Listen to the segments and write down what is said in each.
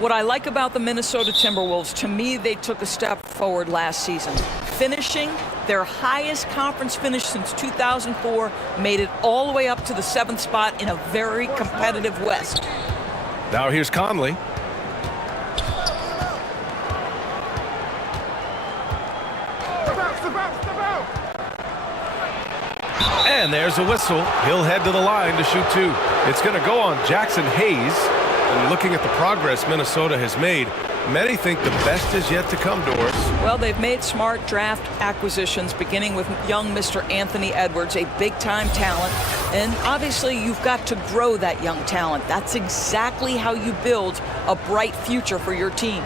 What I like about the Minnesota Timberwolves, to me, they took a step forward last season. Finishing their highest conference finish since 2004, made it all the way up to the 7th spot in a very competitive West. Now here's Conley. And there's a whistle. He'll head to the line to shoot two. It's going to go on Jackson Hayes. And looking at the progress Minnesota has made, many think the best is yet to come, Doris. Well, they've made smart draft acquisitions, beginning with young Mr. Anthony Edwards, a big-time talent. And obviously, you've got to grow that young talent. That's exactly how you build a bright future for your team.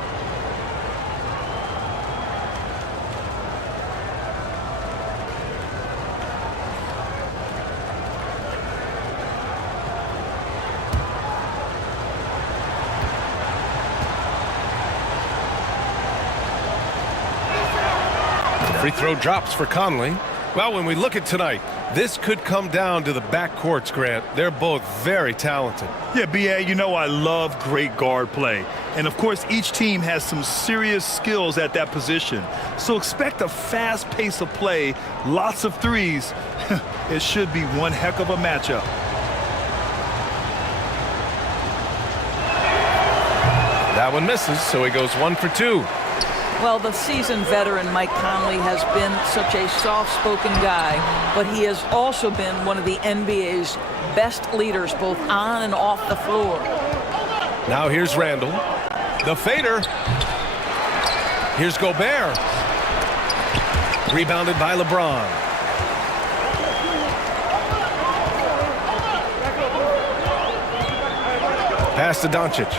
Free throw drops for Conley. Well, when we look at tonight, this could come down to the backcourts, Grant. They're both very talented. Yeah, B.A., you know I love great guard play. And, of course, each team has some serious skills at that position. So expect a fast pace of play, lots of threes. It should be one heck of a matchup. That one misses, so he goes 1 for 2. Well, the seasoned veteran Mike Conley has been such a soft-spoken guy, but he has also been one of the NBA's best leaders, both on and off the floor. Now here's Randall. The fader. Here's Gobert. Rebounded by LeBron. Pass to Doncic.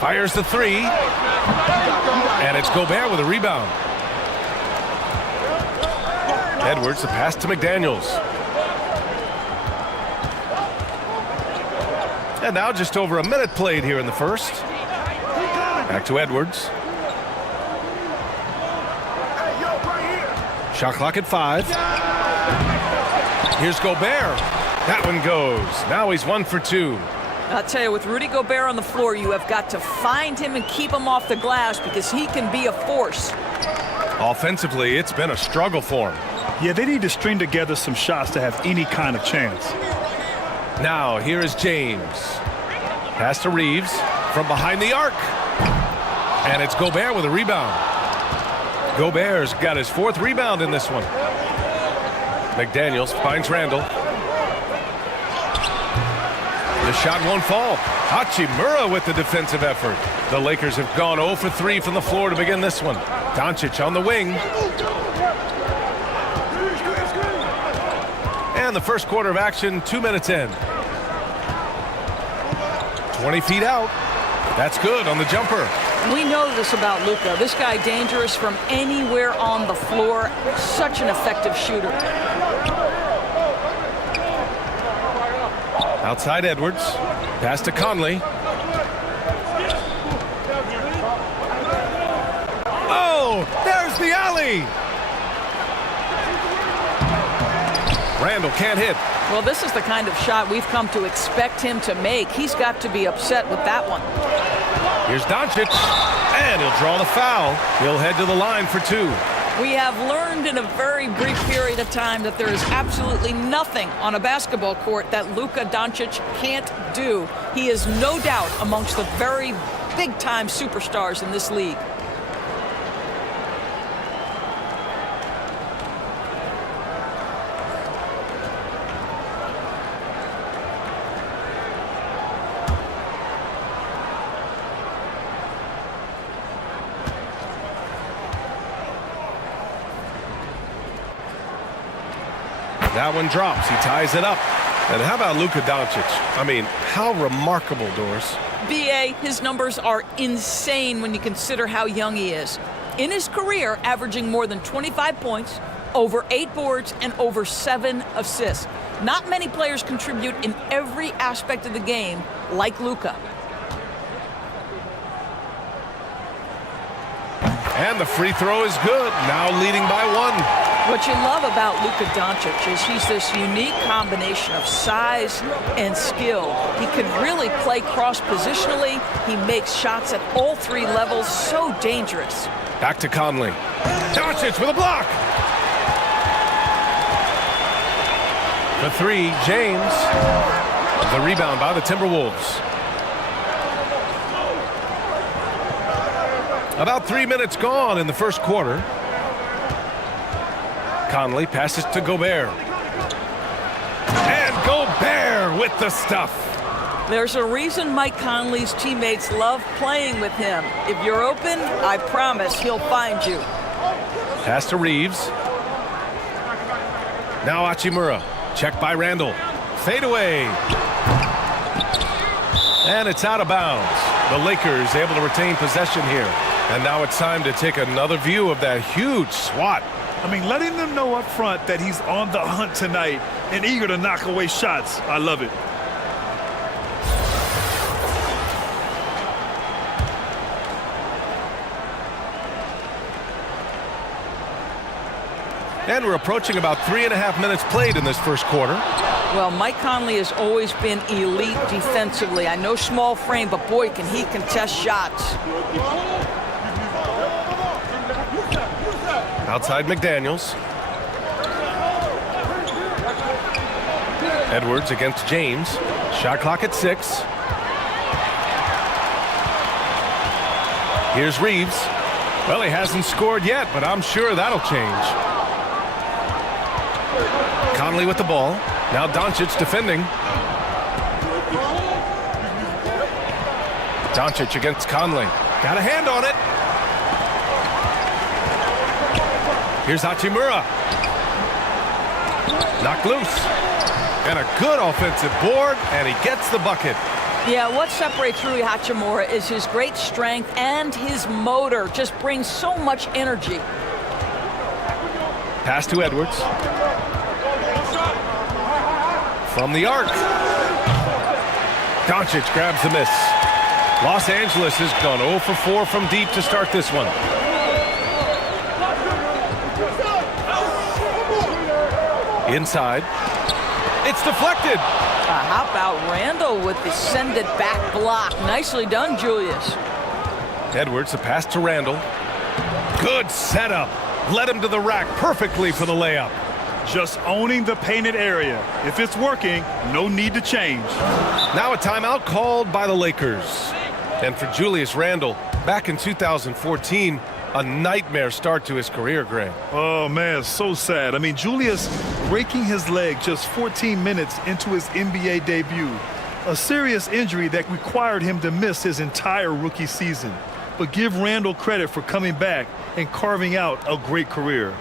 Fires the three. And it's Gobert with a rebound. Edwards, the pass to McDaniels. And now just over a minute played here in the first. Back to Edwards. Shot clock at 5. Here's Gobert. That one goes. Now he's 1 for 2. I'll tell you, with Rudy Gobert on the floor, you have got to find him and keep him off the glass because he can be a force. Offensively, it's been a struggle for him. Yeah, they need to string together some shots to have any kind of chance. Now, here is James. Pass to Reeves from behind the arc. And it's Gobert with a rebound. Gobert's got his 4th rebound in this one. McDaniels finds Randall. The shot won't fall. Hachimura with the defensive effort. The Lakers have gone 0 for 3 from the floor to begin this one. Doncic on the wing. And the first quarter of action, 2 minutes in. 20 feet out. That's good on the jumper. We know this about Luka. This guy dangerous from anywhere on the floor. Such an effective shooter. Outside Edwards. Pass to Conley. Oh, there's the alley. Randall can't hit. Well, this is the kind of shot we've come to expect him to make. He's got to be upset with that one. Here's Doncic. And he'll draw the foul. He'll head to the line for 2. We have learned in a very brief period of time that there is absolutely nothing on a basketball court that Luka Doncic can't do. He is no doubt amongst the very big-time superstars in this league. That one drops. He ties it up. And how about Luka Doncic? I mean, how remarkable, Doris. B.A., his numbers are insane when you consider how young he is. In his career, averaging more than 25 points, over 8 boards, and over 7 assists. Not many players contribute in every aspect of the game like Luka. And the free throw is good. Now leading by 1. What you love about Luka Doncic is he's this unique combination of size and skill. He can really play cross-positionally. He makes shots at all three levels, so dangerous. Back to Conley. Doncic with a block. For three, James. The rebound by the Timberwolves. About 3 minutes gone in the first quarter. Conley passes to Gobert. And Gobert with the stuff. There's a reason Mike Conley's teammates love playing with him. If you're open, I promise he'll find you. Pass to Reeves. Now Hachimura. Check by Randall. Fade away. And it's out of bounds. The Lakers able to retain possession here. And now it's time to take another view of that huge swat. I mean, letting them know up front that he's on the hunt tonight and eager to knock away shots. I love it. And we're approaching about 3.5 minutes played in this first quarter. Well, Mike Conley has always been elite defensively. I know small frame, but boy, can he contest shots. Outside McDaniels. Edwards against James. Shot clock at 6. Here's Reeves. Well, he hasn't scored yet, but I'm sure that'll change. Conley with the ball. Now Doncic defending. Doncic against Conley. Got a hand on it. Here's Hachimura. Knocked loose. And a good offensive board, and he gets the bucket. Yeah, what separates Rui Hachimura is his great strength and his motor. Just brings so much energy. Pass to Edwards. From the arc. Doncic grabs the miss. Los Angeles has gone 0 for 4 from deep to start this one. Inside. It's deflected. How about Randall with the send it back block? Nicely done, Julius. Edwards, the pass to Randall. Good setup. Led him to the rack perfectly for the layup. Just owning the painted area. If it's working, no need to change. Now a timeout called by the Lakers. And for Julius Randle, back in 2014, a nightmare start to his career, Greg. Oh, man, so sad. I mean, Julius breaking his leg just 14 minutes into his NBA debut. A serious injury that required him to miss his entire rookie season. But give Randle credit for coming back and carving out a great career.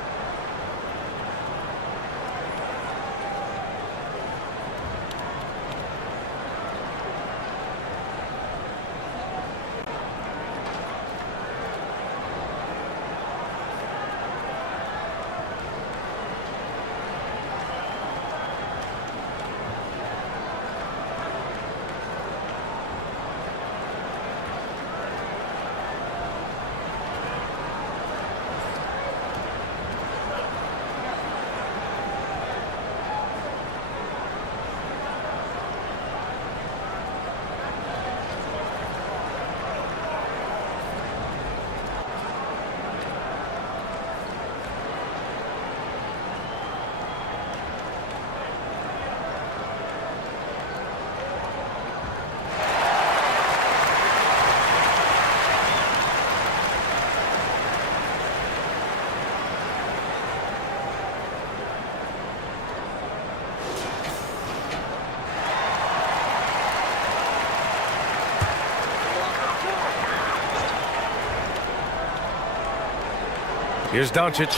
Here's Doncic.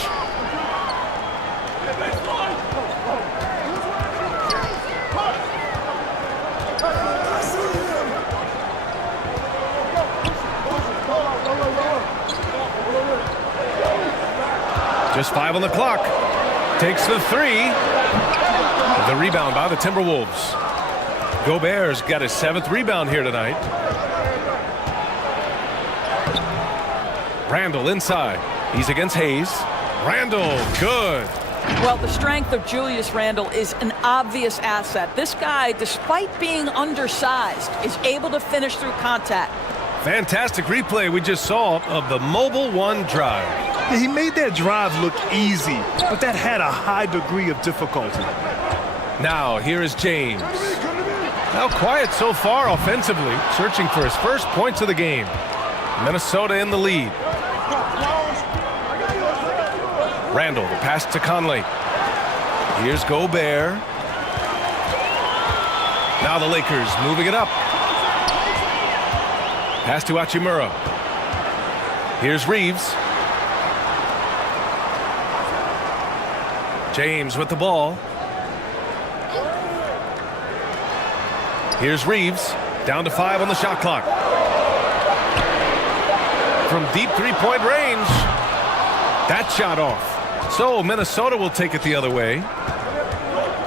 Just 5 on the clock. Takes the 3. The rebound by the Timberwolves. Gobert's got his 7th rebound here tonight. Randall inside. He's against Hayes. Randle, good. Well, the strength of Julius Randle is an obvious asset. This guy, despite being undersized, is able to finish through contact. Fantastic replay we just saw of the mobile one drive. Yeah, he made that drive look easy, but that had a high degree of difficulty. Now, here is James. Now quiet so far offensively, searching for his first points of the game. Minnesota in the lead. Randle, the pass to Conley. Here's Gobert. Now the Lakers moving it up. Pass to Hachimura. Here's Reeves. James with the ball. Here's Reeves. Down to 5 on the shot clock. From deep three-point range. That shot off. So Minnesota will take it the other way.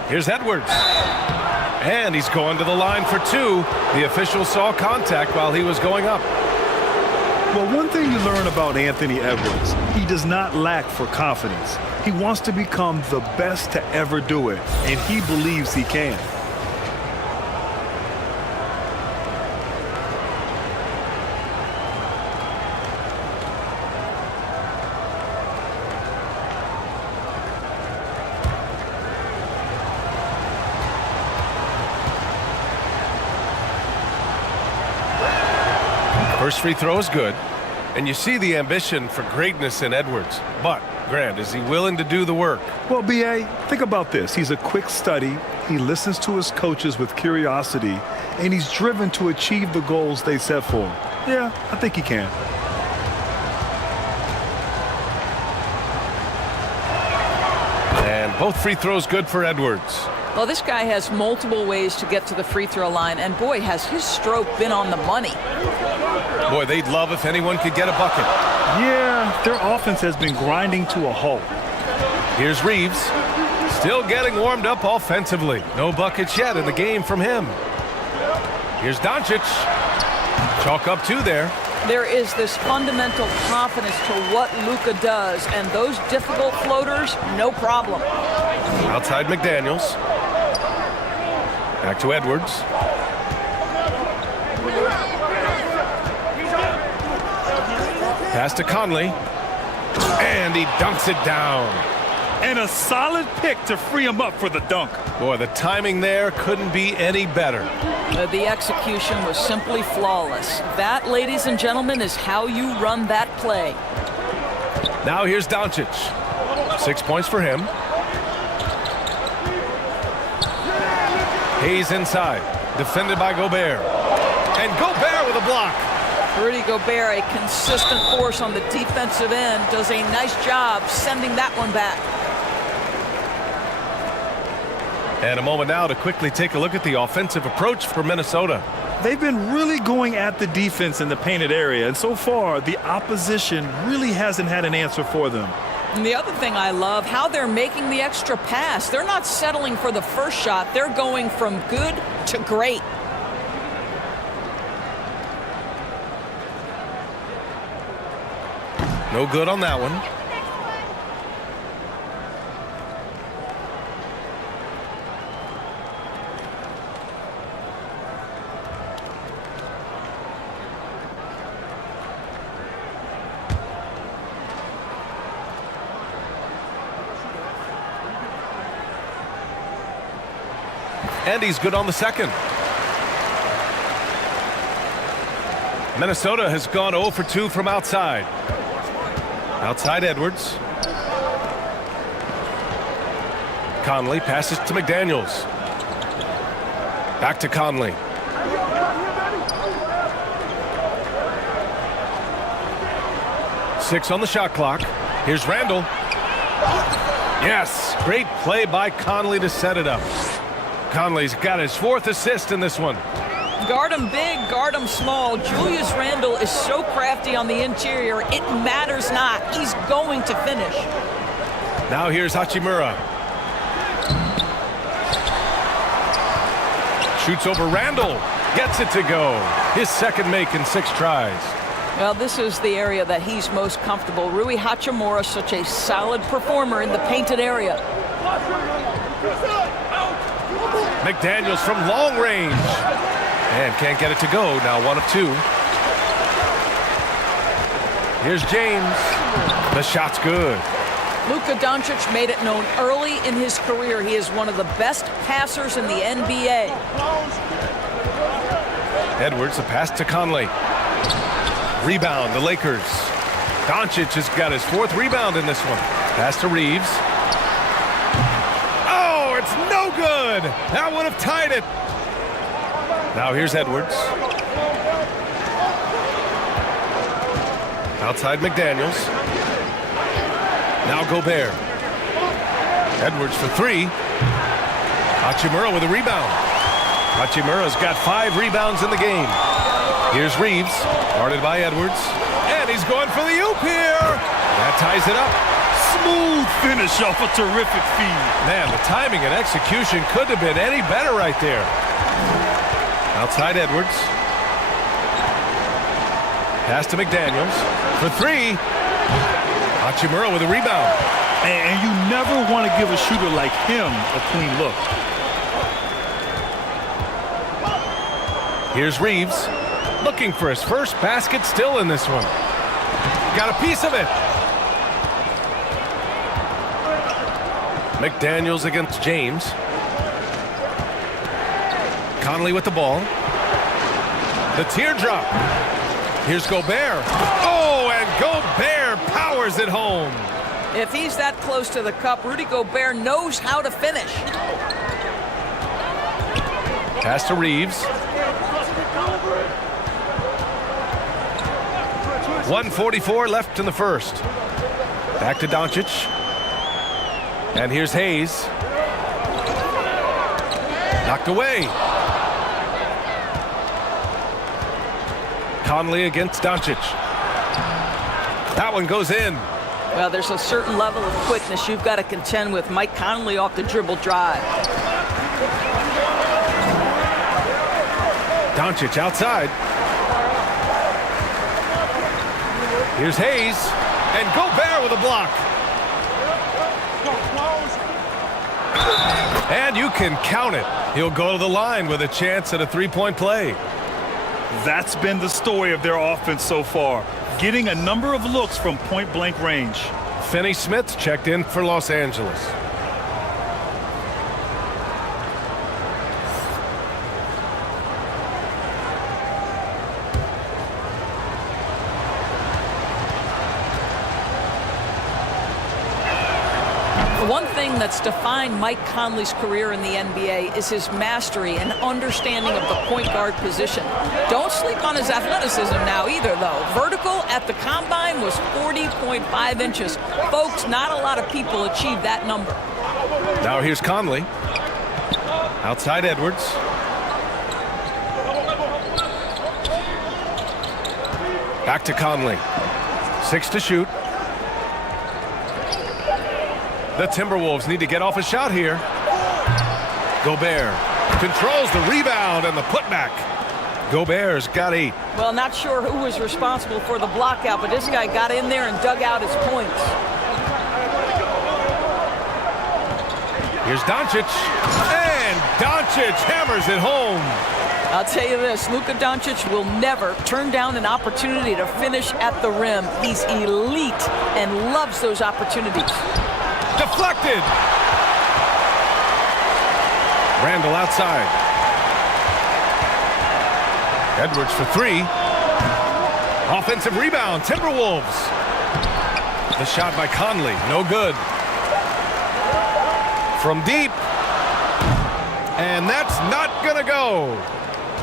Here's Edwards. And he's going to the line for 2. The official saw contact while he was going up. Well, one thing you learn about Anthony Edwards, he does not lack for confidence. He wants to become the best to ever do it, and he believes he can. First free throw is good, and you see the ambition for greatness in Edwards. But, Grant, is he willing to do the work? Well, B.A., think about this. He's a quick study. He listens to his coaches with curiosity, and he's driven to achieve the goals they set for him. Yeah, I think he can. And both free throws good for Edwards. Well, this guy has multiple ways to get to the free throw line, and boy, has his stroke been on the money. Boy, they'd love if anyone could get a bucket. Yeah, their offense has been grinding to a halt. Here's Reeves. Still getting warmed up offensively. No buckets yet in the game from him. Here's Doncic. Chalk up 2 there. There is this fundamental confidence to what Luka does, and those difficult floaters, no problem. Outside McDaniels. Back to Edwards. Pass to Conley. And he dunks it down. And a solid pick to free him up for the dunk. Boy, the timing there couldn't be any better. The execution was simply flawless. That, ladies and gentlemen, is how you run that play. Now here's Doncic. 6 points for him. Hayes inside. Defended by Gobert. And Gobert with a block. Rudy Gobert, a consistent force on the defensive end, does a nice job sending that one back. And a moment now to quickly take a look at the offensive approach for Minnesota. They've been really going at the defense in the painted area, and so far the opposition really hasn't had an answer for them. And the other thing I love, how they're making the extra pass. They're not settling for the first shot. They're going from good to great. No good on that one. And he's good on the second. Minnesota has gone 0 for 2 from outside. Outside Edwards. Conley passes to McDaniels. Back to Conley. Six on the shot clock. Here's Randle. Yes, great play by Conley to set it up. Conley's got his 4th assist in this one. Guard him big, guard him small. Julius Randle is so crafty on the interior, it matters not. He's going to finish. Now here's Hachimura. Shoots over Randle. Gets it to go. His second make in 6 tries. Well, this is the area that he's most comfortable. Rui Hachimura, such a solid performer in the painted area. McDaniels from long range. And can't get it to go. Now 1 of 2. Here's James. The shot's good. Luka Doncic made it known early in his career he is one of the best passers in the NBA. Edwards, a pass to Conley. Rebound, the Lakers. Doncic has got his 4th rebound in this one. Pass to Reeves. Oh, it's no good. That would have tied it. Now here's Edwards. Outside McDaniels. Now Gobert. Edwards for 3. Hachimura with a rebound. Hachimura's got 5 rebounds in the game. Here's Reeves, guarded by Edwards. And he's going for the oop here. That ties it up. Smooth finish off a terrific feed. Man, the timing and execution couldn't have been any better right there. Outside Edwards. Pass to McDaniels for 3. Hachimura with a rebound. And you never want to give a shooter like him a clean look. Here's Reeves, looking for his first basket still in this one. Got a piece of it. McDaniels against James. Conley with the ball. The teardrop. Here's Gobert. Oh, and Gobert powers it home. If he's that close to the cup, Rudy Gobert knows how to finish. Pass to Reeves. 1:44 left in the first. Back to Doncic. And here's Hayes. Knocked away. Conley against Doncic. That one goes in. Well, there's a certain level of quickness you've got to contend with. Mike Conley off the dribble drive. Doncic outside. Here's Hayes. And Gobert with a block. And you can count it. He'll go to the line with a chance at a 3-point play. That's been the story of their offense so far. Getting a number of looks from point-blank range. Finney Smith checked in for Los Angeles. One thing that's defined Mike Conley's career in the NBA is his mastery and understanding of the point guard position. Don't sleep on his athleticism now either, though. Vertical at the combine was 40.5 inches. Folks, not a lot of people achieve that number. Now here's Conley. Outside Edwards. Back to Conley. 6 to shoot. The Timberwolves need to get off a shot here. Gobert controls the rebound and the putback. Gobert's got 8. Well, not sure who was responsible for the block out, but this guy got in there and dug out his points. Here's Doncic. And Doncic hammers it home. I'll tell you this, Luka Doncic will never turn down an opportunity to finish at the rim. He's elite and loves those opportunities. Deflected. Randall outside. Edwards for 3. Offensive rebound, Timberwolves. The shot by Conley, no good. From deep. And that's not gonna go.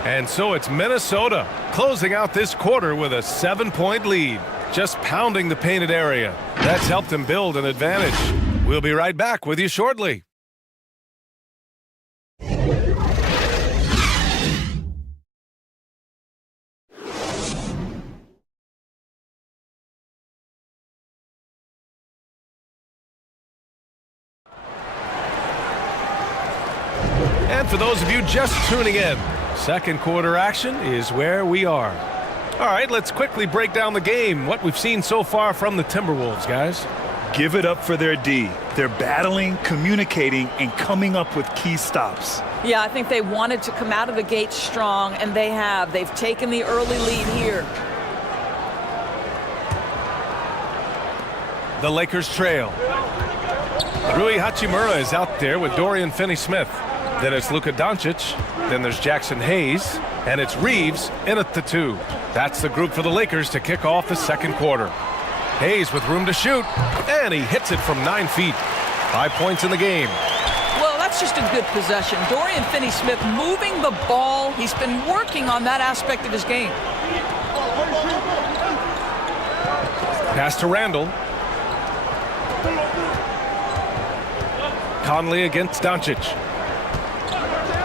And so it's Minnesota closing out this quarter with a 7-point lead. Just pounding the painted area. That's helped them build an advantage. We'll be right back with you shortly. And for those of you just tuning in, second quarter action is where we are. All right, let's quickly break down the game. What we've seen so far from the Timberwolves, guys. Give it up for their D. They're battling, communicating, and coming up with key stops. Yeah, I think they wanted to come out of the gate strong, and they have. They've taken the early lead here. The Lakers trail. Rui Hachimura is out there with Dorian Finney-Smith. Then it's Luka Doncic. Then there's Jackson Hayes. And it's Reeves in at the 2. That's the group for the Lakers to kick off the second quarter. Hayes with room to shoot. And he hits it from 9 feet. 5 points in the game. Well, that's just a good possession. Dorian Finney-Smith moving the ball. He's been working on that aspect of his game. Pass to Randall. Conley against Doncic.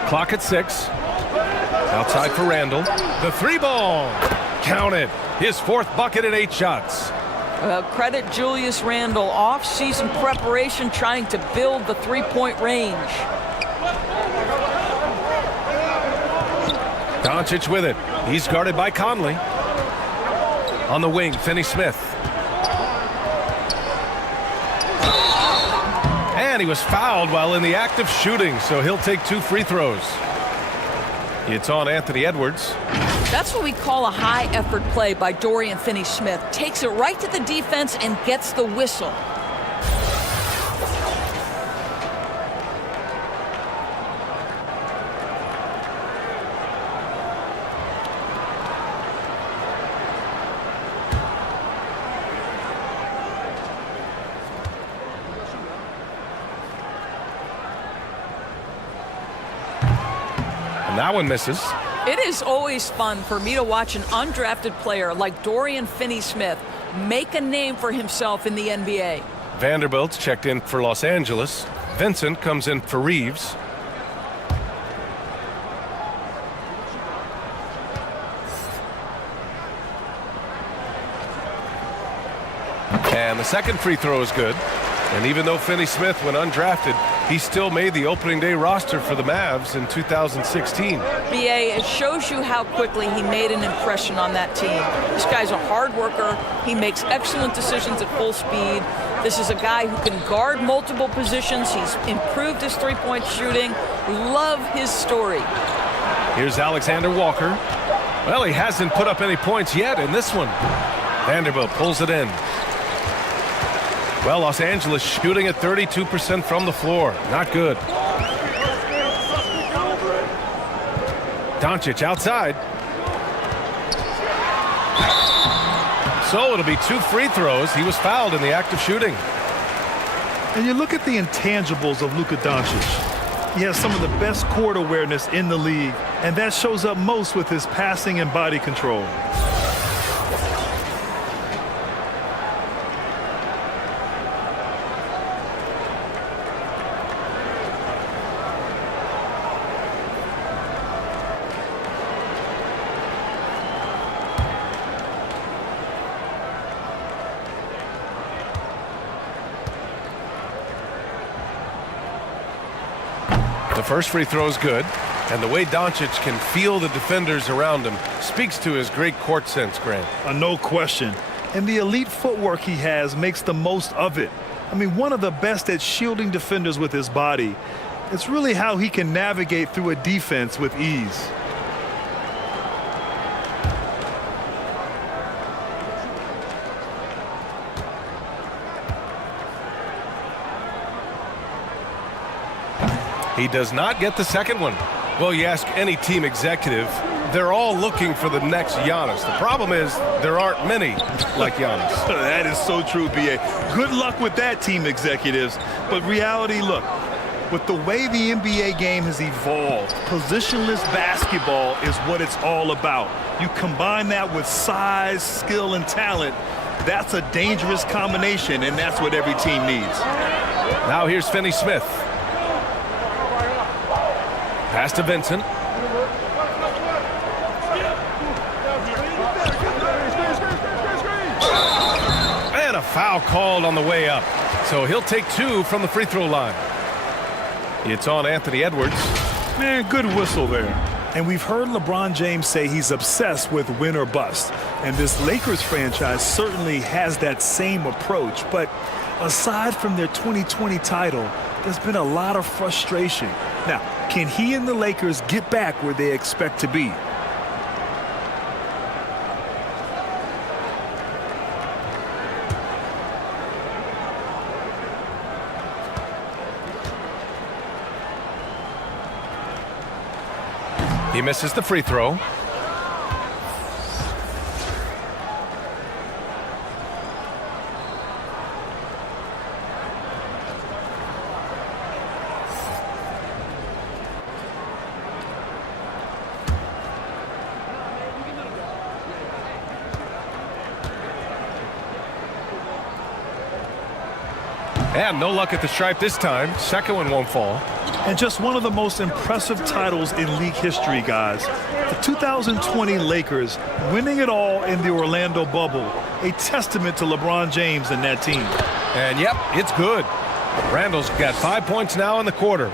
Clock at 6. Outside for Randall. The 3-ball. Counted. His 4th bucket in 8 shots. Credit Julius Randle. Off-season preparation, trying to build the three-point range. Doncic with it. He's guarded by Conley. On the wing, Finney-Smith. And he was fouled while in the act of shooting, so he'll take 2 free throws. It's on Anthony Edwards. That's what we call a high-effort play by Dorian Finney-Smith. Takes it right to the defense and gets the whistle. That one misses. It is always fun for me to watch an undrafted player like Dorian Finney-Smith make a name for himself in the NBA. Vanderbilt's checked in for Los Angeles. Vincent comes in for Reeves. And the second free throw is good. And even though Finney-Smith went undrafted, he still made the opening day roster for the Mavs in 2016. BA, it shows you how quickly he made an impression on that team. This guy's a hard worker. He makes excellent decisions at full speed. This is a guy who can guard multiple positions. He's improved his three-point shooting. Love his story. Here's Alexander Walker. Well, he hasn't put up any points yet in this one. Vanderbilt pulls it in. Well, Los Angeles shooting at 32% from the floor. Not good. Doncic outside. So it'll be 2 free throws. He was fouled in the act of shooting. And you look at the intangibles of Luka Doncic. He has some of the best court awareness in the league, and that shows up most with his passing and body control. The first free throw is good, and the way Doncic can feel the defenders around him speaks to his great court sense, Grant. No question. And the elite footwork he has makes the most of it. I mean, one of the best at shielding defenders with his body. It's really how he can navigate through a defense with ease. He does not get the second one. Well, you ask any team executive, they're all looking for the next Giannis. The problem is there aren't many like Giannis. That is so true, B.A. Good luck with that, team executives. But reality, look, with the way the NBA game has evolved, positionless basketball is what it's all about. You combine that with size, skill, and talent, that's a dangerous combination, and that's what every team needs. Now here's Finney-Smith. Pass to Vincent. And a foul called on the way up. So he'll take 2 from the free throw line. It's on Anthony Edwards. Man, good whistle there. And we've heard LeBron James say he's obsessed with win or bust. And this Lakers franchise certainly has that same approach. But aside from their 2020 title, there's been a lot of frustration. Now, can he and the Lakers get back where they expect to be? He misses the free throw. And no luck at the stripe this time. Second one won't fall. And just one of the most impressive titles in league history, guys. The 2020 Lakers winning it all in the Orlando bubble. A testament to LeBron James and that team. And yep, it's good. Randall's got 5 points now in the quarter.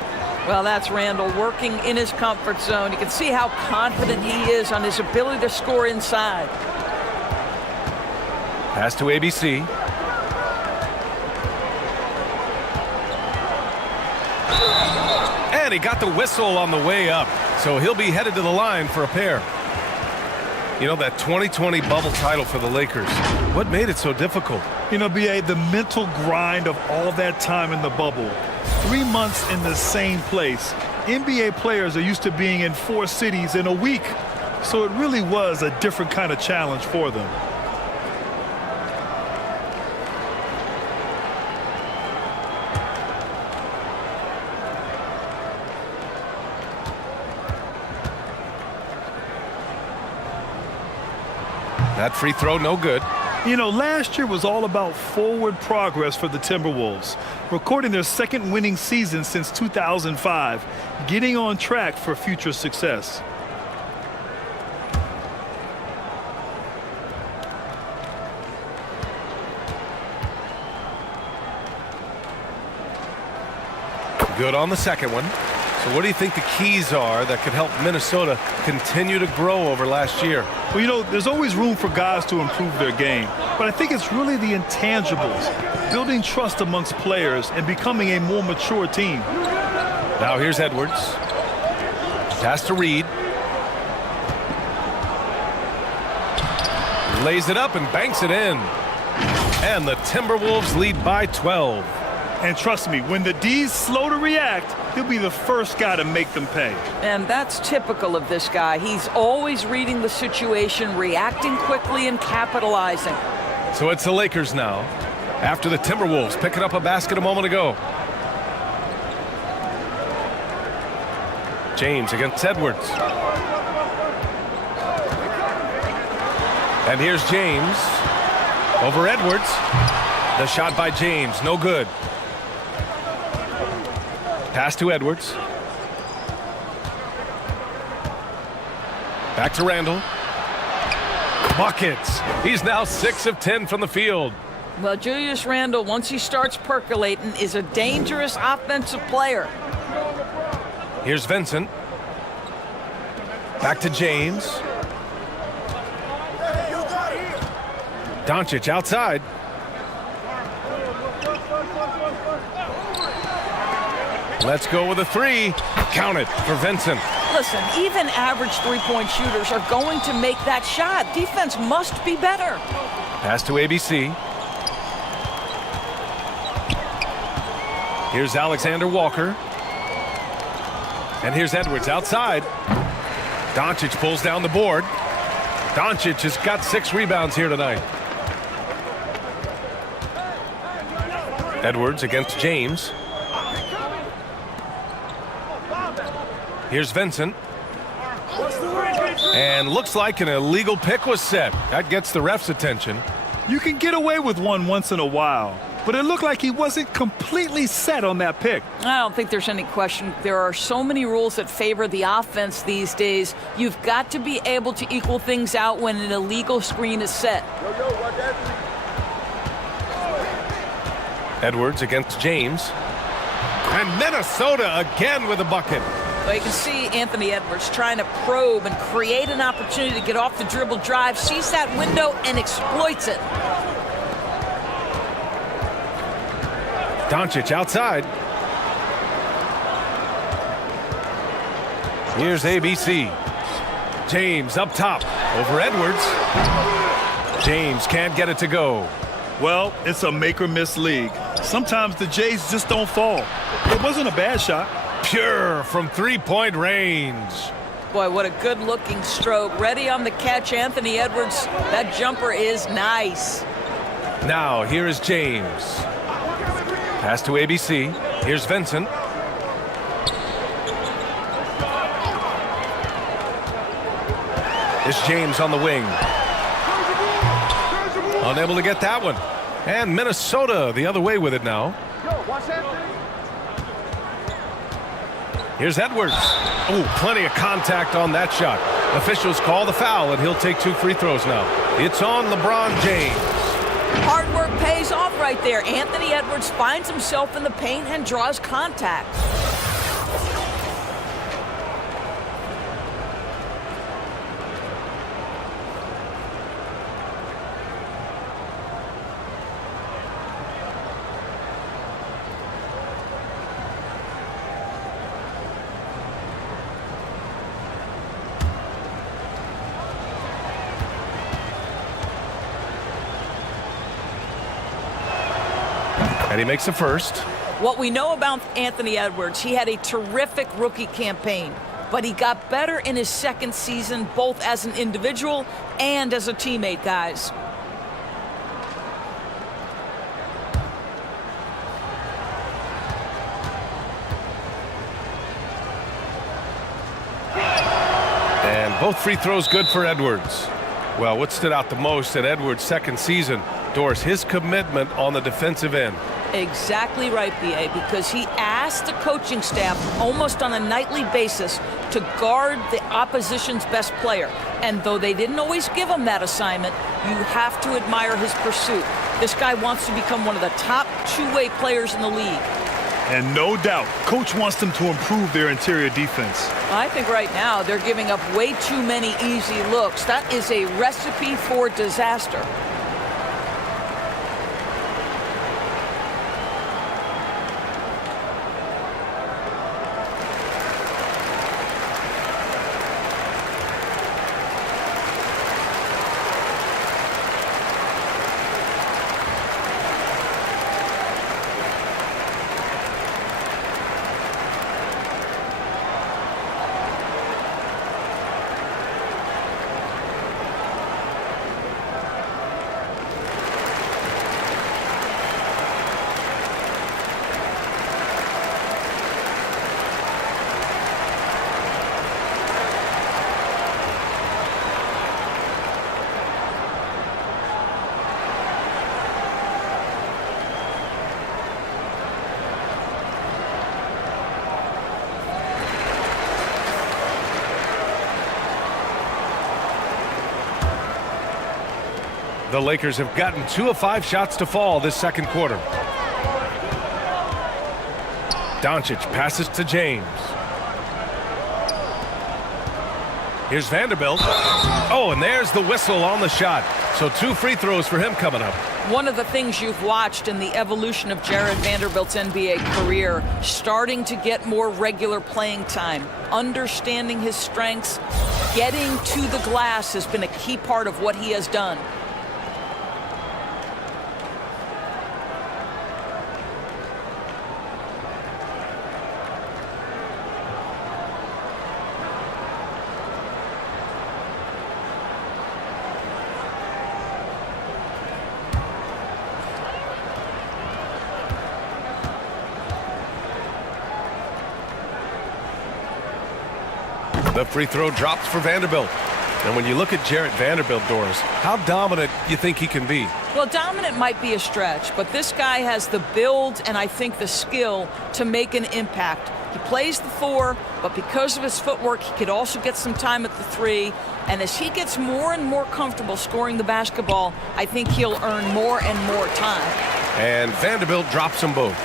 Well, that's Randall working in his comfort zone. You can see how confident he is on his ability to score inside. Pass to ABC. And he got the whistle on the way up, so he'll be headed to the line for a pair. You know, that 2020 bubble title for the Lakers, what made it so difficult? You know, B.A., the mental grind of all that time in the bubble. 3 months in the same place. NBA players are used to being in 4 cities in a week, so it really was a different kind of challenge for them. That free throw, no good. You know, last year was all about forward progress for the Timberwolves, recording their second winning season since 2005, getting on track for future success. Good on the second one. So what do you think the keys are that could help Minnesota continue to grow over last year? Well, you know, there's always room for guys to improve their game, but I think it's really the intangibles, building trust amongst players and becoming a more mature team. Now here's Edwards. Pass to Reed. Lays it up and banks it in. And the Timberwolves lead by 12. And trust me, when the D's slow to react, he'll be the first guy to make them pay. And that's typical of this guy. He's always reading the situation, reacting quickly and capitalizing. So it's the Lakers now, after the Timberwolves picking up a basket a moment ago. James against Edwards. And here's James over Edwards. The shot by James, no good. Pass to Edwards. Back to Randall. Buckets. He's now 6 of 10 from the field. Well, Julius Randle, once he starts percolating, is a dangerous offensive player. Here's Vincent. Back to James. Doncic outside. Let's go with a 3. Count it for Vincent. Listen, even average three-point shooters are going to make that shot. Defense must be better. Pass to ABC. Here's Alexander Walker. And here's Edwards outside. Doncic pulls down the board. Doncic has got 6 rebounds here tonight. Edwards against James. Here's Vincent. And looks like an illegal pick was set. That gets the ref's attention. You can get away with one once in a while, but it looked like he wasn't completely set on that pick. I don't think there's any question. There are so many rules that favor the offense these days. You've got to be able to equal things out when an illegal screen is set. Edwards against James. And Minnesota again with a bucket. Well, you can see Anthony Edwards trying to probe and create an opportunity to get off the dribble drive, sees that window and exploits it. Doncic outside. Here's ABC. James up top over Edwards. James can't get it to go. Well, it's a make or miss league. Sometimes the Jays just don't fall. It wasn't a bad shot. Pure from three-point range. Boy, what a good-looking stroke. Ready on the catch, Anthony Edwards. That jumper is nice. Now, here is James. Pass to ABC. Here's Vincent. It's James on the wing. Unable to get that one. And Minnesota the other way with it now. Here's Edwards. Oh, plenty of contact on that shot. Officials call the foul, and he'll take 2 free throws now. It's on LeBron James. Hard work pays off right there. Anthony Edwards finds himself in the paint and draws contact. And he makes the first. What we know about Anthony Edwards, he had a terrific rookie campaign, but he got better in his second season, both as an individual and as a teammate, guys. And both free throws good for Edwards. Well, what stood out the most in Edwards' second season, Doris, his commitment on the defensive end. Exactly right, B.A., because he asked the coaching staff almost on a nightly basis to guard the opposition's best player. And though they didn't always give him that assignment, you have to admire his pursuit. This guy wants to become one of the top two-way players in the league. And no doubt, coach wants them to improve their interior defense. I think right now they're giving up way too many easy looks. That is a recipe for disaster. The Lakers have gotten 2 of 5 shots to fall this second quarter. Doncic passes to James. Here's Vanderbilt. Oh, and there's the whistle on the shot. So 2 free throws for him coming up. One of the things you've watched in the evolution of Jared Vanderbilt's NBA career, starting to get more regular playing time, understanding his strengths, getting to the glass has been a key part of what he has done. The free throw drops for Vanderbilt. And when you look at Jarrett Vanderbilt, Doris, how dominant you think he can be? Well, dominant might be a stretch, but this guy has the build and I think the skill to make an impact. He plays the 4, but because of his footwork, he could also get some time at the 3. And as he gets more and more comfortable scoring the basketball, I think he'll earn more and more time. And Vanderbilt drops them both.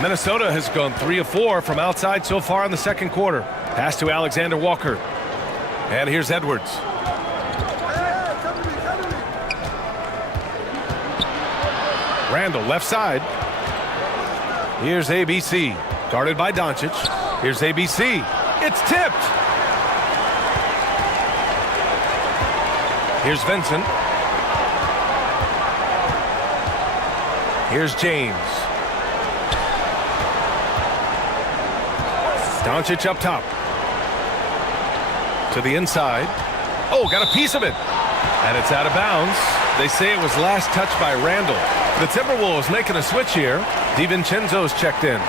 Minnesota has gone 3 of 4 from outside so far in the second quarter. Pass to Alexander Walker. And here's Edwards. Randall left side. Here's ABC. Guarded by Doncic. Here's ABC. It's tipped. Here's Vincent. Here's James. Doncic up top. To the inside. Oh, got a piece of it. And it's out of bounds. They say it was last touched by Randall. The Timberwolves making a switch here. DiVincenzo's checked in.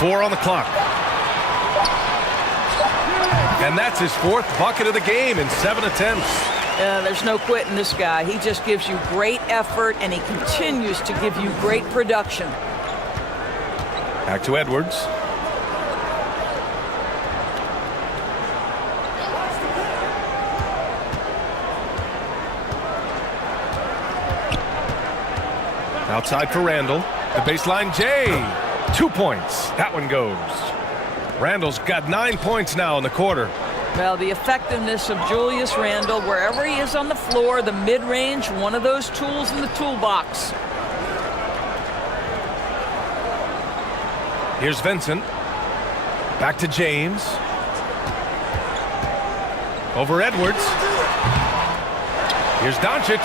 Four on the clock. And that's his 4th bucket of the game in 7 attempts. There's no quitting this guy. He just gives you great effort, and he continues to give you great production. Back to Edwards. Outside for Randall. The baseline, Jay. 2 points. That one goes. Randall's got 9 points now in the quarter. Well, the effectiveness of Julius Randle, wherever he is on the floor, the mid-range, one of those tools in the toolbox. Here's Vincent. Back to James. Over Edwards. Here's Doncic.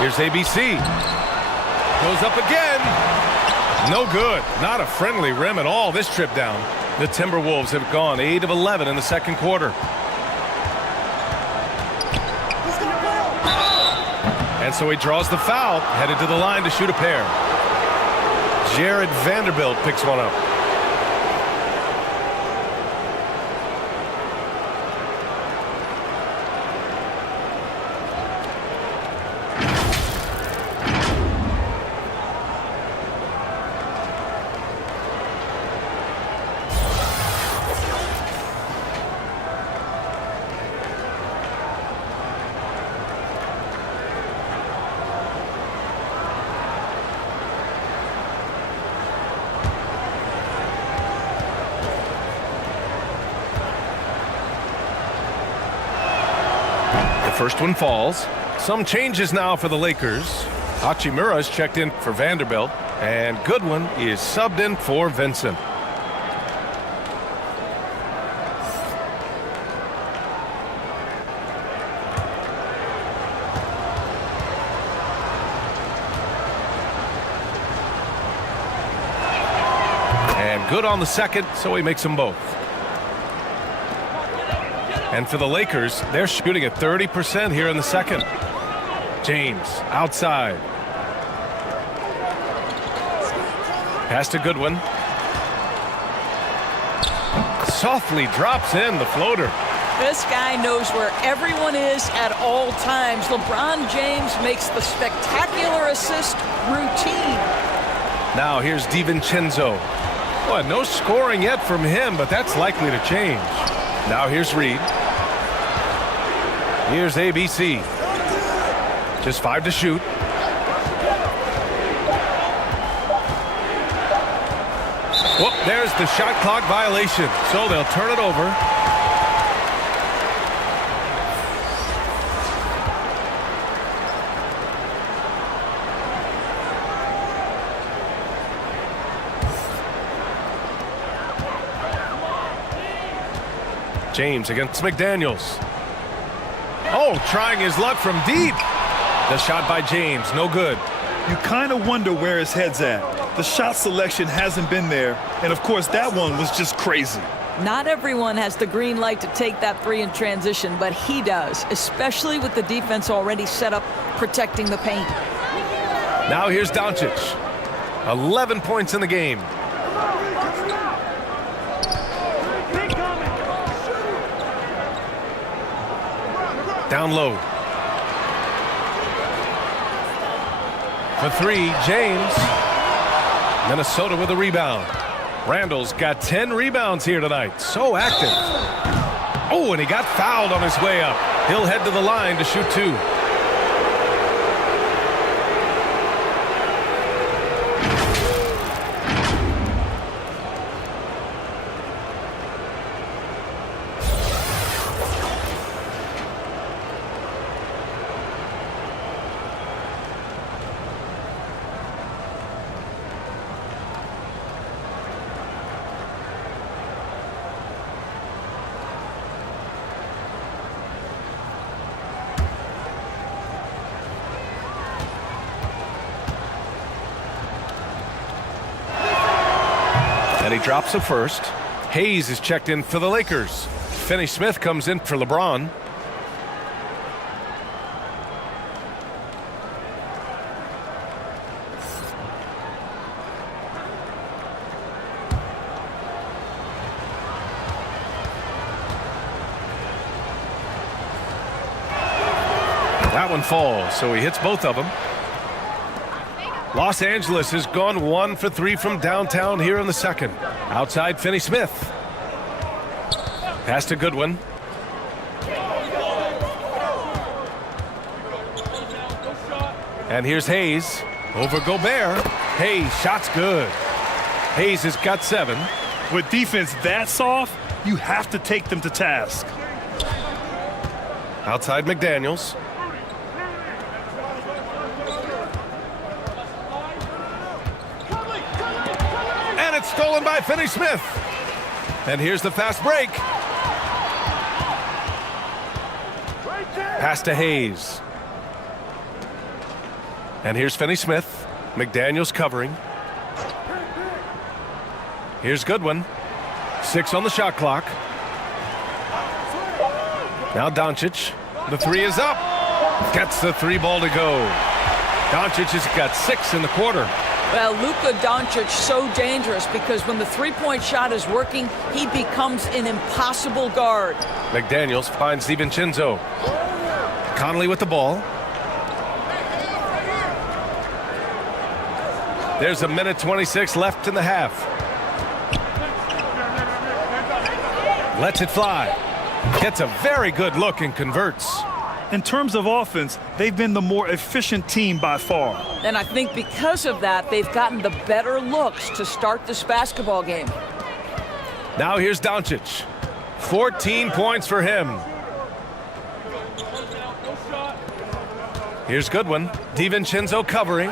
Here's ABC. Goes up again. No good. Not a friendly rim at all this trip down. The Timberwolves have gone 8 of 11 in the second quarter. And so he draws the foul, headed to the line to shoot a pair. Jared Vanderbilt picks one up. First one falls. Some changes now for the Lakers. Hachimura's checked in for Vanderbilt, and Goodwin is subbed in for Vincent. And good on the second, so he makes them both. And for the Lakers, they're shooting at 30% here in the second. James outside. Pass to Goodwin. Softly drops in the floater. This guy knows where everyone is at all times. LeBron James makes the spectacular assist routine. Now here's DiVincenzo. Boy, no scoring yet from him, but that's likely to change. Now here's Reed. Here's ABC. Just 5 to shoot. Whoop, there's the shot clock violation. So they'll turn it over. James against McDaniels. Oh, trying his luck from deep. The shot by James, no good. You kind of wonder where his head's at. The shot selection hasn't been there, and of course that one was just crazy. Not everyone has the green light to take that three in transition, but he does, especially with the defense already set up protecting the paint. Now here's Doncic. 11 points in the game. Down low. For three, James. Minnesota with a rebound. Randall's got 10 rebounds here tonight. So active. Oh, and he got fouled on his way up. He'll head to the line to shoot 2. And he drops a first. Hayes is checked in for the Lakers. Finney Smith comes in for LeBron. That one falls, so he hits both of them. Los Angeles has gone 1 for 3 from downtown here in the second. Outside, Finney Smith. Pass to Goodwin. And here's Hayes. Over Gobert. Hayes, shot's good. Hayes has got 7. With defense that soft, you have to take them to task. Outside McDaniels. Stolen by Finney Smith. And here's the fast break. Pass to Hayes. And here's Finney Smith. McDaniels covering. Here's Goodwin. 6 on the shot clock. Now Doncic. The 3 is up. Gets the 3 ball to go. Doncic has got 6 in the quarter. Well, Luka Doncic so dangerous because when the three-point shot is working, he becomes an impossible guard. McDaniels finds DiVincenzo. Conley with the ball. There's a minute 26 left in the half. Lets it fly. Gets a very good look and converts. In terms of offense, they've been the more efficient team by far. And I think because of that, they've gotten the better looks to start this basketball game. Now here's Doncic. 14 points for him. Here's Goodwin. DiVincenzo covering.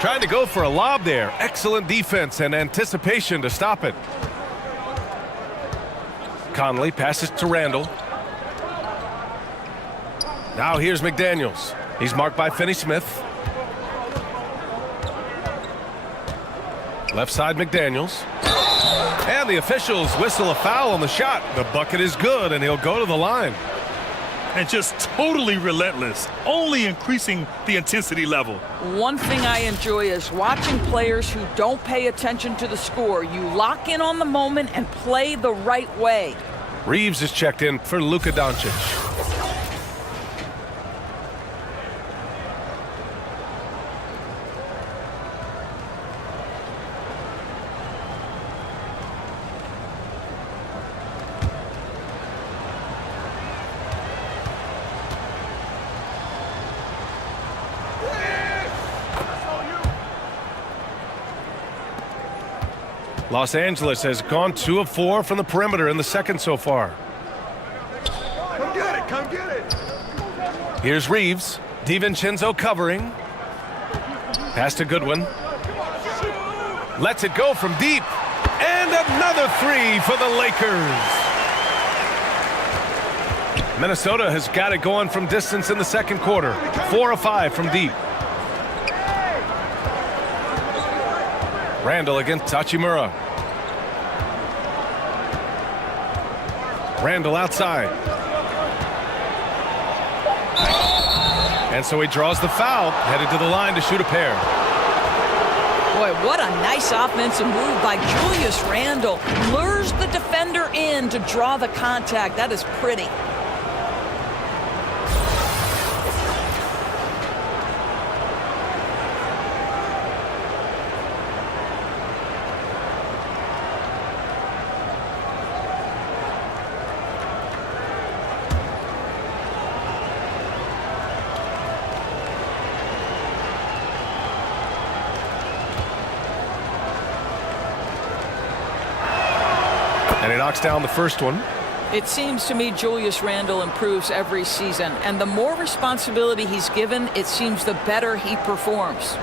Trying to go for a lob there. Excellent defense and anticipation to stop it. Conley passes to Randall. Now here's McDaniels. He's marked by Finney Smith. Left side McDaniels. And the officials whistle a foul on the shot. The bucket is good and he'll go to the line. And just totally relentless, only increasing the intensity level. One thing I enjoy is watching players who don't pay attention to the score. You lock in on the moment and play the right way. Reeves is checked in for Luka Doncic. Los Angeles has gone 2 of 4 from the perimeter in the second so far. Come get it, come get it. Here's Reeves. DiVincenzo covering. Pass to Goodwin. Lets it go from deep. And another 3 for the Lakers. Minnesota has got it going from distance in the second quarter. 4 of 5 from deep. Randall against Hachimura. Randall outside. And so he draws the foul, headed to the line to shoot a pair. Boy, what a nice offensive move by Julius Randle. Lures the defender in to draw the contact. That is pretty. knocks down the first one. It seems to me Julius Randle improves every season, and the more responsibility he's given, it seems the better he performs.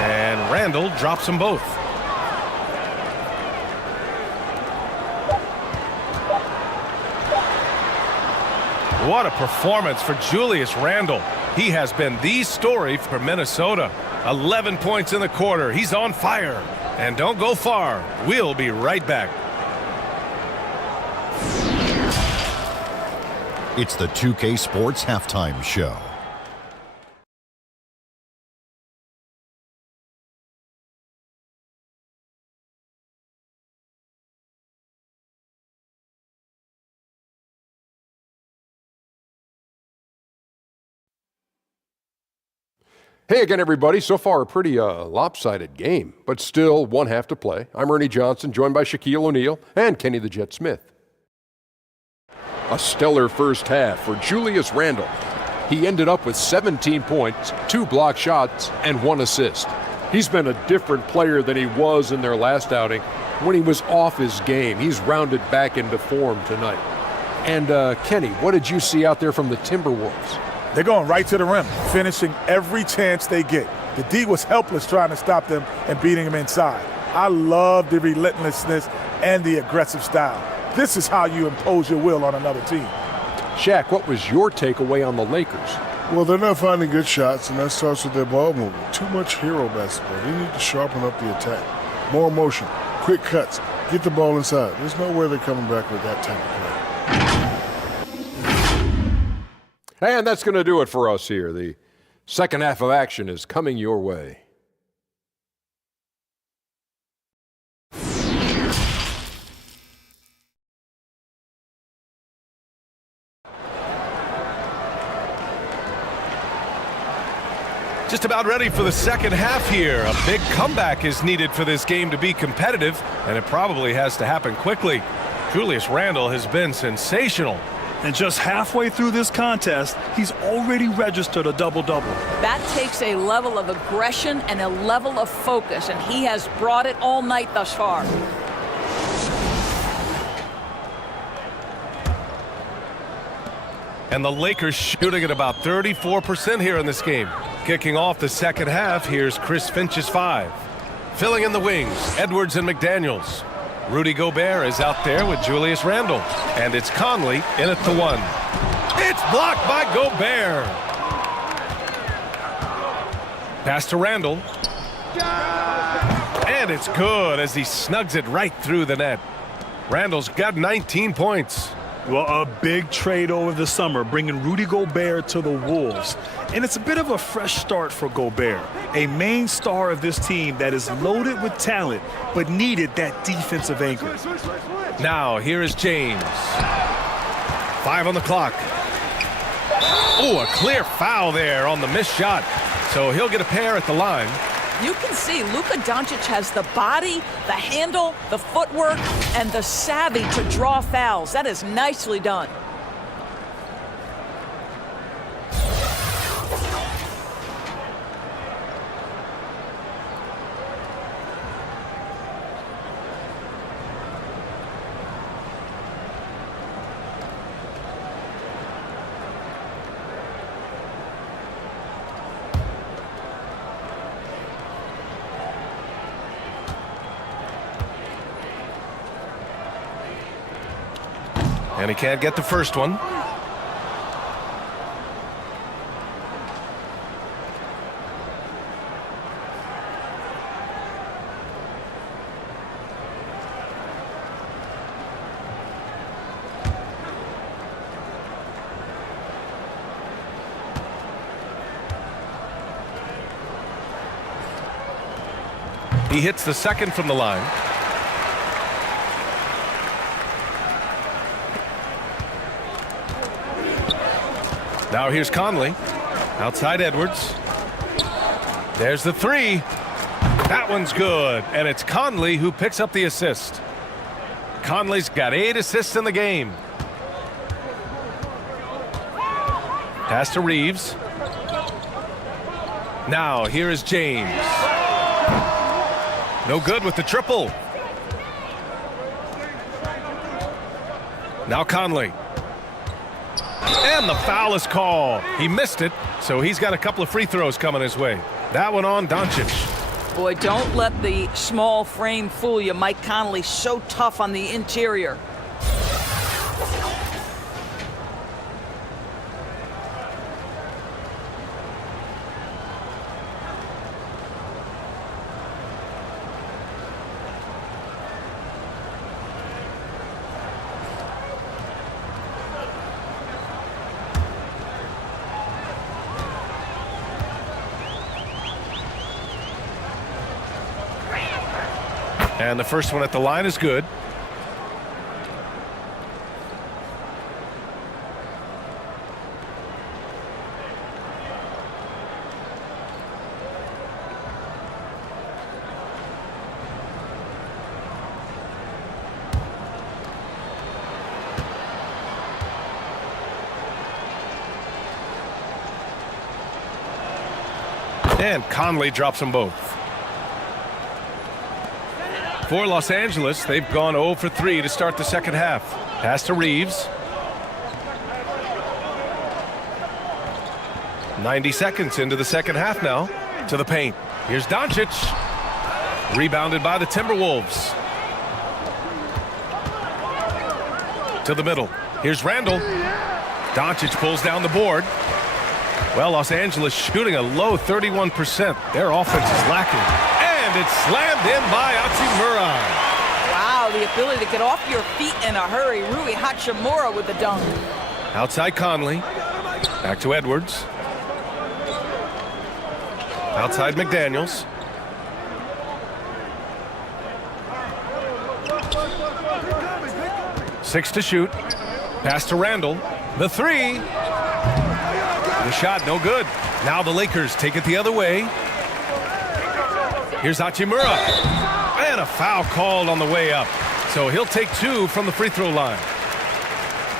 And Randle drops them both. What a performance for Julius Randle. He has been the story for Minnesota. 11 points in the quarter. He's on fire. And don't go far. We'll be right back. It's the 2K Sports Halftime Show. Hey again, everybody. So far, a pretty lopsided game, but still one half to play. I'm Ernie Johnson, joined by Shaquille O'Neal and Kenny the Jet Smith. A stellar first half for Julius Randle. He ended up with 17 points, 2 block shots, and 1 assist. He's been a different player than he was in their last outing when he was off his game. He's rounded back into form tonight. And Kenny, what did you see out there from the Timberwolves? They're going right to the rim, finishing every chance they get. The D was helpless trying to stop them and beating them inside. I love the relentlessness and the aggressive style. This is how you impose your will on another team. Shaq, what was your takeaway on the Lakers? Well, they're not finding good shots, and that starts with their ball movement. Too much hero basketball. They need to sharpen up the attack. More motion, quick cuts, get the ball inside. There's no way they're coming back with that type of play. And that's going to do it for us here. The second half of action is coming your way. Just about ready for the second half here. A big comeback is needed for this game to be competitive, and it probably has to happen quickly. Julius Randle has been sensational. And just halfway through this contest, he's already registered a double-double. That takes a level of aggression and a level of focus, and he has brought it all night thus far. And the Lakers shooting at about 34% here in this game. Kicking off the second half, here's Chris Finch's 5. Filling in the wings, Edwards and McDaniels. Rudy Gobert is out there with Julius Randle. And it's Conley in at the 1. It's blocked by Gobert. Pass to Randle. And it's good as he snugs it right through the net. Randle's got 19 points. Well, a big trade over the summer, bringing Rudy Gobert to the Wolves. And it's a bit of a fresh start for Gobert, a main star of this team that is loaded with talent, but needed that defensive anchor. Now, here is James. 5 on the clock. Oh, a clear foul there on the missed shot. So he'll get a pair at the line. You can see Luka Doncic has the body, the handle, the footwork, and the savvy to draw fouls. That is nicely done. And he can't get the first one. He hits the second from the line. Now here's Conley. Outside Edwards. There's the 3. That one's good. And it's Conley who picks up the assist. Conley's got 8 assists in the game. Pass to Reeves. Now here is James. No good with the triple. Now Conley. And the foul is called. He missed it, so he's got a couple of free throws coming his way. That one on Doncic. Boy, don't let the small frame fool you. Mike Conley so tough on the interior. And the first one at the line is good. And Conley drops them both. For Los Angeles, they've gone 0 for 3 to start the second half. Pass to Reeves. 90 seconds into the second half now. To the paint. Here's Doncic. Rebounded by the Timberwolves. To the middle. Here's Randall. Doncic pulls down the board. Well, Los Angeles shooting a low 31%. Their offense is lacking. And it's slammed in by Hachimura. Wow, the ability to get off your feet in a hurry. Rui Hachimura with the dunk. Outside Conley. Back to Edwards. Outside McDaniels. Six to shoot. Pass to Randall. The three. The shot no good. Now the Lakers take it the other way. Here's Hachimura. And a foul called on the way up. So he'll take 2 from the free throw line.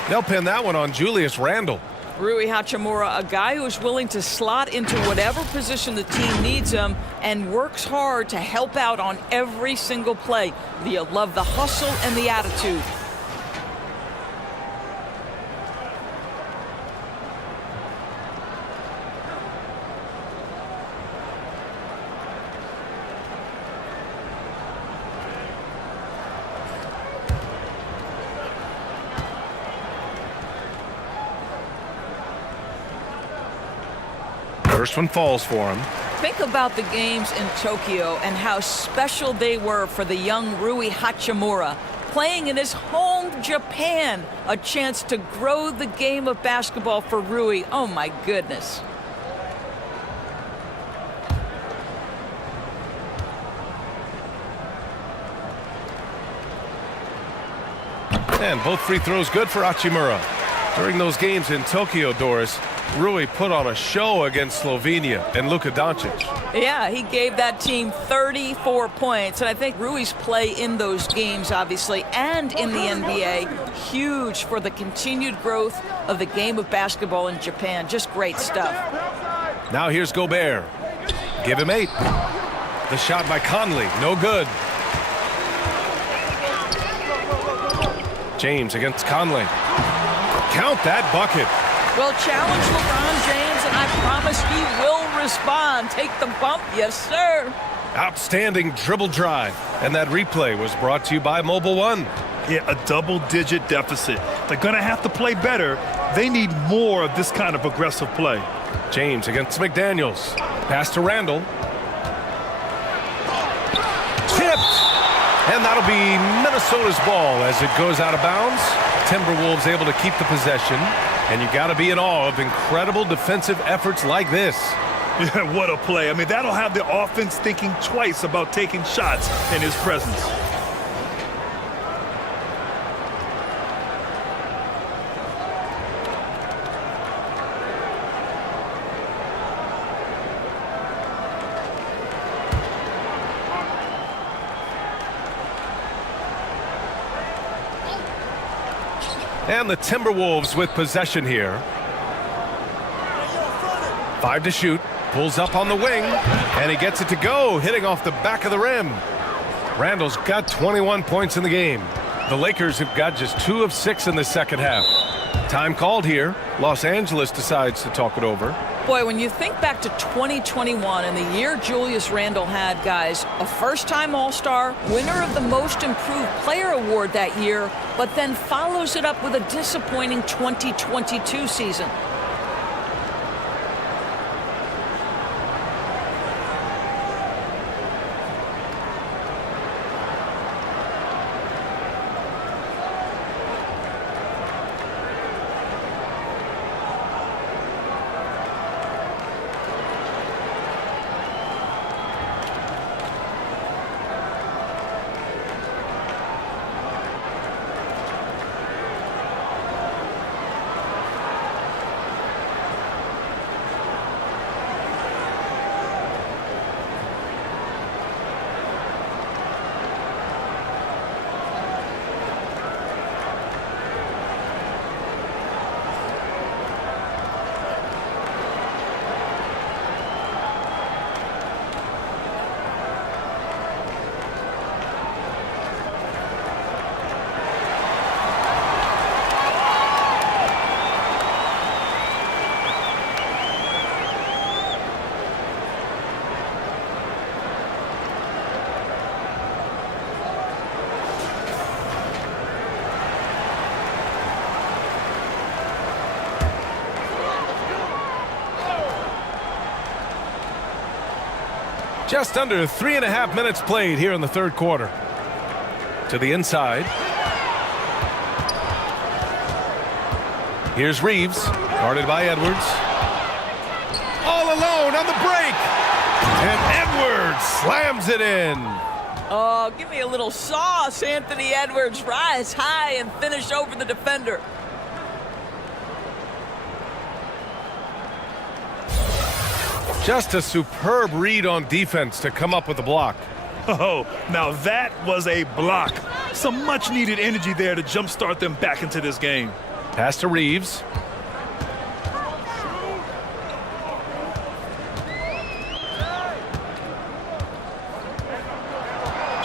They'll pin that one on Julius Randle. Rui Hachimura, a guy who's willing to slot into whatever position the team needs him and works hard to help out on every single play. You love the hustle and the attitude. First one falls for him. Think about the games in Tokyo and how special they were for the young Rui Hachimura. Playing in his home Japan, a chance to grow the game of basketball for Rui. Oh my goodness. And both free throws good for Hachimura. During those games in Tokyo, Doris, Rui put on a show against Slovenia and Luka Doncic. Yeah, he gave that team 34 points. And I think Rui's play in those games, obviously, and in the NBA, huge for the continued growth of the game of basketball in Japan. Just great stuff. Now here's Gobert. Give him 8. The shot by Conley, no good. James against Conley. Count that bucket. Well, challenge LeBron James, and I promise he will respond. Take the bump, yes, sir. Outstanding dribble drive. And that replay was brought to you by Mobile One. Yeah, a double-digit deficit. They're going to have to play better. They need more of this kind of aggressive play. James against McDaniels. Pass to Randall. Tipped. And that'll be Minnesota's ball as it goes out of bounds. Timberwolves able to keep the possession. And you got to be in awe of incredible defensive efforts like this. Yeah, what a play. I mean, that'll have the offense thinking twice about taking shots in his presence. And the Timberwolves with possession here. 5 to shoot. Pulls up on the wing. And he gets it to go, hitting off the back of the rim. Randall's got 21 points in the game. The Lakers have got just 2 of 6 in the second half. Time called here. Los Angeles decides to talk it over. Boy, when you think back to 2021 and the year Julius Randle had, guys, a first-time All-Star, winner of the Most Improved Player Award that year, but then follows it up with a disappointing 2022 season. Just under 3.5 minutes played here in the third quarter. To the inside. Here's Reeves, guarded by Edwards. All alone on the break. And Edwards slams it in. Oh, give me a little sauce, Anthony Edwards. Rise high and finish over the defender. Just a superb read on defense to come up with the block. Oh, now that was a block. Some much-needed energy there to jumpstart them back into this game. Pass to Reeves.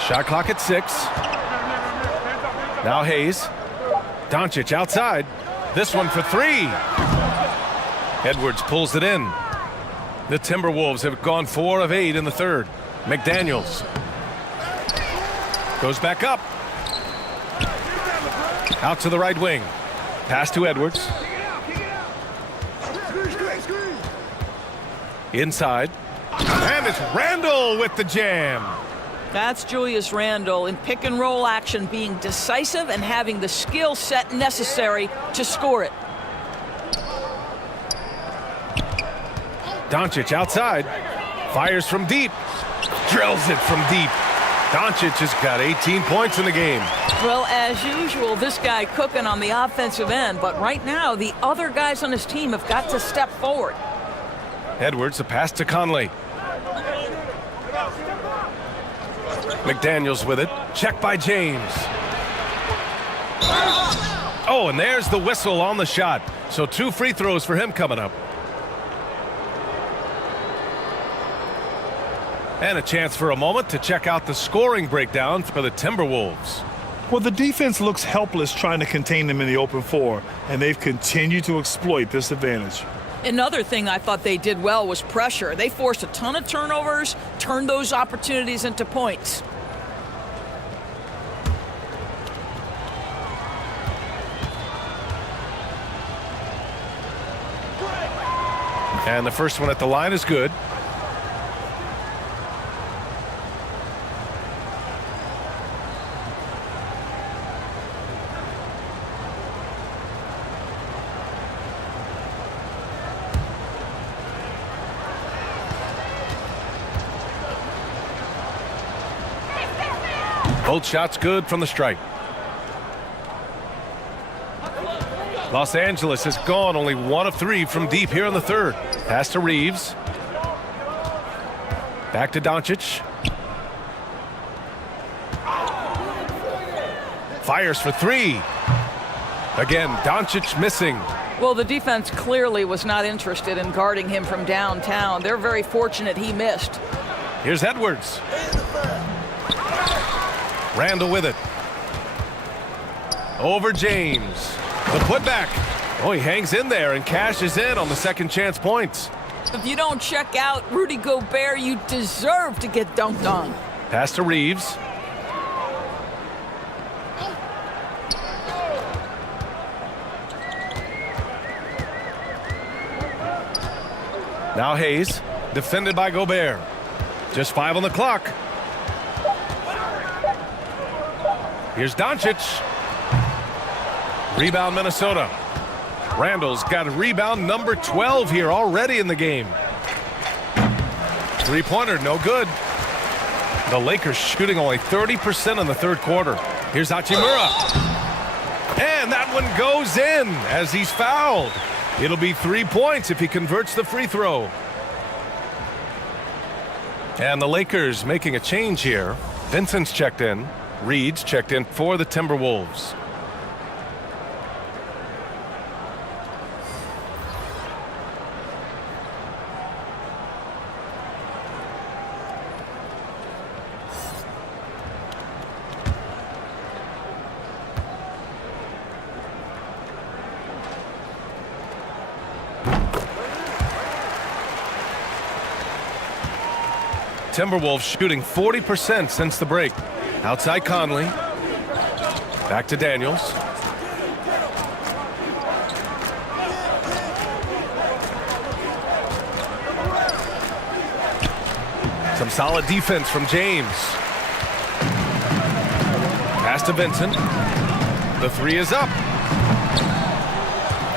Shot clock at 6. Now Hayes. Doncic outside. This one for 3. Edwards pulls it in. The Timberwolves have gone 4 of 8 in the third. McDaniels goes back up. Out to the right wing. Pass to Edwards. Inside. And it's Randle with the jam. That's Julius Randle in pick and roll action, being decisive and having the skill set necessary to score it. Doncic outside. Fires from deep. Drills it from deep. Doncic has got 18 points in the game. Well, as usual, this guy cooking on the offensive end, but right now the other guys on his team have got to step forward. Edwards, a pass to Conley. McDaniels with it. Check by James. Oh, and there's the whistle on the shot. So 2 free throws for him coming up. And a chance for a moment to check out the scoring breakdown for the Timberwolves. Well, the defense looks helpless trying to contain them in the open floor, and they've continued to exploit this advantage. Another thing I thought they did well was pressure. They forced a ton of turnovers, turned those opportunities into points. And the first one at the line is good. Both shots good from the stripe. Los Angeles has gone only 1 of 3 from deep here in the third. Pass to Reeves. Back to Doncic. Fires for 3. Again, Doncic missing. Well, the defense clearly was not interested in guarding him from downtown. They're very fortunate he missed. Here's Edwards. Randall with it. Over James. The putback. Oh, he hangs in there and cashes in on the second chance points. If you don't check out Rudy Gobert, you deserve to get dunked on. Pass to Reeves. Now Hayes, defended by Gobert. Just 5 on the clock. Here's Doncic. Rebound Minnesota. Randall's got a rebound number 12 here already in the game. Three-pointer, no good. The Lakers shooting only 30% in the third quarter. Here's Hachimura. And that one goes in as he's fouled. It'll be 3 points if he converts the free throw. And the Lakers making a change here. Vincent's checked in. Reed's checked in for the Timberwolves. Timberwolves shooting 40% since the break. Outside Conley. Back to Daniels. Some solid defense from James. Pass to Vincent. The three is up.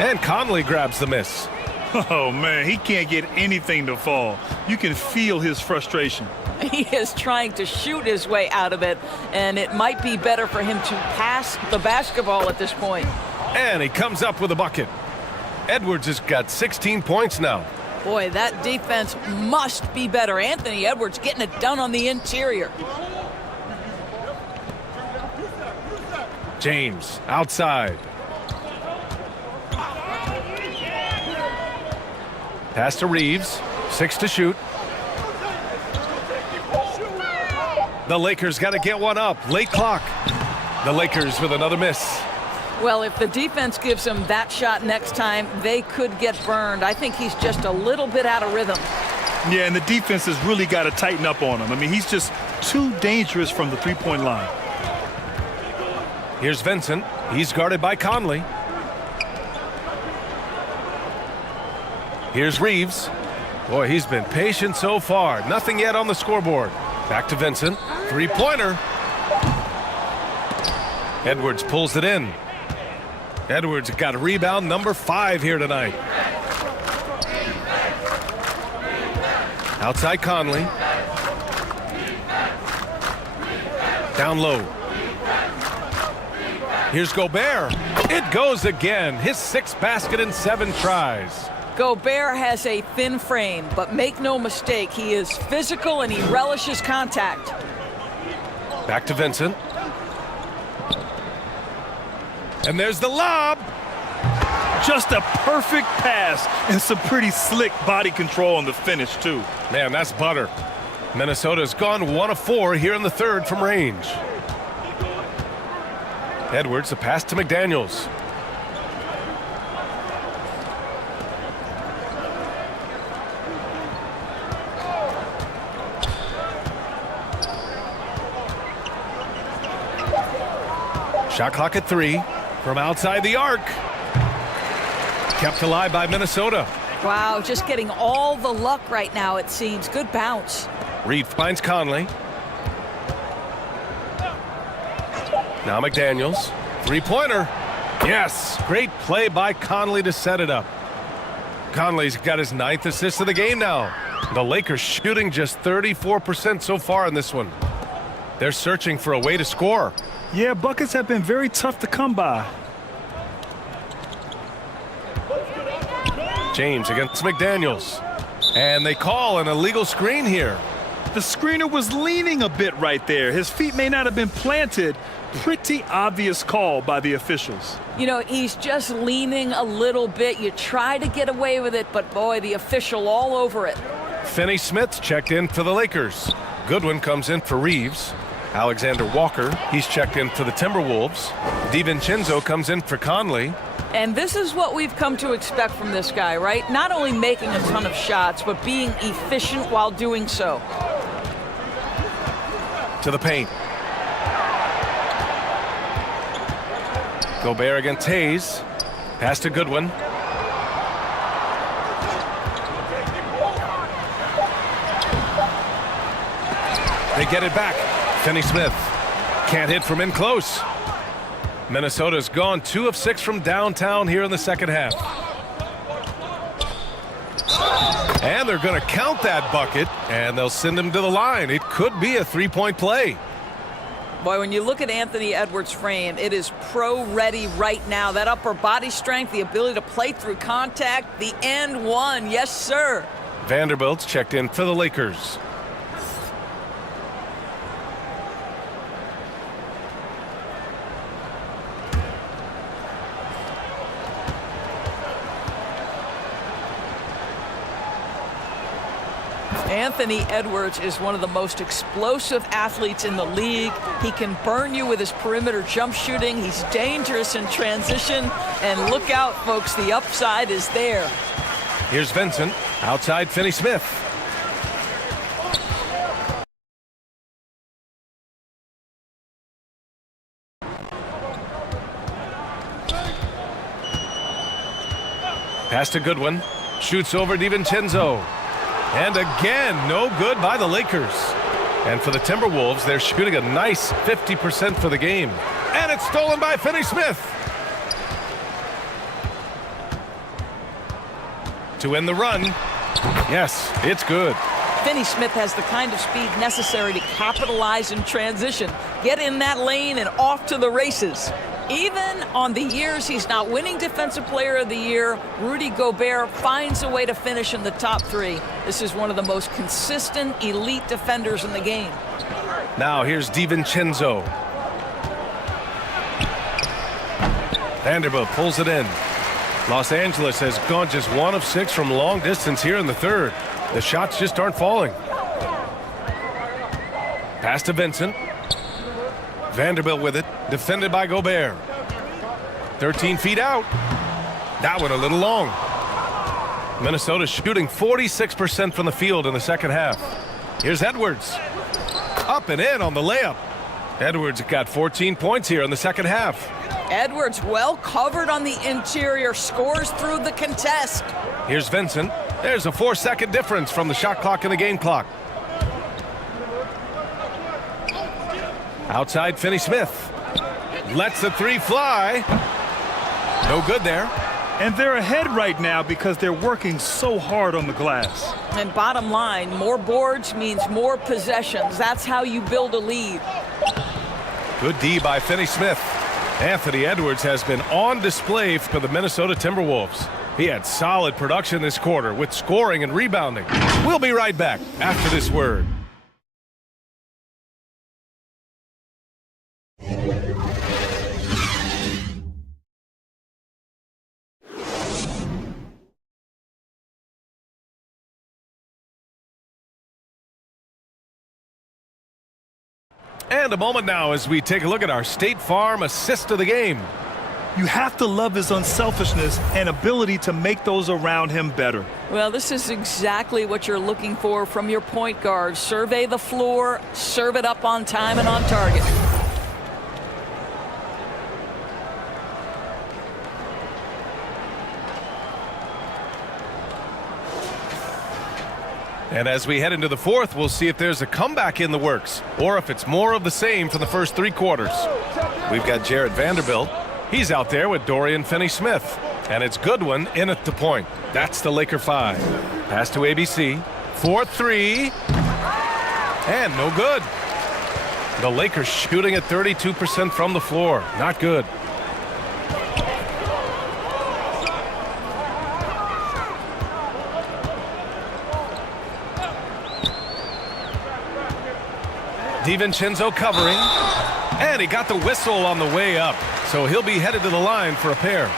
And Conley grabs the miss. Oh, man, he can't get anything to fall. You can feel his frustration. He is trying to shoot his way out of it, and it might be better for him to pass the basketball at this point. And he comes up with a bucket. Edwards has got 16 points now. Boy, that defense must be better. Anthony Edwards getting it done on the interior. James outside. Pass to Reeves. 6 to shoot. The Lakers got to get one up. Late clock. The Lakers with another miss. Well, if the defense gives him that shot next time, they could get burned. I think he's just a little bit out of rhythm. Yeah, and the defense has really got to tighten up on him. I mean, he's just too dangerous from the three-point line. Here's Vincent. He's guarded by Conley. Here's Reeves. Boy, he's been patient so far. Nothing yet on the scoreboard. Back to Vincent. Three-pointer. Edwards pulls it in. Edwards got a rebound number 5 here tonight. Outside Conley. Down low. Here's Gobert. It goes again. His 6th basket in 7 tries. Gobert has a thin frame, but make no mistake, he is physical and he relishes contact. Back to Vincent. And there's the lob. Just a perfect pass and some pretty slick body control on the finish, too. Man, that's butter. Minnesota's gone 1 of 4 here in the third from range. Edwards, a pass to McDaniels. Shot clock at 3 from outside the arc. Kept alive by Minnesota. Wow, just getting all the luck right now, it seems. Good bounce. Reed finds Conley. Now McDaniels. Three-pointer. Yes, great play by Conley to set it up. Conley's got his 9th assist of the game now. The Lakers shooting just 34% so far in this one. They're searching for a way to score. Yeah, buckets have been very tough to come by. James against McDaniels. And they call an illegal screen here. The screener was leaning a bit right there. His feet may not have been planted. Pretty obvious call by the officials. You know, he's just leaning a little bit. You try to get away with it, but boy, the official all over it. Finney Smith checked in for the Lakers. Goodwin comes in for Reeves. Alexander Walker, he's checked in for the Timberwolves. DiVincenzo comes in for Conley. And this is what we've come to expect from this guy, right? Not only making a ton of shots, but being efficient while doing so. To the paint. Gobert against Hayes. Pass to Goodwin. They get it back. Finney Smith can't hit from in close. Minnesota's gone 2 of 6 from downtown here in the second half. And they're going to count that bucket, and they'll send him to the line. It could be a three-point play. Boy, when you look at Anthony Edwards' frame, it is pro-ready right now. That upper body strength, the ability to play through contact, the and one. Yes, sir. Vanderbilt's checked in for the Lakers. Anthony Edwards is one of the most explosive athletes in the league. He can burn you with his perimeter jump shooting. He's dangerous in transition. And look out, folks, the upside is there. Here's Vincent outside Finney Smith. Pass to Goodwin. Shoots over DiVincenzo. And again, no good by the Lakers. And for the Timberwolves, they're shooting a nice 50% for the game. And it's stolen by Finney Smith. To end the run. Yes, it's good. Finney Smith has the kind of speed necessary to capitalize in transition. Get in that lane and off to the races. Even on the years he's not winning Defensive Player of the Year, Rudy Gobert finds a way to finish in the top 3. This is one of the most consistent elite defenders in the game. Now here's DiVincenzo. Vanderbilt pulls it in. Los Angeles has gone just 1 of 6 from long distance here in the third. The shots just aren't falling. Pass to Vincent. Vanderbilt with it, defended by Gobert. 13 feet out. That one a little long. Minnesota shooting 46% from the field in the second half. Here's Edwards. Up and in on the layup. Edwards got 14 points here in the second half. Edwards well covered on the interior, scores through the contest. Here's Vincent. There's a 4-second difference from the shot clock and the game clock. Outside Finney Smith. Lets the 3 fly. No good there. And they're ahead right now because they're working so hard on the glass. And bottom line, more boards means more possessions. That's how you build a lead. Good D by Finney Smith. Anthony Edwards has been on display for the Minnesota Timberwolves. He had solid production this quarter with scoring and rebounding. We'll be right back after this word. And a moment now as we take a look at our State Farm assist of the game. You have to love his unselfishness and ability to make those around him better. Well, this is exactly what you're looking for from your point guard. Survey the floor, serve it up on time and on target. And as we head into the fourth, we'll see if there's a comeback in the works or if it's more of the same for the first 3 quarters. We've got Jarrett Vanderbilt. He's out there with Dorian Finney-Smith. And it's Goodwin in at the point. That's the Laker 5. Pass to ABC. 4-3. And no good. The Lakers shooting at 32% from the floor. Not good. DiVincenzo covering. And he got the whistle on the way up. So he'll be headed to the line for a pair.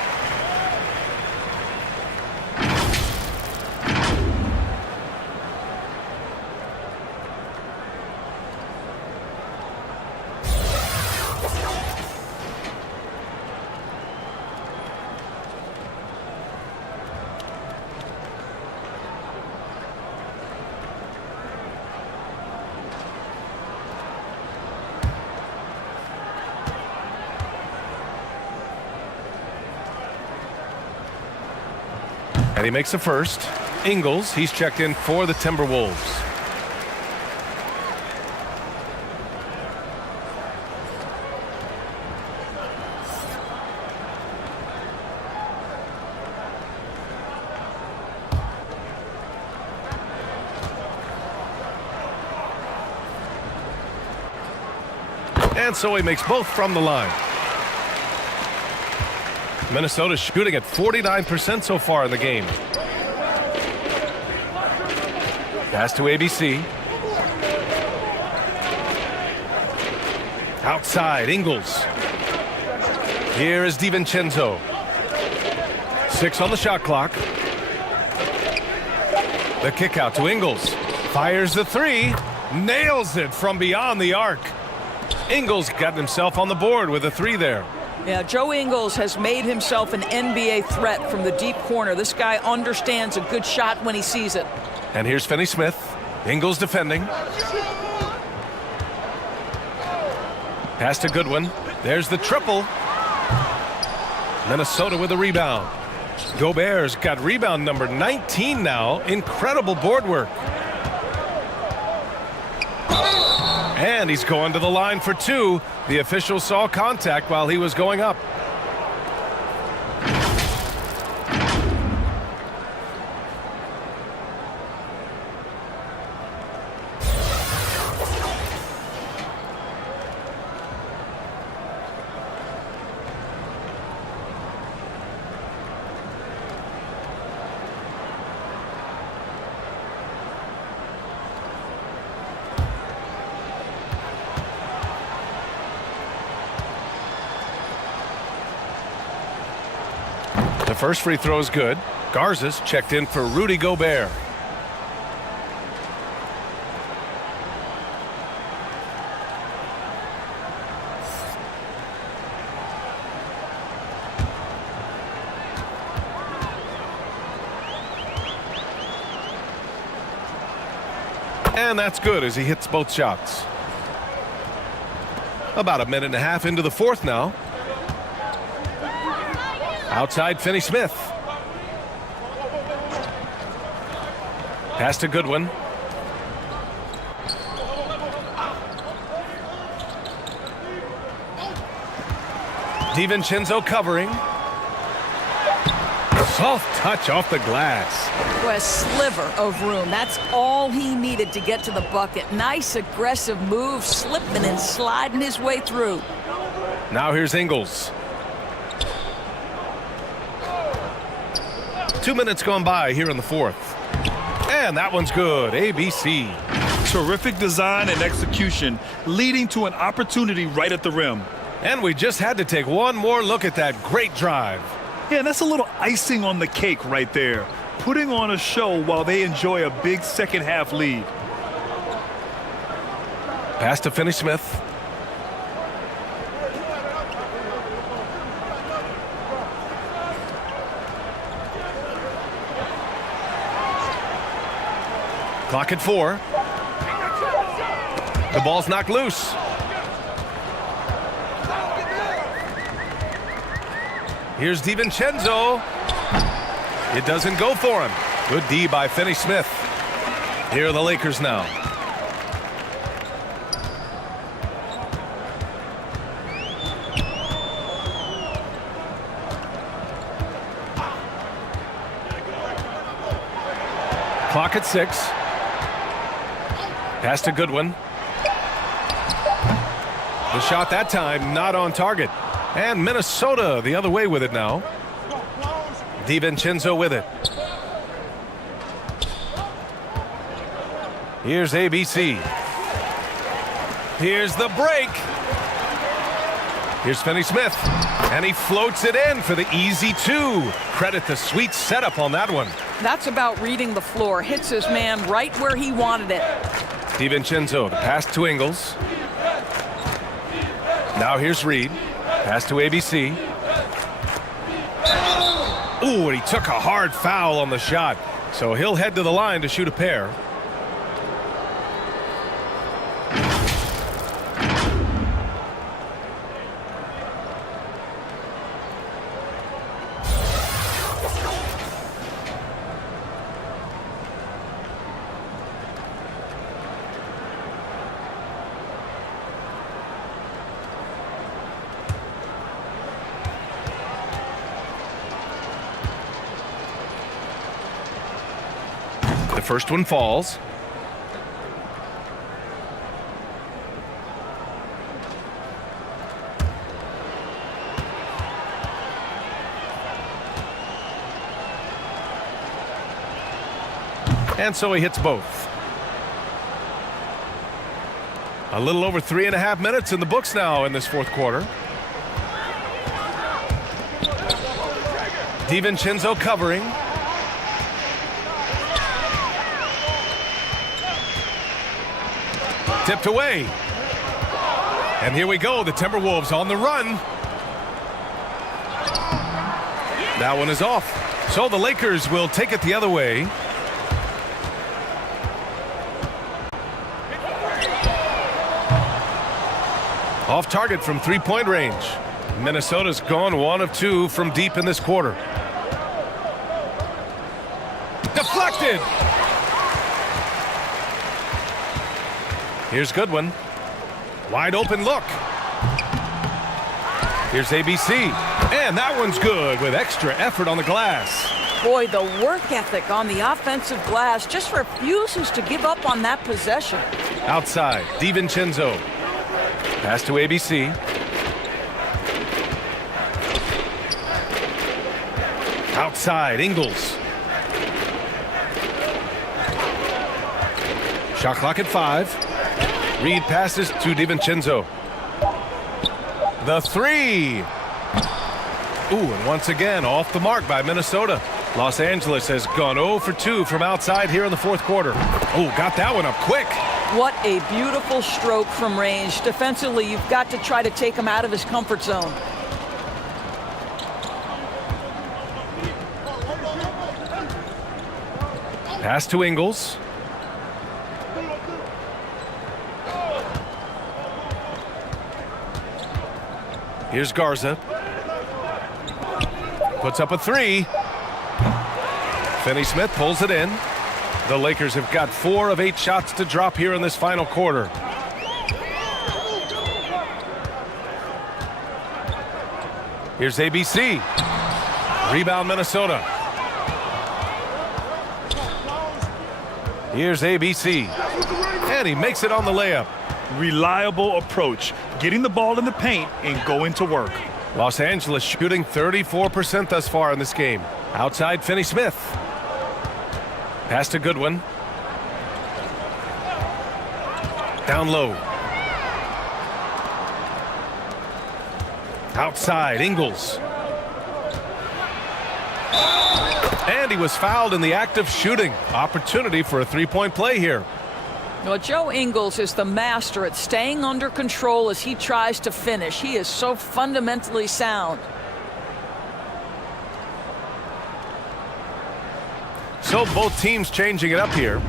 And he makes the first. Ingles, he's checked in for the Timberwolves. And so he makes both from the line. Minnesota's shooting at 49% so far in the game. Pass to ABC. Outside, Ingles. Here is DiVincenzo. 6 on the shot clock. The kick out to Ingles. Fires the 3. Nails it from beyond the arc. Ingles got himself on the board with a 3 there. Yeah, Joe Ingles has made himself an NBA threat from the deep corner. This guy understands a good shot when he sees it. And here's Finney-Smith. Ingles defending. Pass to Goodwin. There's the triple. Minnesota with a rebound. Gobert's got rebound number 19 now. Incredible board work. And he's going to the line for 2. The official saw contact while he was going up. The first free throw is good. Garza's checked in for Rudy Gobert. And that's good as he hits both shots. About a minute and a half into the fourth now. Outside, Finney-Smith. Pass to Goodwin. DiVincenzo covering. Soft touch off the glass. A sliver of room. That's all he needed to get to the bucket. Nice aggressive move, slipping and sliding his way through. Now here's Ingles. 2 minutes gone by here in the fourth. And that one's good. ABC. Terrific design and execution, leading to an opportunity right at the rim. And we just had to take one more look at that great drive. Yeah, and that's a little icing on the cake right there. Putting on a show while they enjoy a big second half lead. Pass to Finney-Smith. Clock at 4. The ball's knocked loose. Here's DiVincenzo. It doesn't go for him. Good D by Finney-Smith. Here are the Lakers now. Clock at 6. Pass to Goodwin. The shot that time not on target. And Minnesota the other way with it now. DiVincenzo with it. Here's ABC. Here's the break. Here's Finney Smith, and he floats it in for the easy two. Credit the sweet setup on that one. That's about reading the floor. Hits his man right where he wanted it. DiVincenzo, the pass to Ingles. Now here's Reed. Pass to ABC. Ooh, and he took a hard foul on the shot. So he'll head to the line to shoot a pair. The first one falls. And so he hits both. A little over 3.5 minutes in the books now in this fourth quarter. DiVincenzo covering. Tipped away. And here we go. The Timberwolves on the run. That one is off. So the Lakers will take it the other way. Off target from three-point range. Minnesota's gone 1 of 2 from deep in this quarter. Deflected. Here's Goodwin. Wide open look. Here's ABC. And that one's good with extra effort on the glass. Boy, the work ethic on the offensive glass just refuses to give up on that possession. Outside, DiVincenzo. Pass to ABC. Outside, Ingles. Shot clock at 5. Reed passes to DiVincenzo. The three. Ooh, and once again off the mark by Minnesota. Los Angeles has gone 0 for 2 from outside here in the fourth quarter. Oh, got that one up quick. What a beautiful stroke from range. Defensively, you've got to try to take him out of his comfort zone. Pass to Ingles. Here's Garza. Puts up a three. Finney Smith pulls it in. The Lakers have got 4 of 8 shots to drop here in this final quarter. Here's ABC. Rebound Minnesota. Here's ABC. And he makes it on the layup. Reliable approach, getting the ball in the paint and going to work. Los Angeles shooting 34% thus far in this game. Outside, Finney Smith. Pass to Goodwin. Down low. Outside, Ingles. And he was fouled in the act of shooting. Opportunity for a three-point play here. Well, Joe Ingles is the master at staying under control as he tries to finish. He is so fundamentally sound. So both teams changing it up here.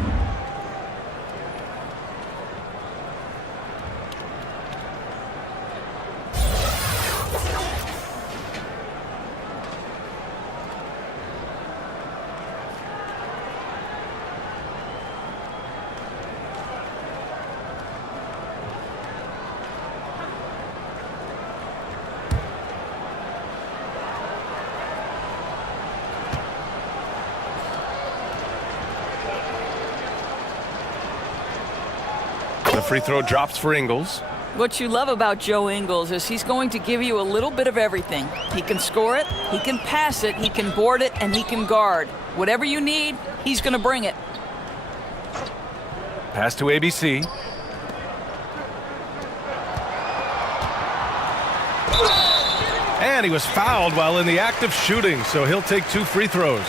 The free throw drops for Ingles. What you love about Joe Ingles is he's going to give you a little bit of everything. He can score it, he can pass it, he can board it, and he can guard. Whatever you need, he's going to bring it. Pass to ABC. And he was fouled while in the act of shooting, so he'll take 2 free throws.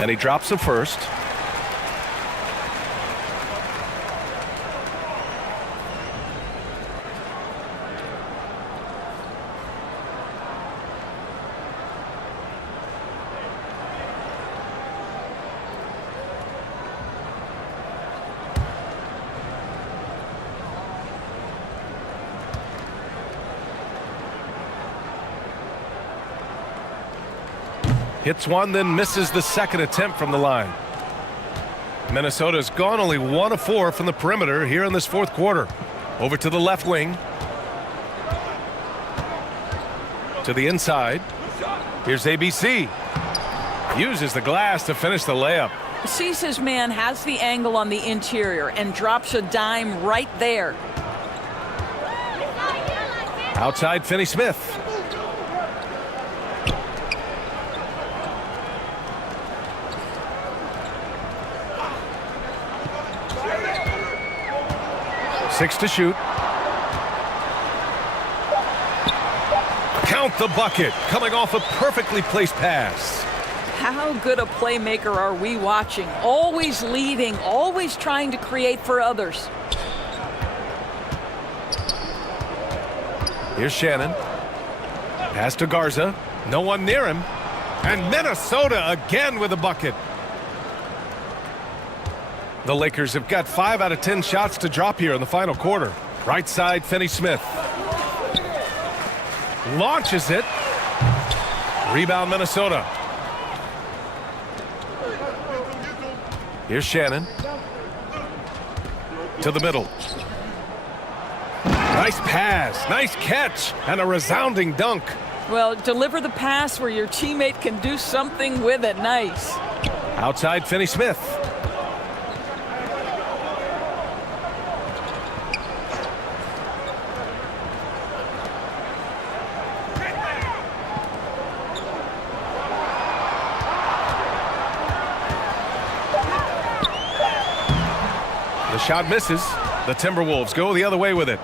And he drops the first. Hits one, then misses the second attempt from the line. Minnesota's gone only 1 of 4 from the perimeter here in this fourth quarter. Over to the left wing. To the inside. Here's ABC. Uses the glass to finish the layup. Sees his man, has the angle on the interior, and drops a dime right there. Outside Finney-Smith. Six to shoot. Count the bucket, coming off a perfectly placed pass. How good a playmaker are we watching? Always leading, always trying to create for others. Here's Shannon. Pass to Garza. No one near him. And Minnesota again with a bucket. The Lakers have got 5 out of 10 shots to drop here in the final quarter. Right side, Finney-Smith. Launches it. Rebound, Minnesota. Here's Shannon. To the middle. Nice pass, nice catch, and a resounding dunk. Well, deliver the pass where your teammate can do something with it. Nice. Outside Finney-Smith. The shot misses. The Timberwolves go the other way with it.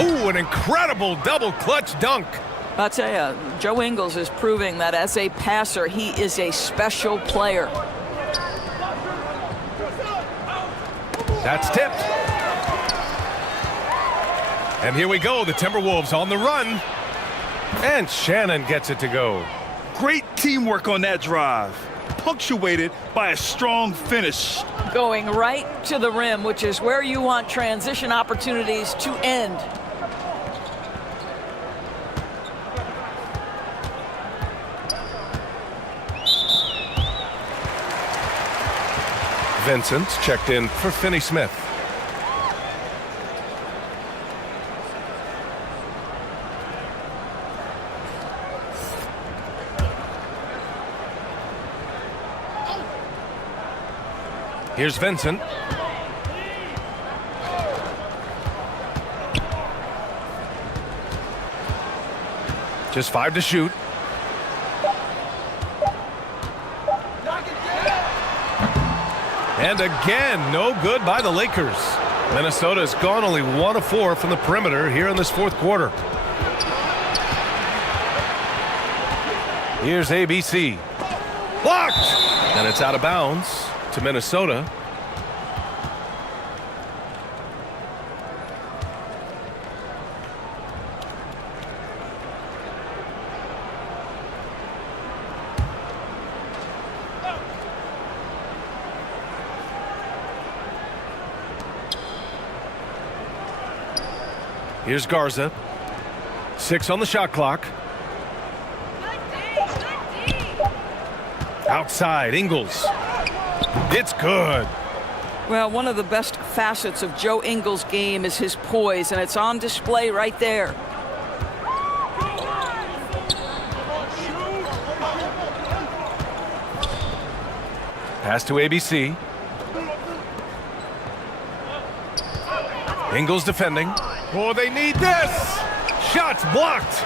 Ooh, an incredible double clutch dunk. I'll tell you, Joe Ingles is proving that as a passer, he is a special player. That's tipped. And here we go, the Timberwolves on the run. And Shannon gets it to go. Great teamwork on that drive, punctuated by a strong finish. Going right to the rim, which is where you want transition opportunities to end. Vincent checked in for Finney-Smith. Here's Vincent. Just 5 to shoot. And again, no good by the Lakers. Minnesota's gone only 1 of 4 from the perimeter here in this fourth quarter. Here's ABC. Blocked! And it's out of bounds to Minnesota. Here's Garza. 6 on the shot clock. Outside, Ingles. It's good. Well, one of the best facets of Joe Ingles' game is his poise, and it's on display right there. Pass to ABC. Ingles defending. Oh, they need this. Shots blocked.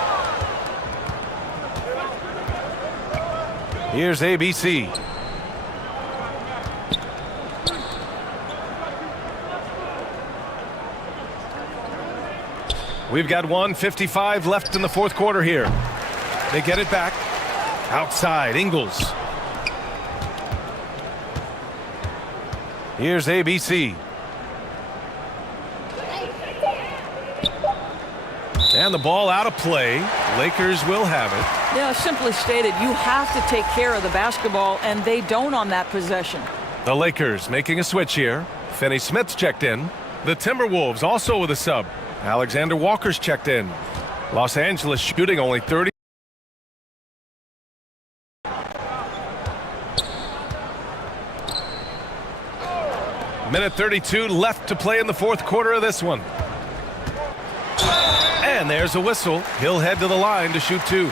Here's ABC. We've got 1:55 left in the fourth quarter here. They get it back. Outside, Ingles. Here's ABC. And the ball out of play. Lakers will have it. Yeah, simply stated, you have to take care of the basketball, and they don't on that possession. The Lakers making a switch here. Finney Smith's checked in. The Timberwolves also with a sub. Alexander Walker's checked in. Los Angeles shooting only 30. Minute 32 left to play in the fourth quarter of this one. And there's a whistle. He'll head to the line to shoot two.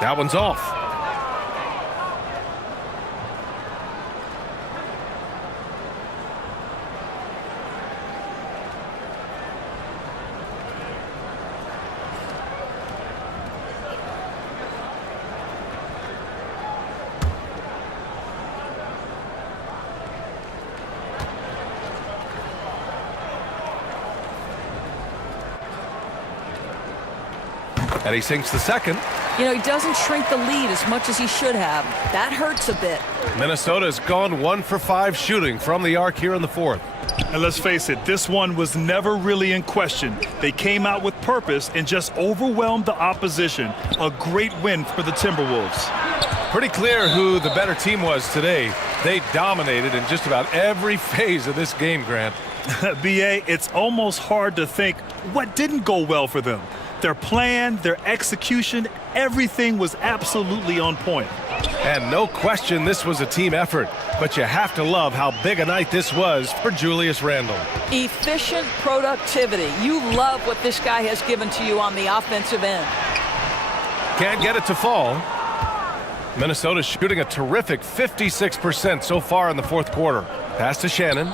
That one's off. And he sinks the second. You know, he doesn't shrink the lead as much as he should have. That hurts a bit. Minnesota has gone 1 for 5 shooting from the arc here in the fourth. And let's face it, this one was never really in question. They came out with purpose and just overwhelmed the opposition. A great win for the Timberwolves. Pretty clear who the better team was today. They dominated in just about every phase of this game, Grant. B.A., it's almost hard to think what didn't go well for them. Their plan, their execution, everything was absolutely on point. And no question this was a team effort, but you have to love how big a night this was for Julius Randle. Efficient productivity. You love what this guy has given to you on the offensive end. Can't get it to fall. Minnesota's shooting a terrific 56% so far in the fourth quarter. Pass to Shannon.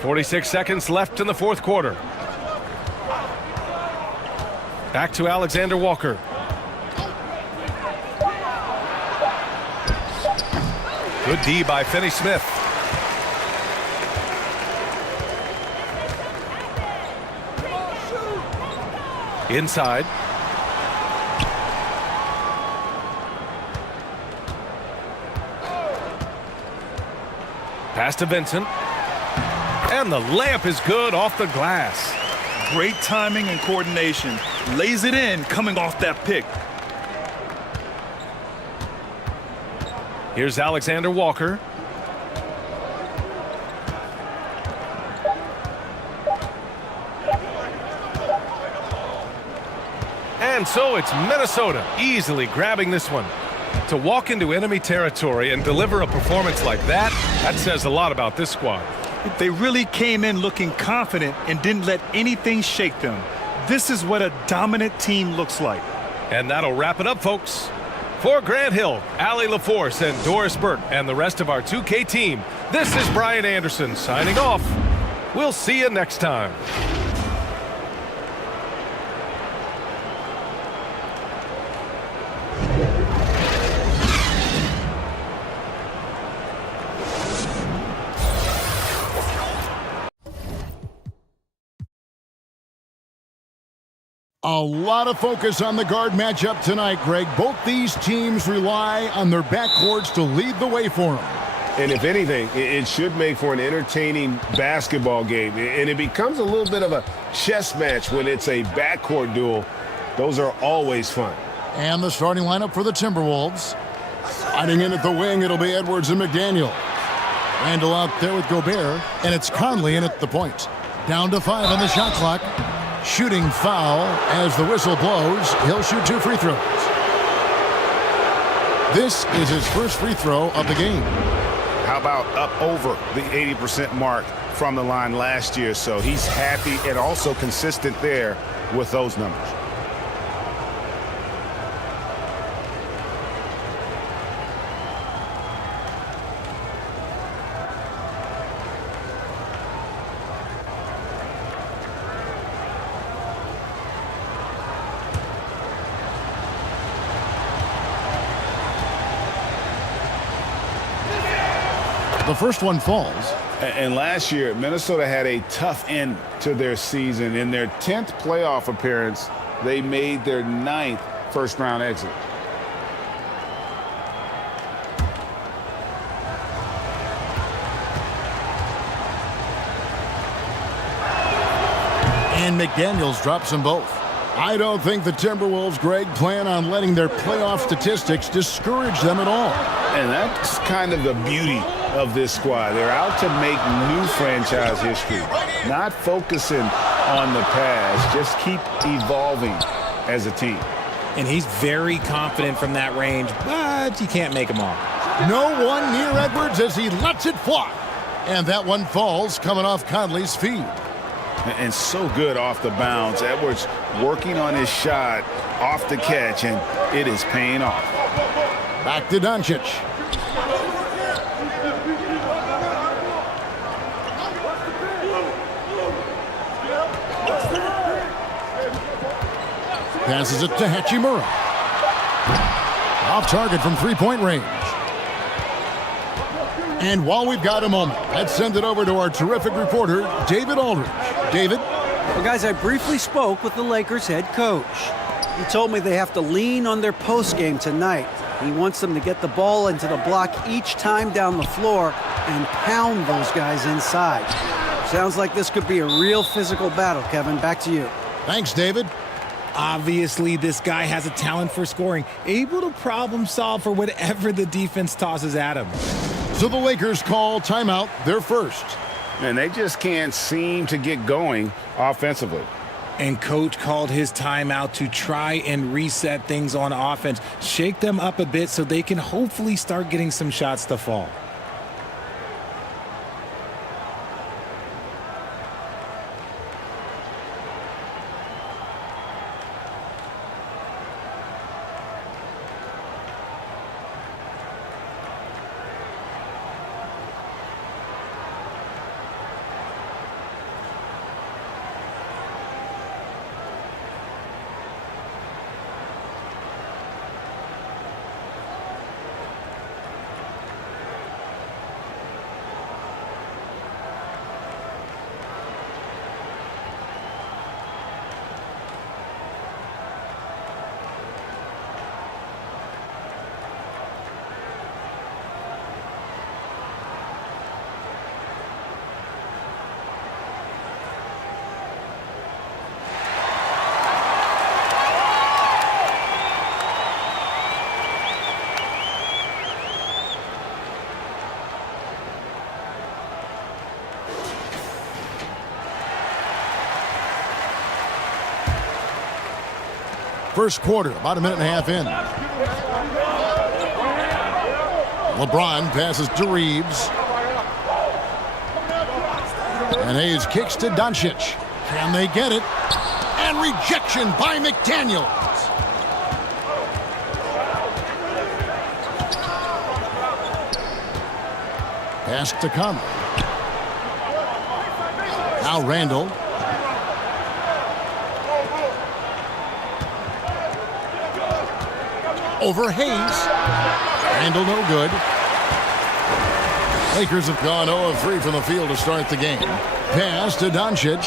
46 seconds left in the fourth quarter. Back to Alexander Walker. Good D by Finney Smith. Inside. Pass to Vincent. And the layup is good off the glass. Great timing and coordination. Lays it in coming off that pick. Here's Alexander Walker. And so it's Minnesota easily grabbing this one. To walk into enemy territory and deliver a performance like that says a lot about this squad. They really came in looking confident and didn't let anything shake them. This is what a dominant team looks like. And that'll wrap it up, folks. For Grant Hill, Allie LaForce, and Doris Burke, and the rest of our 2K team, this is Brian Anderson signing off. We'll see you next time. A lot of focus on the guard matchup tonight, Greg. Both these teams rely on their backcourts to lead the way for them. And if anything, it should make for an entertaining basketball game. And it becomes a little bit of a chess match when it's a backcourt duel. Those are always fun. And the starting lineup for the Timberwolves. Sliding in at the wing, it'll be Edwards and McDaniel. Randall out there with Gobert, and it's Conley in at the point. Down to 5 on the shot clock. Shooting foul as the whistle blows. He'll shoot 2 free throws. This is his first free throw of the game. How about up over the 80% mark from the line last year? So he's happy and also consistent there with those numbers. The first one falls. And last year, Minnesota had a tough end to their season. In their 10th playoff appearance, they made their 9th first-round exit. And McDaniels drops them both. I don't think the Timberwolves, Greg, plan on letting their playoff statistics discourage them at all. And that's kind of the beauty of this squad. They're out to make new franchise history, not focusing on the past, just keep evolving as a team. And he's very confident from that range, but you can't make him all. No one near Edwards as he lets it fly. And that one falls coming off Conley's feed. And so good off the bounce. Edwards working on his shot off the catch, and it is paying off. Back to Doncic. Passes it to Hachimura. Off target from three-point range. And while we've got a moment, let's send it over to our terrific reporter, David Aldridge. David? Well, guys, I briefly spoke with the Lakers head coach. He told me they have to lean on their post game tonight. He wants them to get the ball into the block each time down the floor and pound those guys inside. Sounds like this could be a real physical battle, Kevin. Back to you. Thanks, David. Obviously, this guy has a talent for scoring, able to problem solve for whatever the defense tosses at him. So the Lakers call timeout, their first. And they just can't seem to get going offensively. And coach called his timeout to try and reset things on offense, shake them up a bit so they can hopefully start getting some shots to fall. First quarter, about a minute and a half in. LeBron passes to Reeves. And Hayes kicks to Doncic. Can they get it? And rejection by McDaniels. Pass to Conley. Now Randall. Over Hayes. Randall no good. Lakers have gone 0 of 3 from the field to start the game. Pass to Doncic.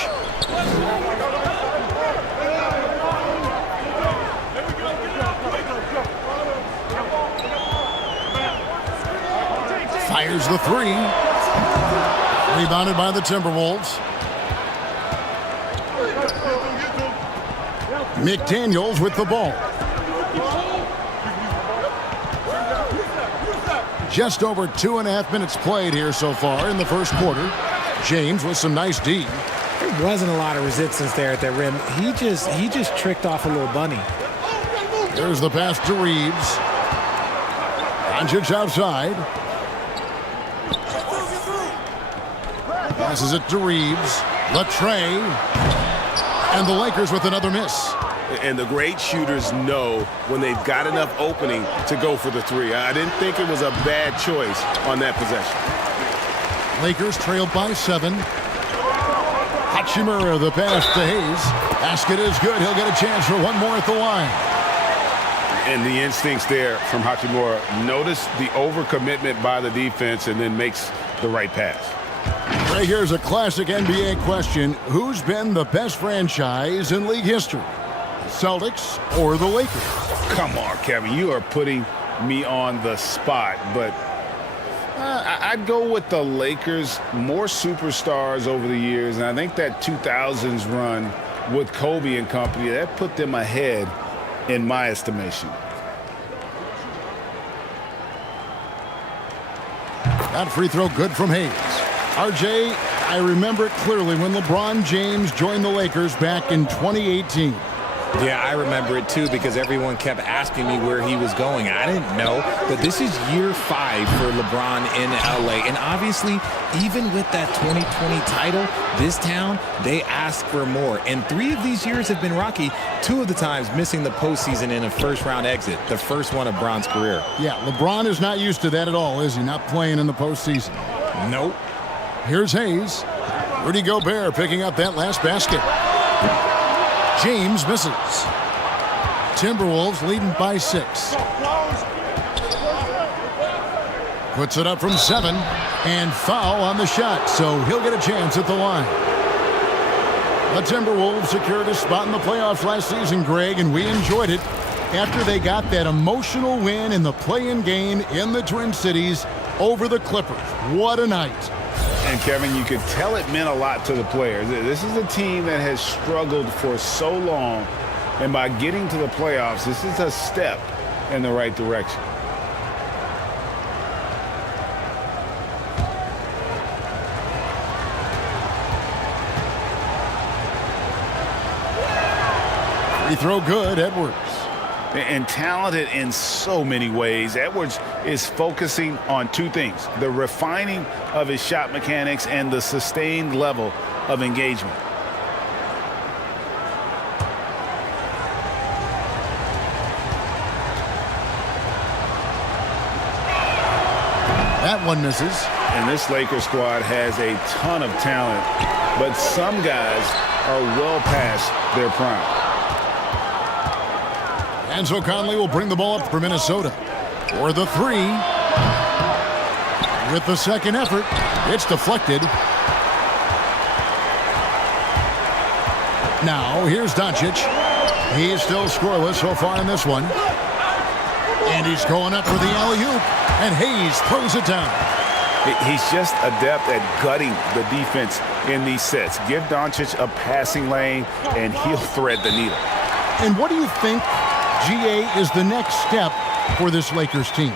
Fires the three. Rebounded by the Timberwolves. McDaniels with the ball. Just over 2.5 minutes played here so far in the first quarter. James with some nice D. There wasn't a lot of resistance there at that rim. He just tricked off a little bunny. There's the pass to Reeves. Doncic outside. Passes it to Reeves. Latrey. And the Lakers with another miss. And the great shooters know when they've got enough opening to go for the three. I didn't think it was a bad choice on that possession. Lakers trailed by 7. Hachimura the pass to Hayes. Basket is good. He'll get a chance for one more at the line. And the instincts there from Hachimura. Notice the overcommitment by the defense and then makes the right pass. Right, here's a classic NBA question. Who's been the best franchise in league history? The Celtics or the Lakers? Come on, Kevin. You are putting me on the spot, but I'd go with the Lakers. More superstars over the years, and I think that 2000s run with Kobe and company, that put them ahead in my estimation. That free throw good from Hayes. RJ, I remember it clearly when LeBron James joined the Lakers back in 2018. Yeah, I remember it too because everyone kept asking me where he was going. I didn't know, but this is year 5 for LeBron in LA. And obviously, even with that 2020 title, this town, they ask for more. And 3 of these years have been rocky, 2 of the times missing the postseason in a first-round exit, the first one of Bron's career. Yeah, LeBron is not used to that at all, is he? Not playing in the postseason. Nope. Here's Hayes. Rudy Gobert picking up that last basket. James misses. Timberwolves leading by 6. Puts it up from 7. And foul on the shot, so he'll get a chance at the line. The Timberwolves secured a spot in the playoffs last season, Greg, and we enjoyed it after they got that emotional win in the play-in game in the Twin Cities over the Clippers. What a night. And, Kevin, you could tell it meant a lot to the players. This is a team that has struggled for so long, and by getting to the playoffs, this is a step in the right direction. Free throw good, Edwards. And talented in so many ways. Edwards is focusing on 2 things: the refining of his shot mechanics and the sustained level of engagement. That one misses. And this Lakers squad has a ton of talent, but some guys are well past their prime. Enzo Conley will bring the ball up for Minnesota. For the 3. With the second effort, it's deflected. Now, here's Doncic. He's still scoreless so far in this one. And he's going up for the alley-oop. And Hayes throws it down. He's just adept at gutting the defense in these sets. Give Doncic a passing lane, and he'll thread the needle. And what do you think, GA, is the next step for this Lakers team?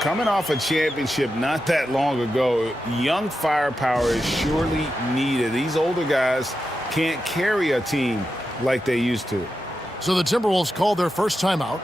Coming off a championship not that long ago, young firepower is surely needed. These older guys can't carry a team like they used to. So the Timberwolves called their first timeout.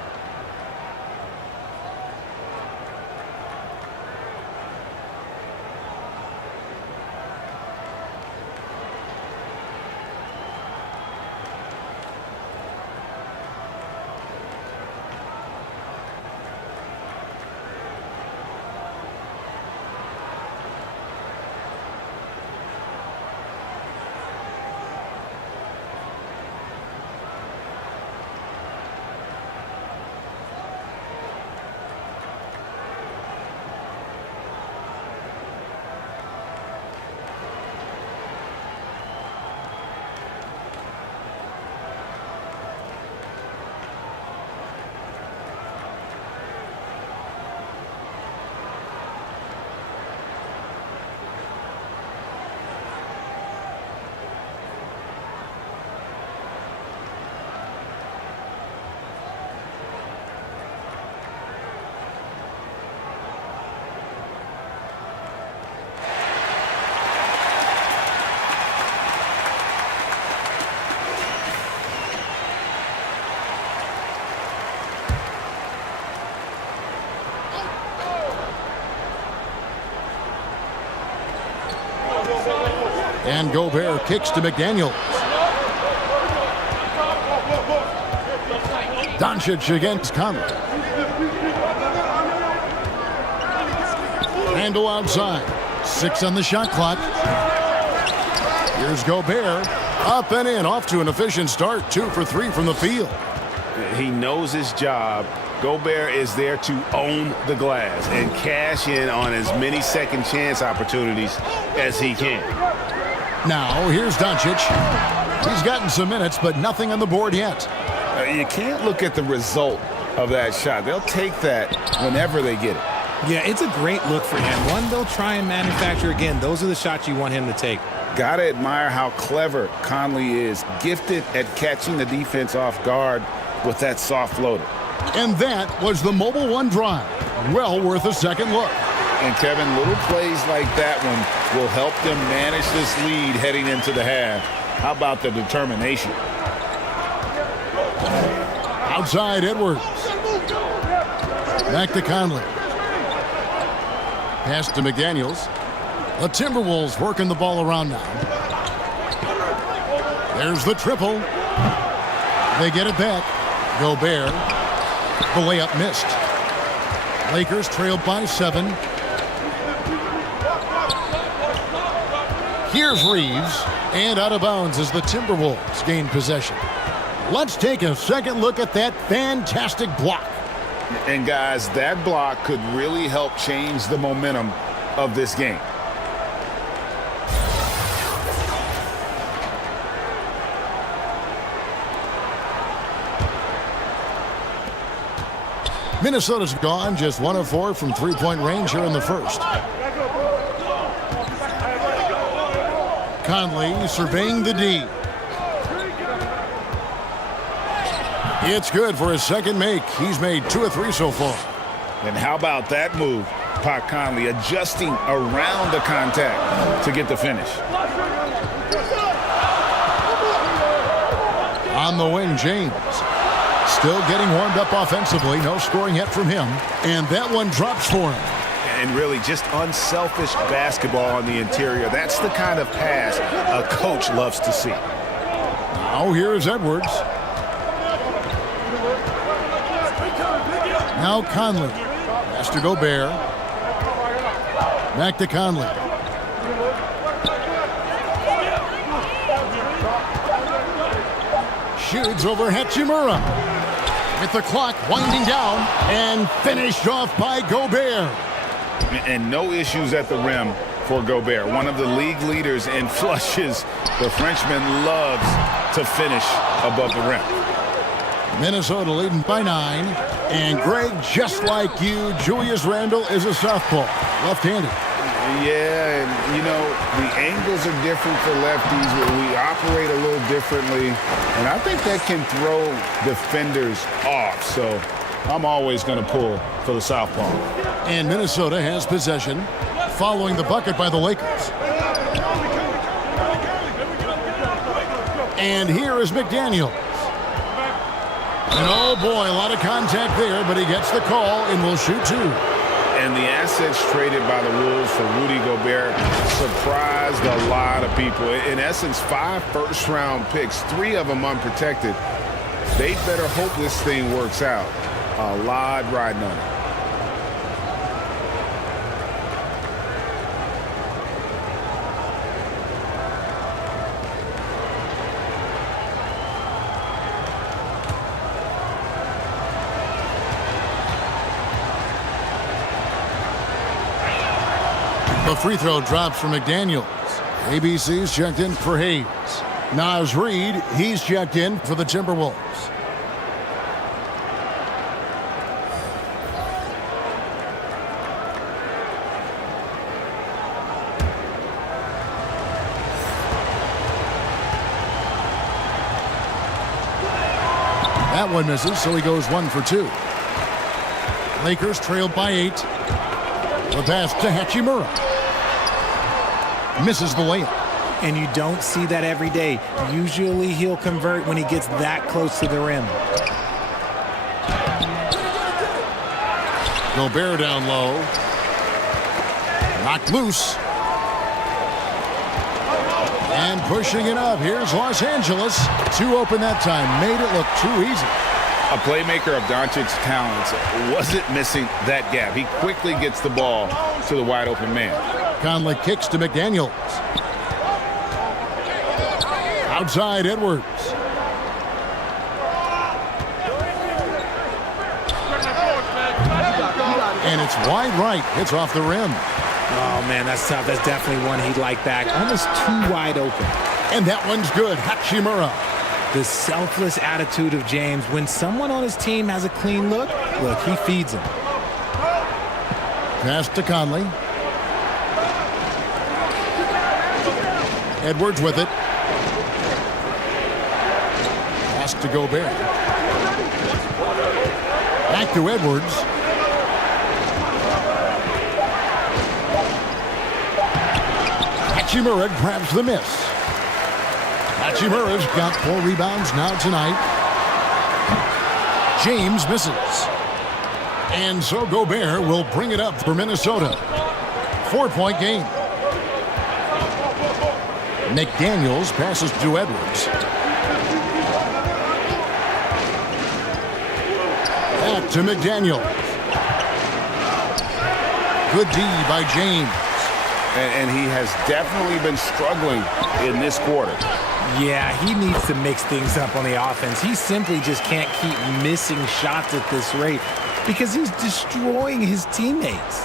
And Gobert kicks to McDaniels. Doncic against Conley. Randle outside. 6 on the shot clock. Here's Gobert. Up and in. Off to an efficient start. 2 for 3 from the field. He knows his job. Gobert is there to own the glass and cash in on as many second chance opportunities as he can. Now, here's Doncic. He's gotten some minutes, but nothing on the board yet. You can't look at the result of that shot. They'll take that whenever they get it. Yeah, it's a great look for him. One they'll try and manufacture again. Those are the shots you want him to take. Gotta admire how clever Conley is. Gifted at catching the defense off guard with that soft floater. And that was the Mobile One drive. Well worth a second look. And Kevin, little plays like that one will help them manage this lead heading into the half. How about the determination? Outside Edwards. Back to Conley. Pass to McDaniels. The Timberwolves working the ball around now. There's the triple. They get it back. Gobert. The layup missed. Lakers trailed by 7. Here's Reeves. And out of bounds as the Timberwolves gain possession. Let's take a second look at that fantastic block. And guys, that block could really help change the momentum of this game. Minnesota's gone just 1 of 4 from three-point range here in the first. Conley surveying the D. It's good for his second make. He's made 2 of 3 so far. And how about that move? Pat Conley adjusting around the contact to get the finish. On the wing, James. Still getting warmed up offensively. No scoring yet from him. And that one drops for him. And really just unselfish basketball on the interior. That's the kind of pass a coach loves to see. Now here's Edwards. Now Conley. Pass to Gobert. Back to Conley. Shoots over Hachimura. With the clock winding down and finished off by Gobert. And no issues at the rim for Gobert. One of the league leaders in flushes. The Frenchman loves to finish above the rim. Minnesota leading by 9. And Greg, just like you, Julius Randle is a southpaw, left-handed. Yeah, and you know, the angles are different for lefties, but we operate a little differently. And I think that can throw defenders off. So I'm always going to pull for the southpaw. And Minnesota has possession following the bucket by the Lakers. And here is McDaniels. And oh boy, a lot of contact there, but he gets the call and will shoot 2. And the assets traded by the Wolves for Rudy Gobert surprised a lot of people. In essence, 5 first-round picks, 3 of them unprotected. They better hope this thing works out. A lot riding on it. The free throw drops for McDaniels. ABC's checked in for Hayes. Naz Reid, he's checked in for the Timberwolves. That one misses, so he goes 1 for 2. Lakers trailed by 8. The pass to Hachimura. Misses the layup. And you don't see that every day. Usually he'll convert when he gets that close to the rim. Gobert down low. Knocked loose. And pushing it up, here's Los Angeles. Too open that time, made it look too easy. A playmaker of Doncic's talents wasn't missing that gap. He quickly gets the ball to the wide open man. Conley kicks to McDaniels. Outside Edwards. And it's wide right. It's off the rim. Oh, man, that's tough. That's definitely one he'd like back. Almost too wide open. And that one's good. Hachimura. The selfless attitude of James. When someone on his team has a clean look, he feeds him. Pass to Conley. Edwards with it. Pass to Gobert. Back to Edwards. Hachimura grabs the miss. Hachimura's got 4 rebounds now tonight. James misses. And so Gobert will bring it up for Minnesota. 4-point game. McDaniels passes to Edwards. Back to McDaniels. Good D by James. And he has definitely been struggling in this quarter. Yeah, he needs to mix things up on the offense. He simply just can't keep missing shots at this rate because he's destroying his teammates.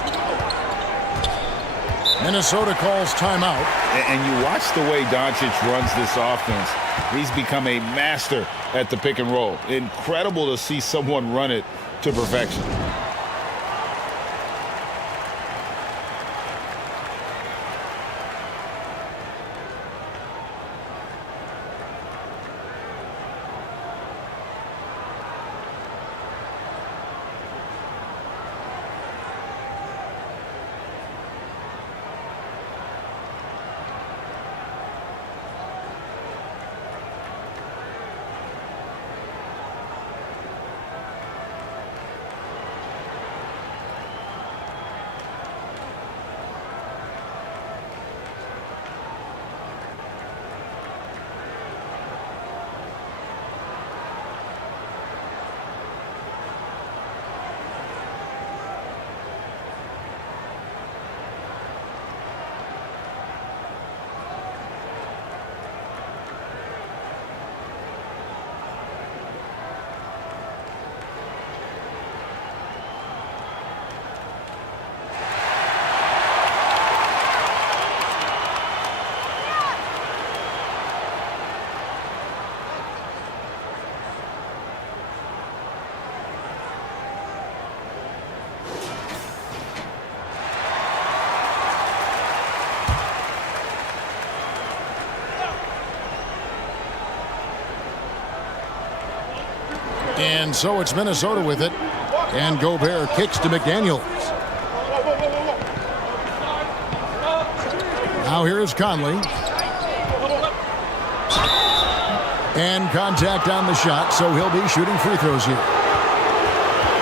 Minnesota calls timeout. And you watch the way Doncic runs this offense. He's become a master at the pick and roll. Incredible to see someone run it to perfection. And so it's Minnesota with it. And Gobert kicks to McDaniels. Now here is Conley. And contact on the shot, so he'll be shooting free throws here.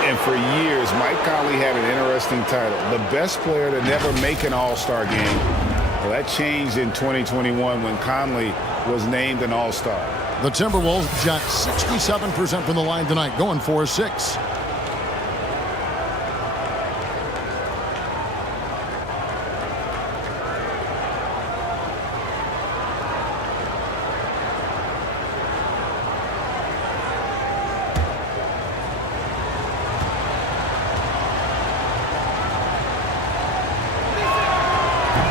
And for years, Mike Conley had an interesting title. The best player to never make an All-Star game. Well, that changed in 2021 when Conley was named an All-Star. The Timberwolves shot 67% from the line tonight, going 4-6.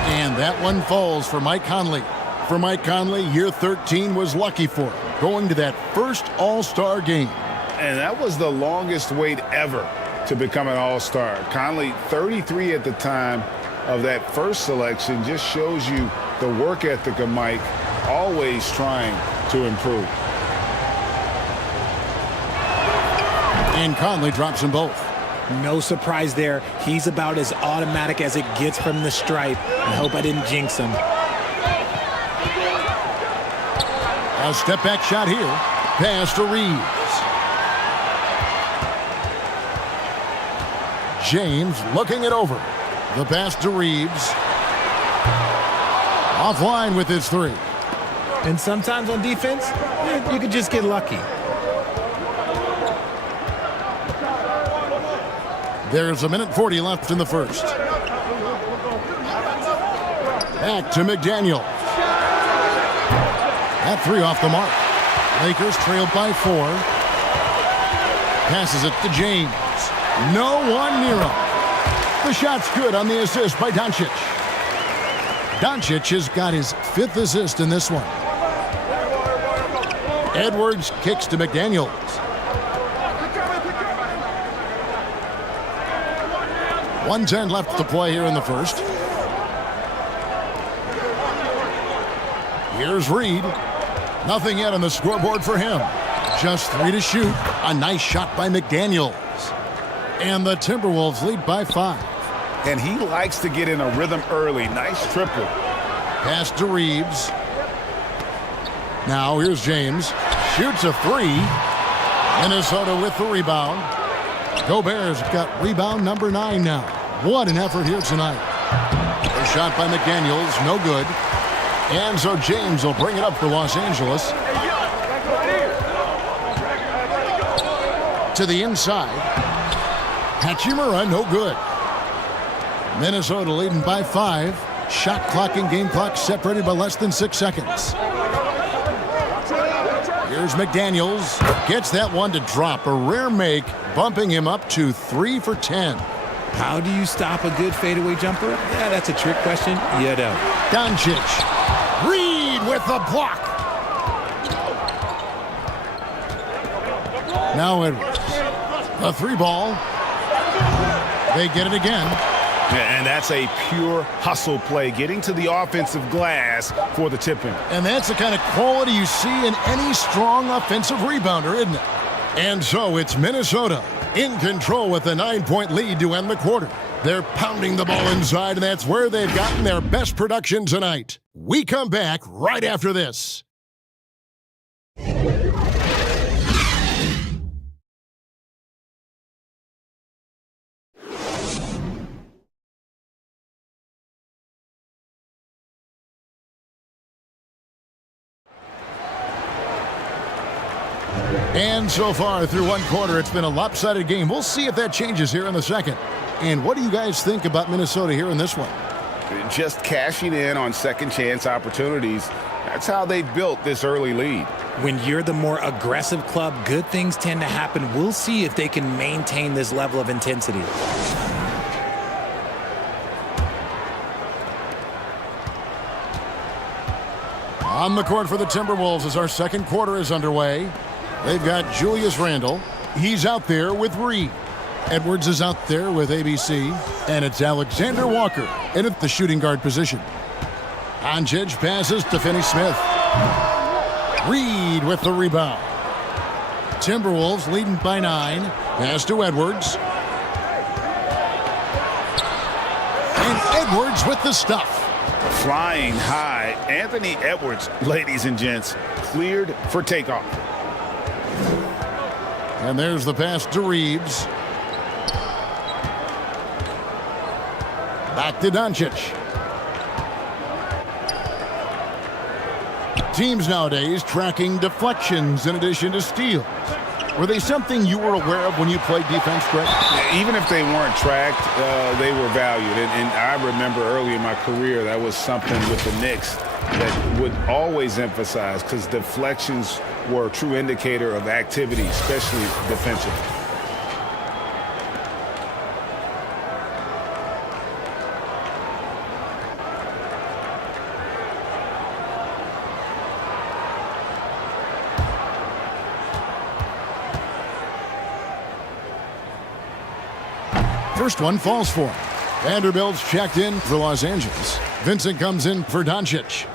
And that one falls for Mike Conley. For Mike Conley, year 13 was lucky for him, going to that first All-Star game. And that was the longest wait ever to become an All-Star. Conley, 33 at the time of that first selection, just shows you the work ethic of Mike, always trying to improve. And Conley drops them both. No surprise there. He's about as automatic as it gets from the stripe. I hope I didn't jinx him. A step-back shot here. Pass to Reeves. James looking it over. The pass to Reeves. Offline with his three. And sometimes on defense, you could just get lucky. There's 1:40 left in the first. Back to McDaniel. That three off the mark. Lakers trailed by 4. Passes it to James. No one near him. The shot's good on the assist by Doncic. Doncic has got his 5th assist in this one. Edwards kicks to McDaniels. .110 left to play here in the first. Here's Reed. Nothing yet on the scoreboard for him. Just 3 to shoot. A nice shot by McDaniels. And the Timberwolves lead by 5. And he likes to get in a rhythm early. Nice triple. Pass to Reeves. Now here's James. Shoots a 3. Minnesota with the rebound. Gobert's got rebound number 9 now. What an effort here tonight. A shot by McDaniels, no good. And so James will bring it up for Los Angeles. To the inside. Hachimura, no good. Minnesota leading by 5. Shot clock and game clock separated by less than 6 seconds. Here's McDaniels. Gets that one to drop. A rare make, bumping him up to 3 for 10. How do you stop a good fadeaway jumper? Yeah, that's a trick question. You don't. Doncic. Reed with the block. Now Edwards. A 3 ball. They get it again. Yeah, and that's a pure hustle play, getting to the offensive glass for the tip-in. And that's the kind of quality you see in any strong offensive rebounder, isn't it? And so it's Minnesota in control with a 9-point lead to end the quarter. They're pounding the ball inside, and that's where they've gotten their best production tonight. We come back right after this. And so far through one quarter, it's been a lopsided game. We'll see if that changes here in the second. And what do you guys think about Minnesota here in this one? Just cashing in on second chance opportunities. That's how they built this early lead. When you're the more aggressive club, good things tend to happen. We'll see if they can maintain this level of intensity. On the court for the Timberwolves as our second quarter is underway. They've got Julius Randle. He's out there with Reed. Edwards is out there with ABC. And it's Alexander Walker in at the shooting guard position. Doncic passes to Finney-Smith. Reed with the rebound. Timberwolves leading by 9. Pass to Edwards. And Edwards with the stuff. Flying high, Anthony Edwards, ladies and gents, cleared for takeoff. And there's the pass to Reeves. Back to Doncic. Teams nowadays tracking deflections in addition to steals. Were they something you were aware of when you played defense, Greg? Even if they weren't tracked, they were valued. And I remember early in my career, that was something with the Knicks that would always emphasize, because deflections were a true indicator of activity, especially defensively. First one falls for him. Vanderbilt's checked in for Los Angeles. Vincent comes in for Doncic.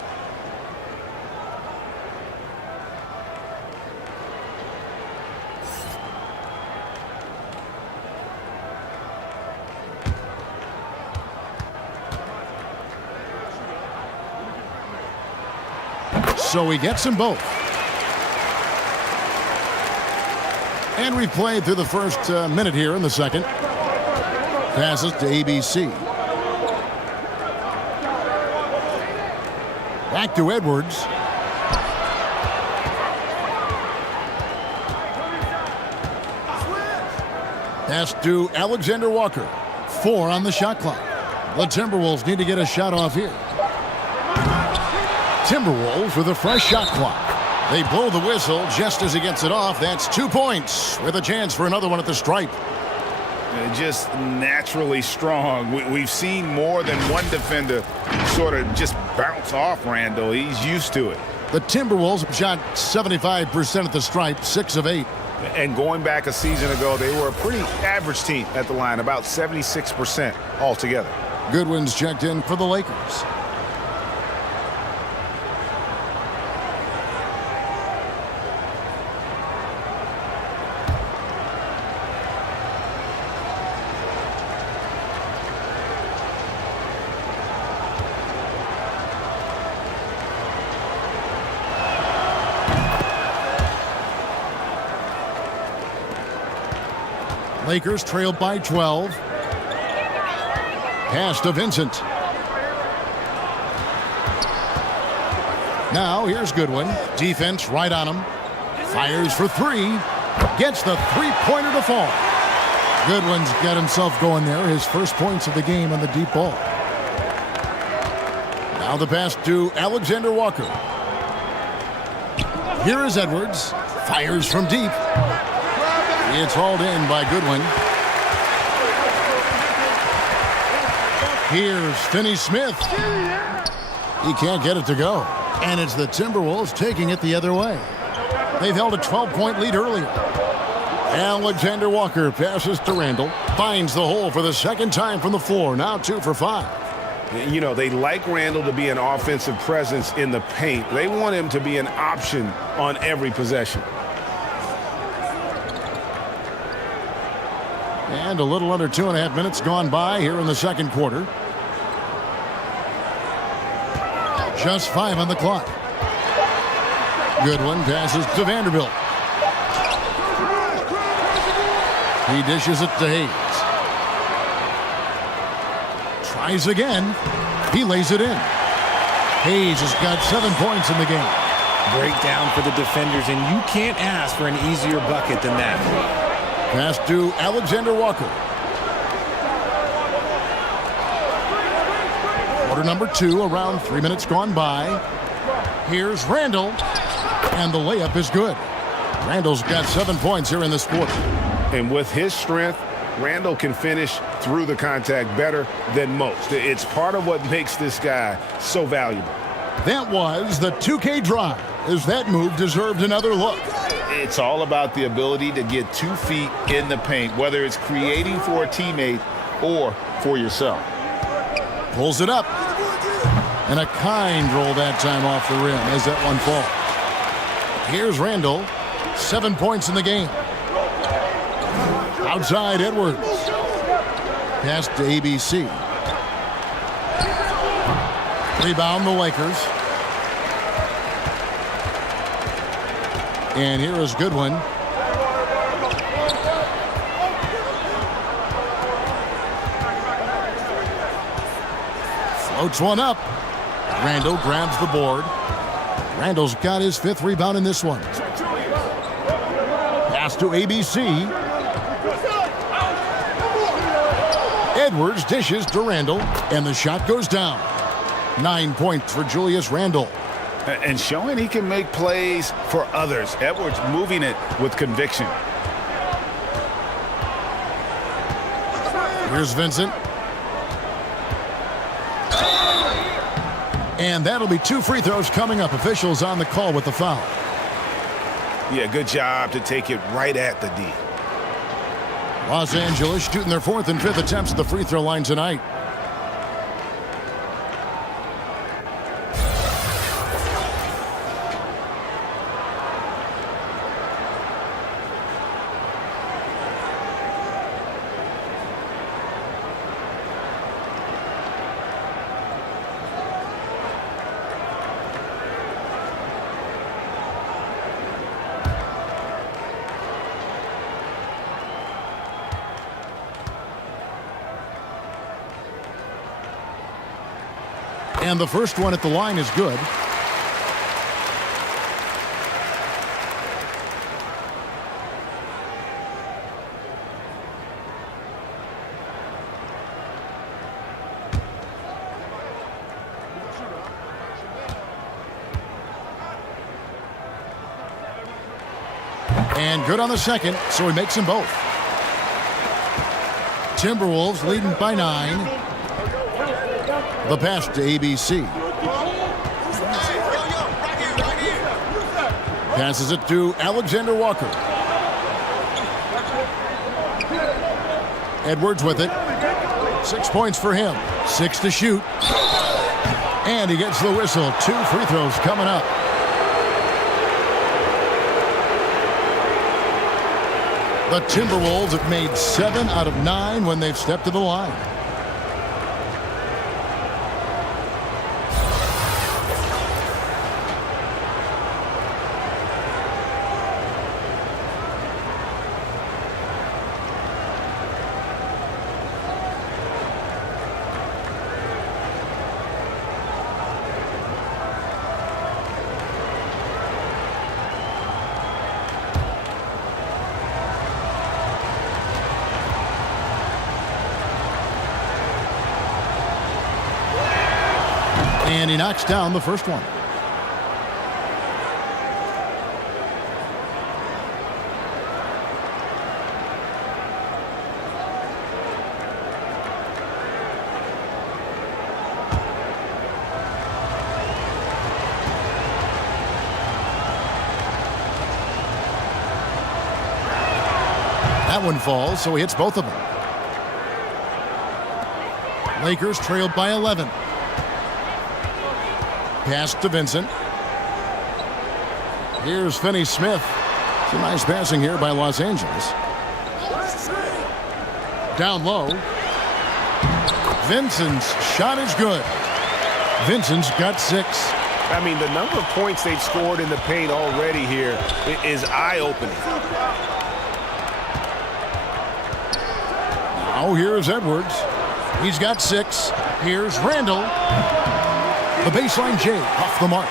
So he gets them both. And we've played through the first minute here in the second. Passes to ABC. Back to Edwards. Pass to Alexander Walker. 4 on the shot clock. The Timberwolves need to get a shot off here. Timberwolves with a fresh shot clock. They blow the whistle just as he gets it off. That's 2 points with a chance for another one at the stripe. Just naturally strong. We've seen more than one defender sort of just bounce off Randall. He's used to it. The Timberwolves shot 75% at the stripe, 6 of 8. And going back a season ago, they were a pretty average team at the line, about 76% altogether. Goodwin's checked in for the Lakers. Lakers trailed by 12. Pass to Vincent. Now here's Goodwin. Defense right on him. Fires for 3. Gets the three-pointer to fall. Goodwin's got himself going there. His first points of the game on the deep ball. Now the pass to Alexander Walker. Here is Edwards. Fires from deep. It's hauled in by Goodwin. Here's Finney-Smith. He can't get it to go. And it's the Timberwolves taking it the other way. They've held a 12-point lead earlier. Alexander Walker passes to Randall. Finds the hole for the second time from the floor. Now 2 for 5. You know, they like Randall to be an offensive presence in the paint. They want him to be an option on every possession. And a little under 2.5 minutes gone by here in the second quarter. Just 5 on the clock. Goodwin passes to Vanderbilt. He dishes it to Hayes. Tries again. He lays it in. Hayes has got 7 points in the game. Breakdown for the defenders, and you can't ask for an easier bucket than that. Pass to Alexander Walker. Quarter number 2, around 3 minutes gone by. Here's Randall, and the layup is good. Randall's got 7 points here in this quarter. And with his strength, Randall can finish through the contact better than most. It's part of what makes this guy so valuable. That was the 2K drive, as that move deserved another look. It's all about the ability to get 2 feet in the paint, whether it's creating for a teammate or for yourself. Pulls it up. And a kind roll that time off the rim as that one falls. Here's Randall. 7 points in the game. Outside Edwards. Pass to ABC. Rebound the Lakers. And here is Goodwin. Floats one up. Randall grabs the board. Randall's got his 5th rebound in this one. Pass to ABC. Edwards dishes to Randall, and the shot goes down. 9 points for Julius Randall. And showing he can make plays for others. Edwards moving it with conviction. Here's Vincent. And that'll be 2 free throws coming up. Officials on the call with the foul. Yeah, good job to take it right at the D. Los Angeles shooting their 4th and 5th attempts at the free throw line tonight. And the first one at the line is good. And good on the second, so he makes them both. Timberwolves leading by 9. The pass to ABC. Passes it to Alexander Walker. Edwards with it. 6 points for him. 6 to shoot. And he gets the whistle. 2 free throws coming up. The Timberwolves have made 7 out of 9 when they've stepped to the line. And he knocks down the first one. That one falls, so he hits both of them. Lakers trailed by 11. Pass to Vincent. Here's Finney-Smith. Some nice passing here by Los Angeles. Down low. Vincent's shot is good. Vincent's got 6. I mean, the number of points they've scored in the paint already here is eye-opening. Now here's Edwards. He's got 6. Here's Randall. The baseline J off the mark.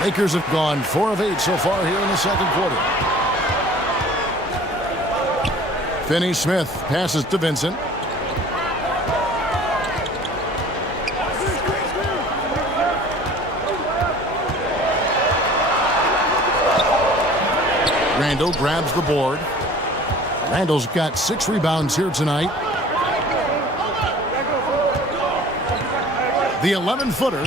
Lakers have gone 4 of 8 so far here in the second quarter. Finney-Smith passes to Vincent. Randall grabs the board. Randall's got 6 rebounds here tonight. The 11-footer.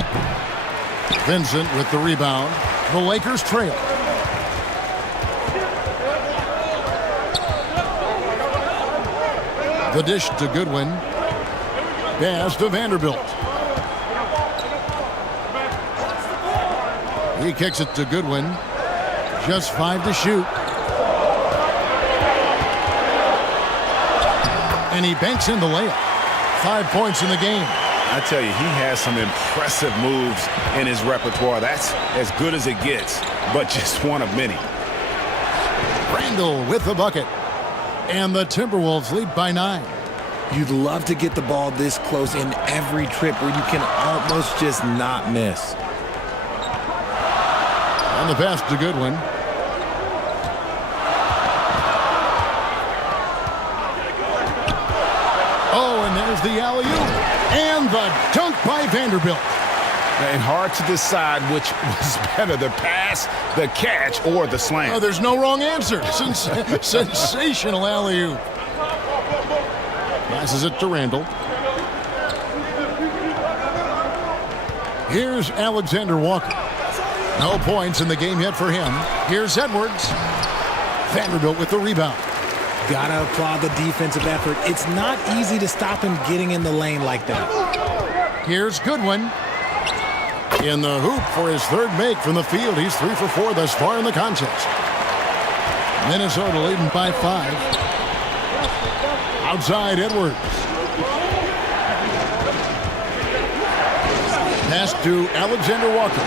Vincent with the rebound. The Lakers trail. The dish to Goodwin. Pass to Vanderbilt. He kicks it to Goodwin. Just 5 to shoot. And he banks in the layup. 5 points in the game. I tell you, he has some impressive moves in his repertoire. That's as good as it gets, but just one of many. Randall with the bucket. And the Timberwolves lead by 9. You'd love to get the ball this close in every trip where you can almost just not miss. On the pass to Goodwin. Oh, and there's the alley-oop. And the dunk by Vanderbilt. And hard to decide which was better, the pass, the catch, or the slam. Oh, there's no wrong answer. Sensational alley-oop. Passes it to Randall. Here's Alexander Walker. No points in the game yet for him. Here's Edwards. Vanderbilt with the rebound. Gotta applaud the defensive effort. It's not easy to stop him getting in the lane like that. Here's Goodwin. In the hoop for his 3rd make from the field. He's 3 for 4 thus far in the contest. Minnesota leading by 5. Outside Edwards. Pass to Alexander Walker.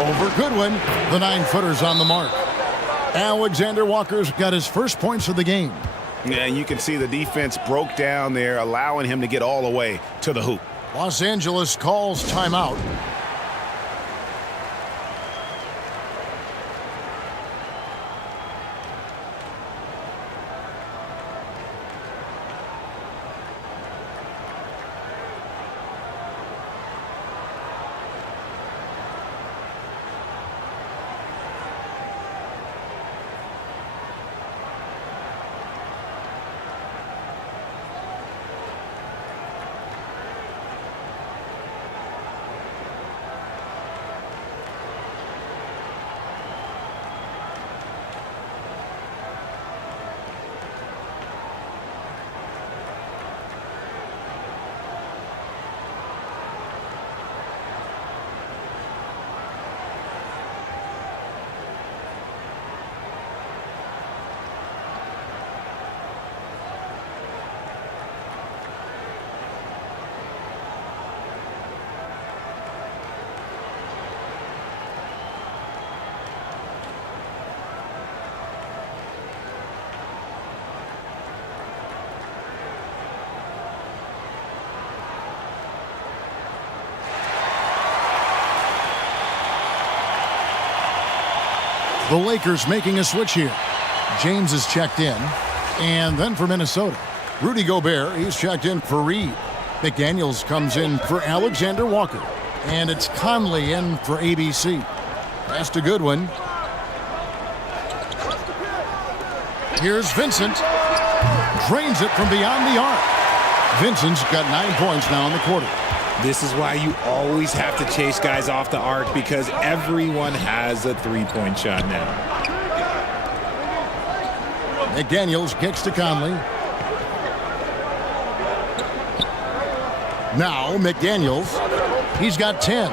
Over Goodwin. The 9-footer's on the mark. Alexander Walker's got his first points of the game. Yeah, you can see the defense broke down there, allowing him to get all the way to the hoop. Los Angeles calls timeout. The Lakers making a switch here. James is checked in. And then for Minnesota, Rudy Gobert, he's checked in for Reed. McDaniels comes in for Alexander Walker. And it's Conley in for ABC. That's a good one. Here's Vincent. Drains it from beyond the arc. Vincent's got 9 points now in the quarter. This is why you always have to chase guys off the arc, because everyone has a three-point shot now. McDaniels kicks to Conley. Now McDaniels. He's got 10.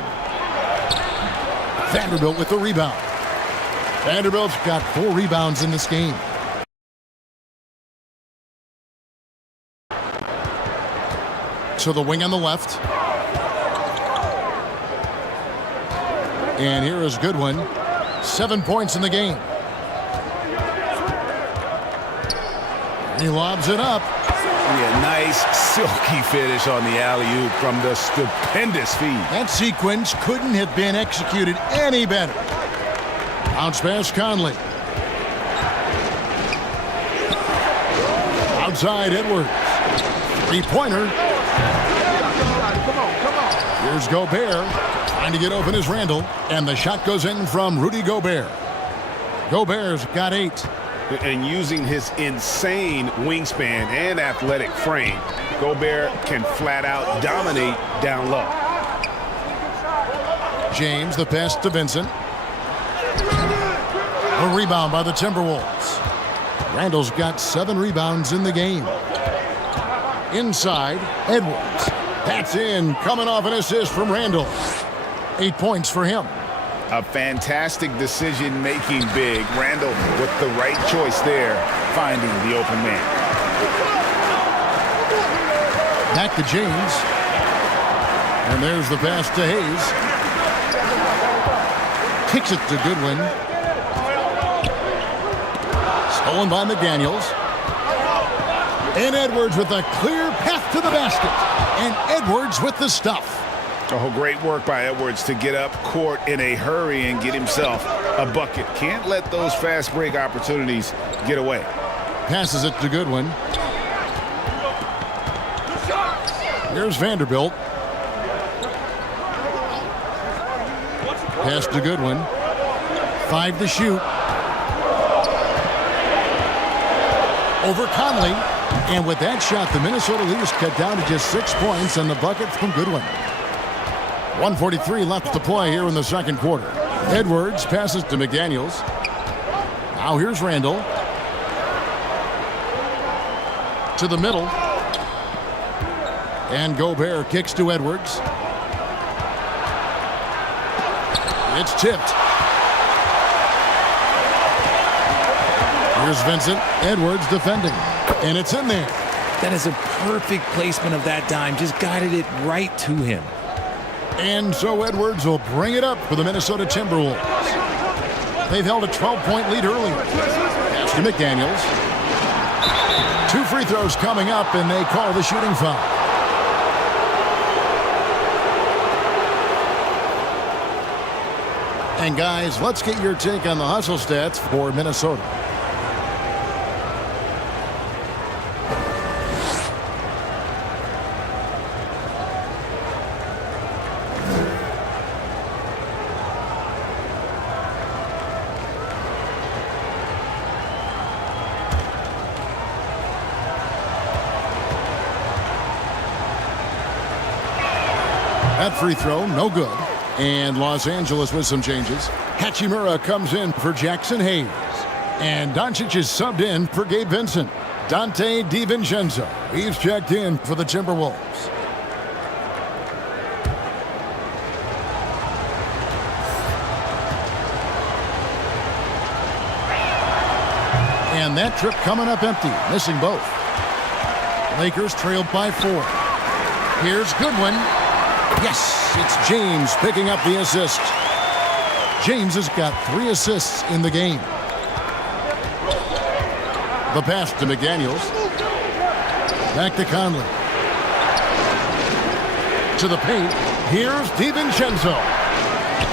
Vanderbilt with the rebound. Vanderbilt's got 4 rebounds in this game. To the wing on the left. And here is Goodwin. 7 points in the game. He lobs it up. Yeah, nice silky finish on the alley-oop from the stupendous feed. That sequence couldn't have been executed any better. Bounce pass Conley. Outside Edwards. Three-pointer. Here's Gobert. Trying to get open is Randall. And the shot goes in from Rudy Gobert. Gobert's got 8. And using his insane wingspan and athletic frame, Gobert can flat out dominate down low. James, the pass to Vincent. A rebound by the Timberwolves. Randall's got 7 rebounds in the game. Inside, Edwards. That's in, coming off an assist from Randall. 8 points for him. A fantastic decision-making big. Randall with the right choice there, finding the open man. Back to James. And there's the pass to Hayes. Kicks it to Goodwin. Stolen by McDaniels. And Edwards with a clear path to the basket. And Edwards with the stuff. Oh, great work by Edwards to get up court in a hurry and get himself a bucket. Can't let those fast break opportunities get away. Passes it to Goodwin. Here's Vanderbilt. Pass to Goodwin. 5 to shoot. Over Conley. And with that shot, the Minnesota leaders cut down to just 6 points and the bucket from Goodwin. 1:43 left to play here in the second quarter. Edwards passes to McDaniels. Now here's Randall. To the middle. And Gobert kicks to Edwards. It's tipped. Here's Vincent. Edwards defending. And it's in there. That is a perfect placement of that dime. Just guided it right to him. And so Edwards will bring it up for the Minnesota Timberwolves. They've held a 12-point lead earlier. Pass to McDaniels. 2 free throws coming up, and they call the shooting foul. And guys, let's get your take on the hustle stats for Minnesota. That free throw, no good. And Los Angeles with some changes. Hachimura comes in for Jackson Hayes. And Doncic is subbed in for Gabe Vincent. Dante DiVincenzo, he's checked in for the Timberwolves. And that trip coming up empty, missing both. Lakers trailed by 4. Here's Goodwin. Yes, it's James picking up the assist. James has got 3 assists in the game. The pass to McDaniels. Back to Conley. To the paint. Here's DiVincenzo.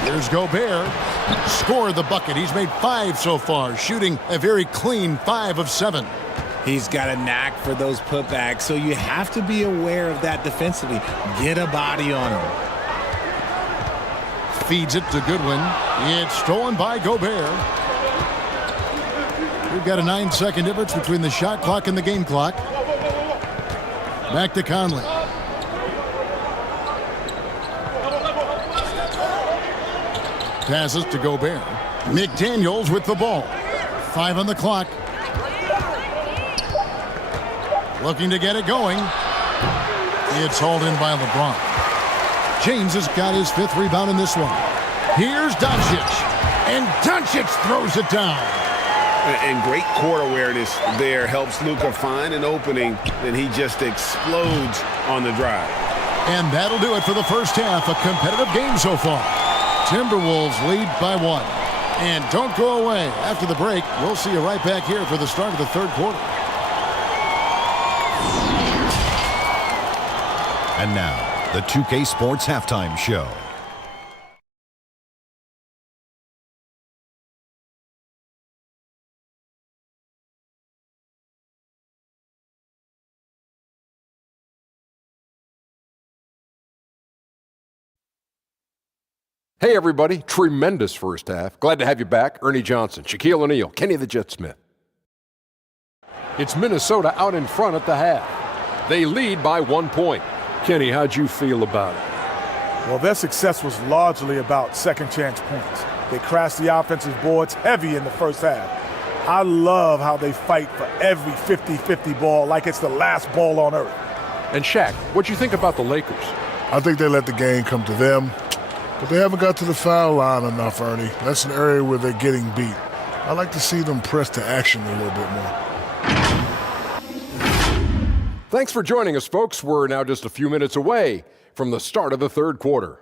Here's Gobert. Scored the bucket. He's made 5 so far, shooting a very clean 5 of 7. He's got a knack for those putbacks, so you have to be aware of that defensively. Get a body on him. Feeds it to Goodwin. It's stolen by Gobert. We've got a 9-second difference between the shot clock and the game clock. Back to Conley. Passes to Gobert. McDaniels with the ball. 5 on the clock. Looking to get it going. It's hauled in by LeBron. James has got his 5th rebound in this one. Here's Doncic. And Doncic throws it down. And great court awareness there helps Luka find an opening, and he just explodes on the drive. And that'll do it for the first half. A competitive game so far. Timberwolves lead by 1. And don't go away. After the break, we'll see you right back here for the start of the 3rd quarter. And now, the 2K Sports Halftime Show. Hey, everybody. Tremendous first half. Glad to have you back. Ernie Johnson, Shaquille O'Neal, Kenny the Jet Smith. It's Minnesota out in front at the half. They lead by 1 point. Kenny, how'd you feel about it? Well, their success was largely about second chance points. They crashed the offensive boards heavy in the first half. I love how they fight for every 50-50 ball like it's the last ball on earth. And Shaq, what'd you think about the Lakers? I think they let the game come to them, but they haven't got to the foul line enough, Ernie. That's an area where they're getting beat. I like to see them press to action a little bit more. Thanks for joining us, folks. We're now just a few minutes away from the start of the 3rd quarter.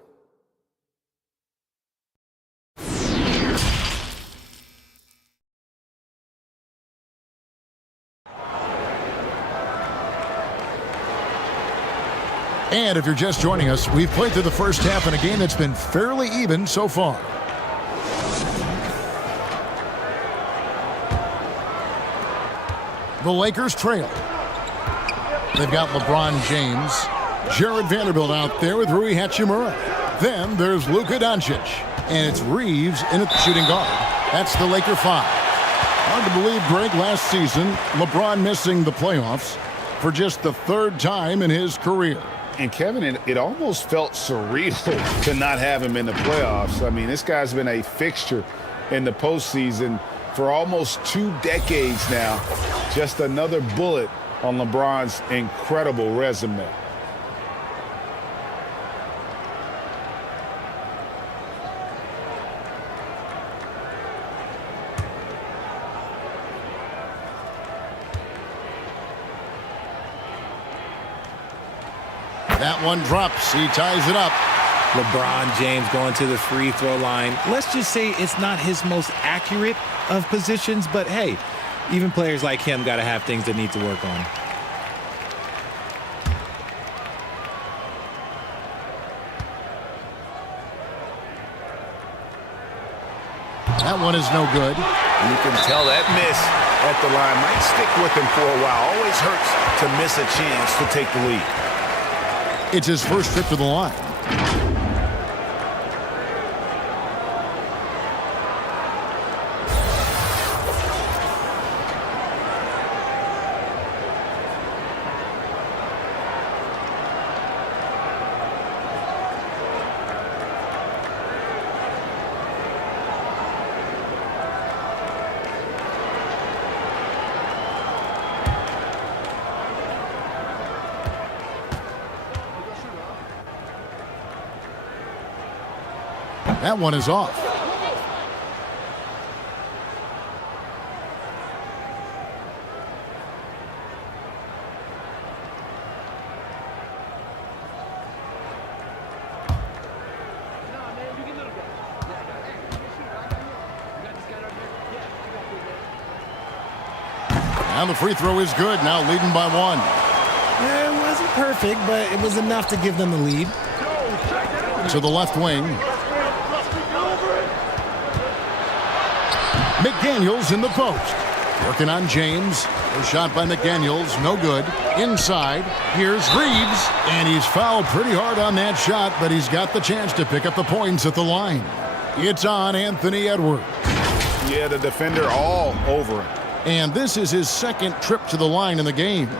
And if you're just joining us, we've played through the first half in a game that's been fairly even so far. The Lakers trail. They've got LeBron James, Jared Vanderbilt out there with Rui Hachimura. Then there's Luka Doncic, and it's Reeves in at shooting guard. That's the Laker 5. Hard to believe, Greg, last season, LeBron missing the playoffs for just the 3rd time in his career. And Kevin, it almost felt surreal to not have him in the playoffs. I mean, this guy's been a fixture in the postseason for almost 2 decades now. Just another bullet on LeBron's incredible resume. That one drops. He ties it up. LeBron James going to the free throw line. Let's just say it's not his most accurate of positions, but hey, even players like him got to have things that need to work on. That one is no good. You can tell that miss at the line might stick with him for a while. Always hurts to miss a chance to take the lead. It's his first trip to the line. That one is off. Now the free throw is good. Now leading by 1. It wasn't perfect, but it was enough to give them the lead. To the left wing. McDaniels in the post. Working on James. A shot by McDaniels, no good. Inside, here's Reeves. And he's fouled pretty hard on that shot, but he's got the chance to pick up the points at the line. It's on Anthony Edwards. Yeah, the defender all over him. And this is his second trip to the line in the game.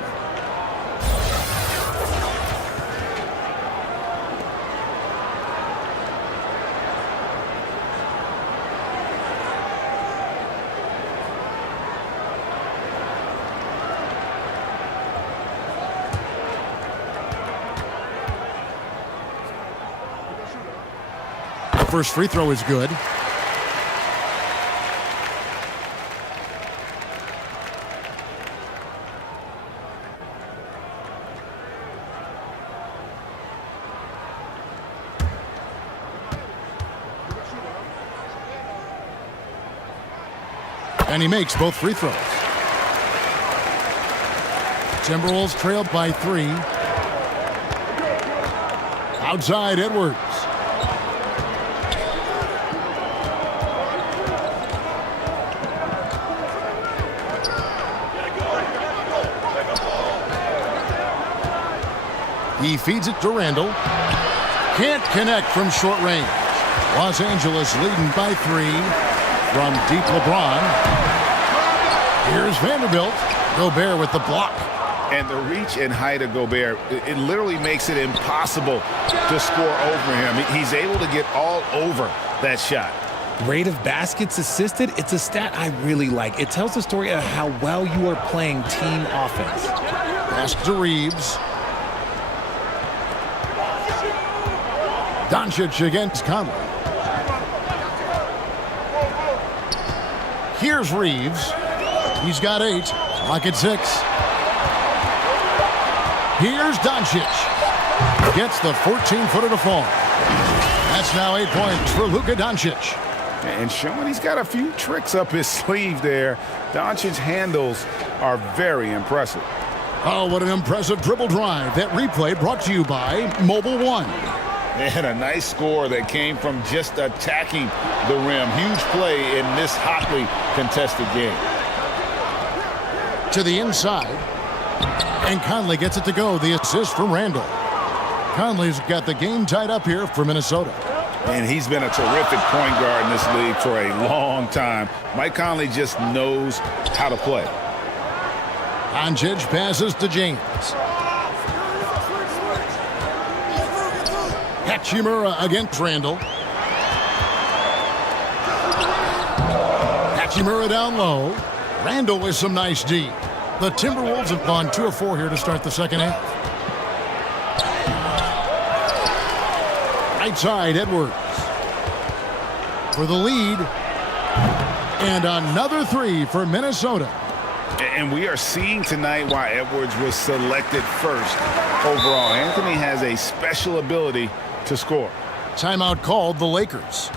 First free throw is good. And he makes both free throws. Timberwolves trailed by 3. Outside Edwards. He feeds it to Randall. Can't connect from short range. Los Angeles leading by 3 from deep LeBron. Here's Vanderbilt. Gobert with the block. And the reach and height of Gobert, it literally makes it impossible to score over him. He's able to get all over that shot. Rate of baskets assisted, it's a stat I really like. It tells the story of how well you are playing team offense. Pass to Reeves. Doncic against Conley. Here's Reeves. He's got 8. Clock at 6. Here's Doncic. Gets the 14-footer to fall. That's now 8 points for Luka Doncic. And showing he's got a few tricks up his sleeve there. Doncic's handles are very impressive. Oh, what an impressive dribble drive. That replay brought to you by Mobile One. And a nice score that came from just attacking the rim. Huge play in this hotly contested game. To the inside. And Conley gets it to go. The assist from Randall. Conley's got the game tied up here for Minnesota. And he's been a terrific point guard in this league for a long time. Mike Conley just knows how to play. Doncic passes to James. Hachimura against Randall. Hachimura down low. Randall with some nice D. The Timberwolves have gone 2 of 4 here to start the second half. Right side, Edwards. For the lead. And another 3 for Minnesota. And we are seeing tonight why Edwards was selected first overall. Anthony has a special ability to score. Timeout called the Lakers.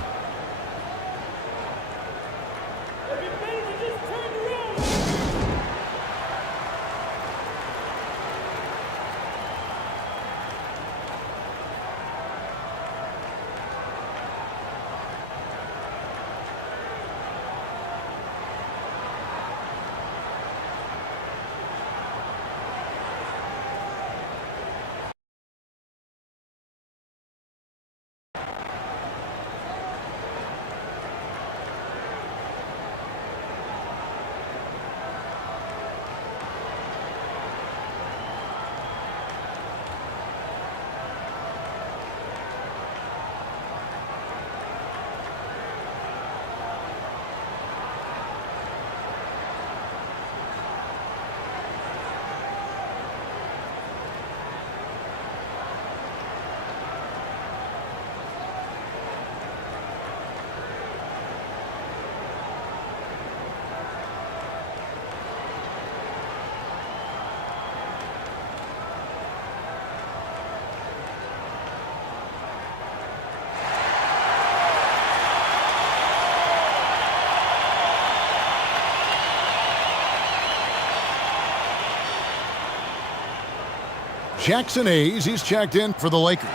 Jackson Hayes, he's checked in for the Lakers.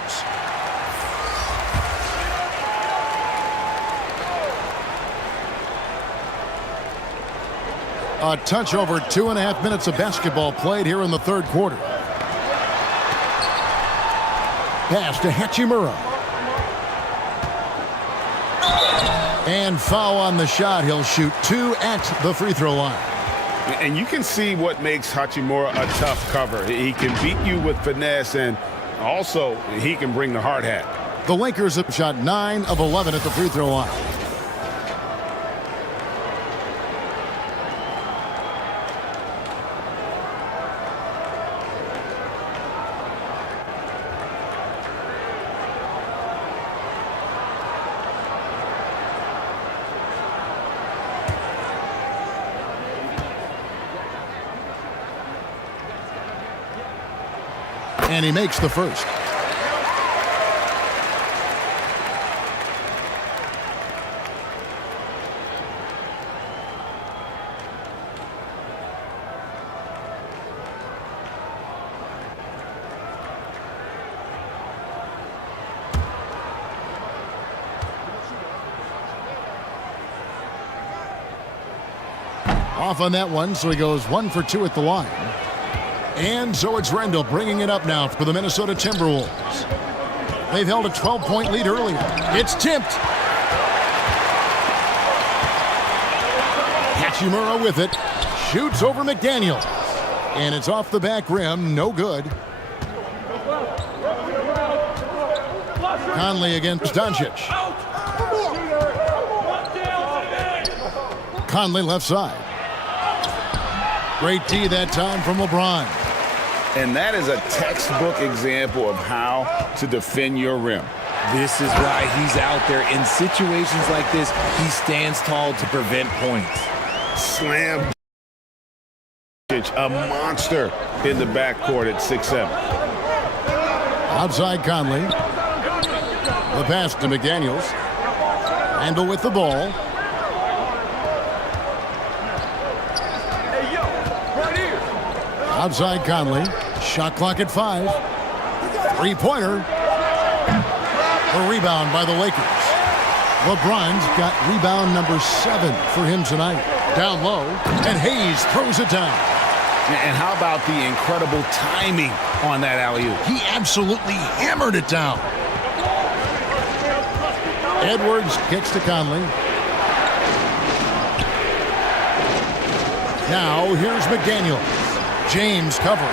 A touch over 2.5 minutes of basketball played here in the third quarter. Pass to Hachimura. And foul on the shot. He'll shoot 2 at the free throw line. And you can see what makes Hachimura a tough cover. He can beat you with finesse, and also he can bring the hard hat. The Lakers have shot 9 of 11 at the free throw line. And he makes the first. Off on that one, so he goes 1 for 2 at the line. And so it's Rendell bringing it up now for the Minnesota Timberwolves. They've held a 12-point lead earlier. It's tipped. Hachimura with it. Shoots over McDaniel. And it's off the back rim. No good. Conley against Doncic. Conley left side. Great D that time from LeBron. And that is a textbook example of how to defend your rim. This is why he's out there. In situations like this, he stands tall to prevent points. Slam. A monster in the backcourt at 6'7". Outside Conley. The pass to McDaniels. Randle with the ball. Outside Conley. Shot clock at 5. Three-pointer. A rebound by the Lakers. LeBron's got rebound number 7 for him tonight. Down low, and Hayes throws it down. And how about the incredible timing on that alley-oop? He absolutely hammered it down. Edwards kicks to Conley. Now here's McDaniel. James covering.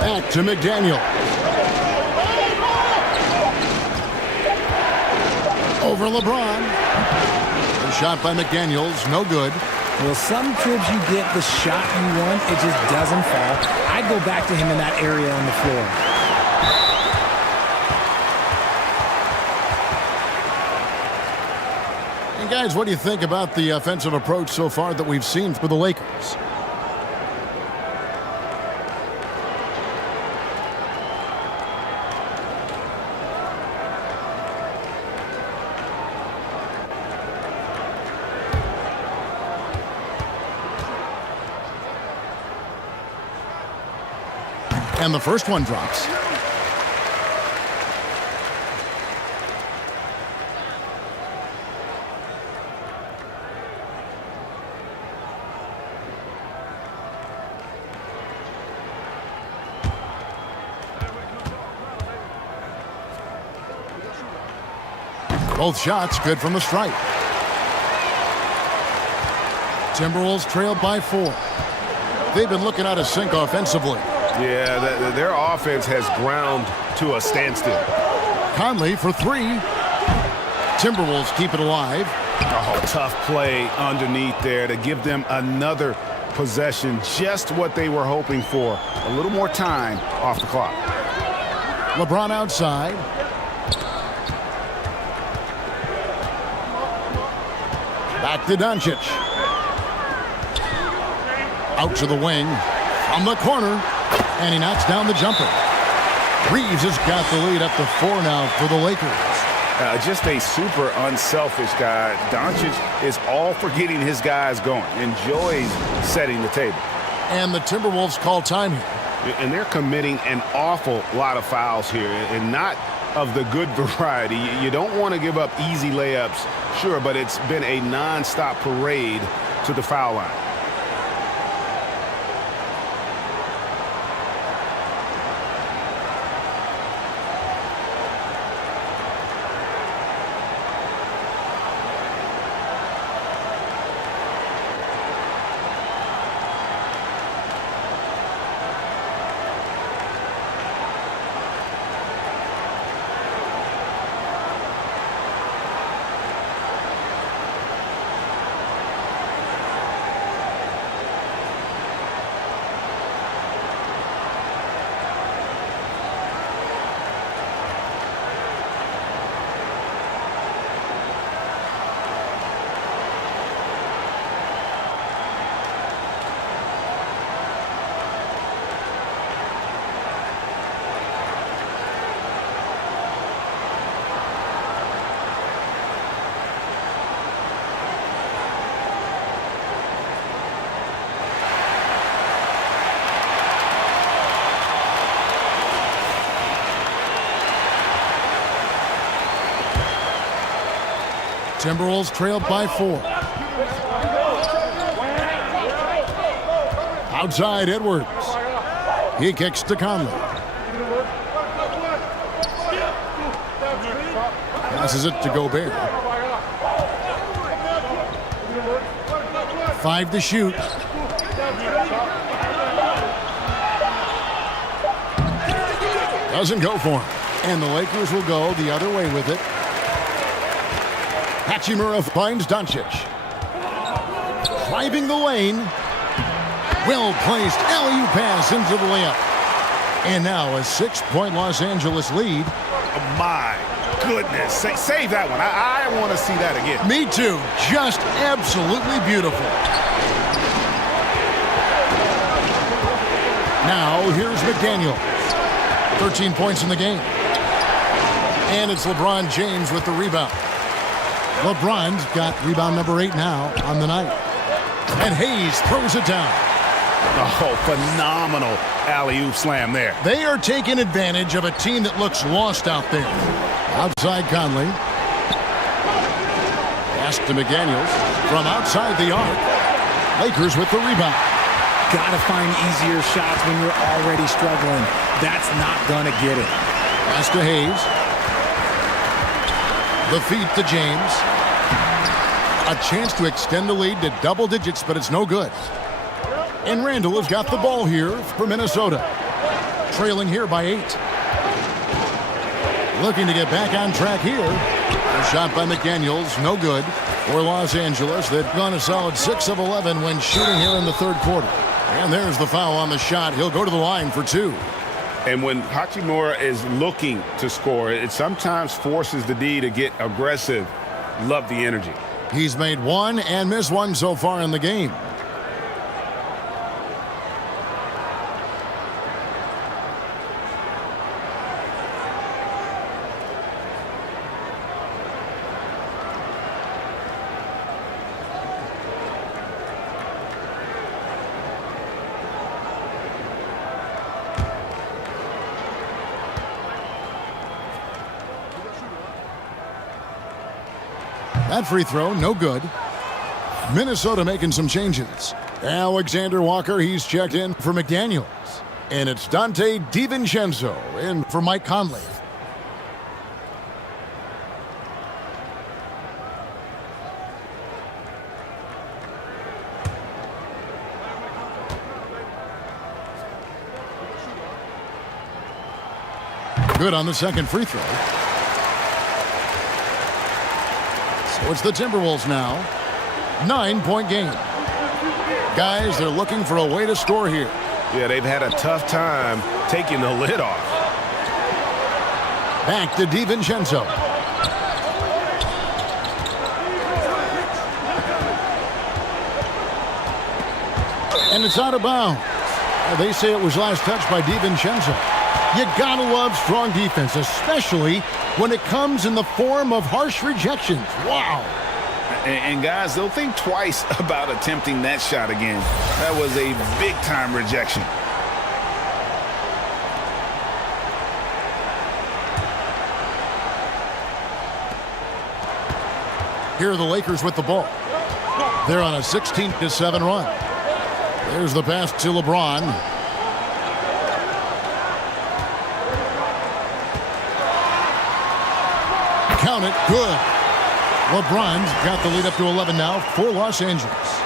Back to McDaniel. Over LeBron. The shot by McDaniels, no good. Well, some trips you get the shot you want, it just doesn't fall. I'd go back to him in that area on the floor. And guys, what do you think about the offensive approach so far that we've seen for the Lakers? And the first one drops. Both shots good from the stripe. Timberwolves trailed by 4. They've been looking out of sync offensively. Yeah, their offense has ground to a standstill. Conley for 3. Timberwolves keep it alive. Oh, tough play underneath there to give them another possession. Just what they were hoping for. A little more time off the clock. LeBron outside. Back to Doncic. Out to the wing. From the corner. And he knocks down the jumper. Reeves has got the lead up to 4 now for the Lakers. Just a super unselfish guy. Doncic is all for getting his guys going. Enjoys setting the table. And the Timberwolves call time here. And they're committing an awful lot of fouls here, and not of the good variety. You don't want to give up easy layups Sure, but it's been a nonstop parade to the foul line. Timberwolves trailed by 4. Outside Edwards. He kicks to Conley. Passes it to Gobert. 5 to shoot. Doesn't go for him. And the Lakers will go the other way with it. Hachimura finds Doncic. Driving the lane. Well-placed alley-oop pass into the layup. And now a 6-point Los Angeles lead. Oh my goodness. Save that one. I want to see that again. Me too. Just absolutely beautiful. Now here's McDaniel. 13 points in the game. And it's LeBron James with the rebound. LeBron's got rebound number 8 now on the night. And Hayes throws it down. Oh, phenomenal alley-oop slam there. They are taking advantage of a team that looks lost out there. Outside Conley. Pass to McDaniels from outside the arc. Lakers with the rebound. Gotta find easier shots when you're already struggling. That's not gonna get it. Pass to Hayes. The feed to James. A chance to extend the lead to double digits, but it's no good. And Randall has got the ball here for Minnesota. Trailing here by 8. Looking to get back on track here. A shot by McDaniels, no good. For Los Angeles, they've gone a solid 6 of 11 when shooting here in the third quarter. And there's the foul on the shot. He'll go to the line for 2. And when Hachimura is looking to score, it sometimes forces the D to get aggressive. Love the energy. He's made 1 and missed 1 so far in the game. That free throw, no good. Minnesota making some changes. Alexander Walker, he's checked in for McDaniels. And it's Dante DiVincenzo in for Mike Conley. Good on the second free throw. So it's the Timberwolves now. 9-point game. Guys, they're looking for a way to score here. Yeah, they've had a tough time taking the lid off. Back to DiVincenzo. And it's out of bounds. They say it was last touched by DiVincenzo. You gotta love strong defense, especially when it comes in the form of harsh rejections. Wow. And guys, they'll think twice about attempting that shot again. That was a big-time rejection. Here are the Lakers with the ball. They're on a 16-7 run. There's the pass to LeBron. Count it. Good. LeBron's got the lead up to 11 now for Los Angeles.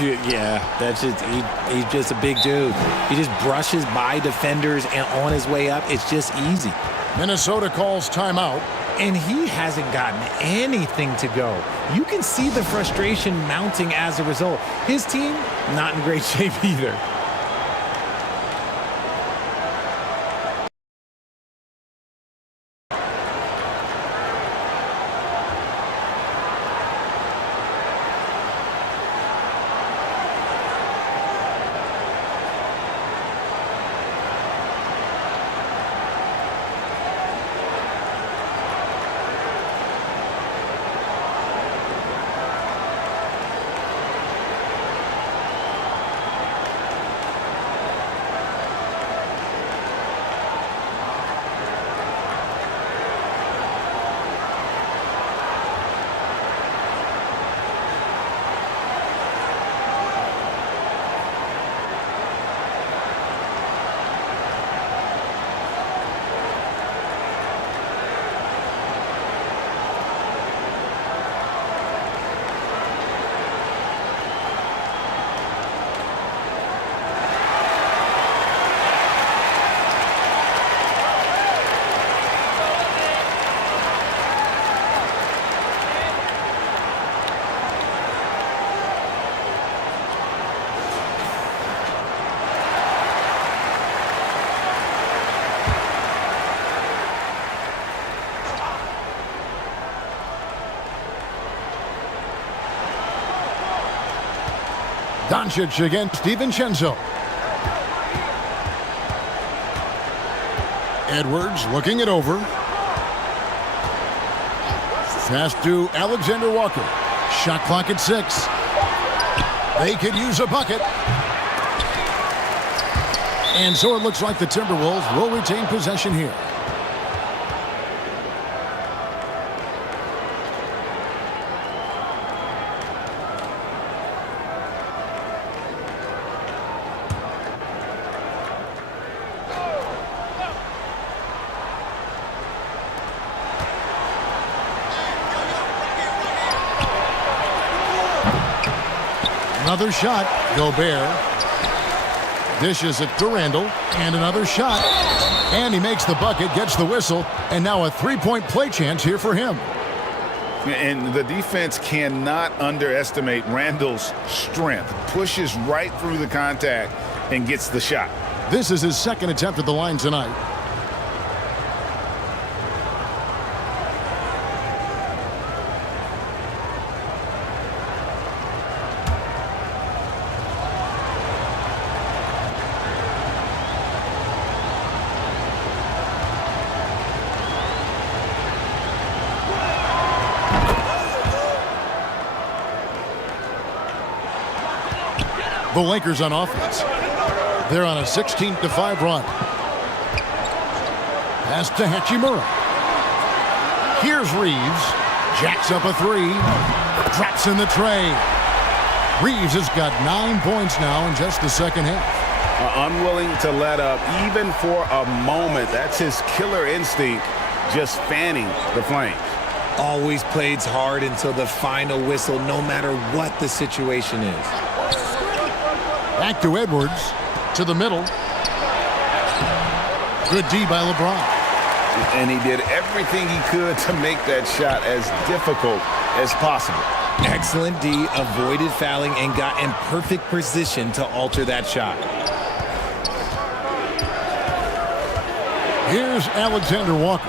Yeah, that's just he's just a big dude. He just brushes by defenders and on his way up, it's just easy. Minnesota calls timeout. And he hasn't gotten anything to go. You can see the frustration mounting as a result. His team, not in great shape either. Doncic against DiVincenzo. Edwards looking it over. Pass to Alexander Walker. Shot clock at 6. They could use a bucket. And so it looks like the Timberwolves will retain possession here. Another shot. Gobert dishes it to Randall. And another shot. And he makes the bucket, gets the whistle. And now a three-point play chance here for him. And the defense cannot underestimate Randall's strength. Pushes right through the contact and gets the shot. This is his second attempt at the line tonight. The Lakers on offense. They're on a 16-5 run. Pass to Hachimura. Here's Reeves. Jacks up a three. Drops in the tray. Reeves has got 9 points now in just the second half. Unwilling to let up even for a moment. That's his killer instinct, just fanning the flames. Always plays hard until the final whistle, no matter what the situation is. Back to Edwards, to the middle. Good D by LeBron. And he did everything he could to make that shot as difficult as possible. Excellent D, avoided fouling and got in perfect position to alter that shot. Here's Alexander Walker.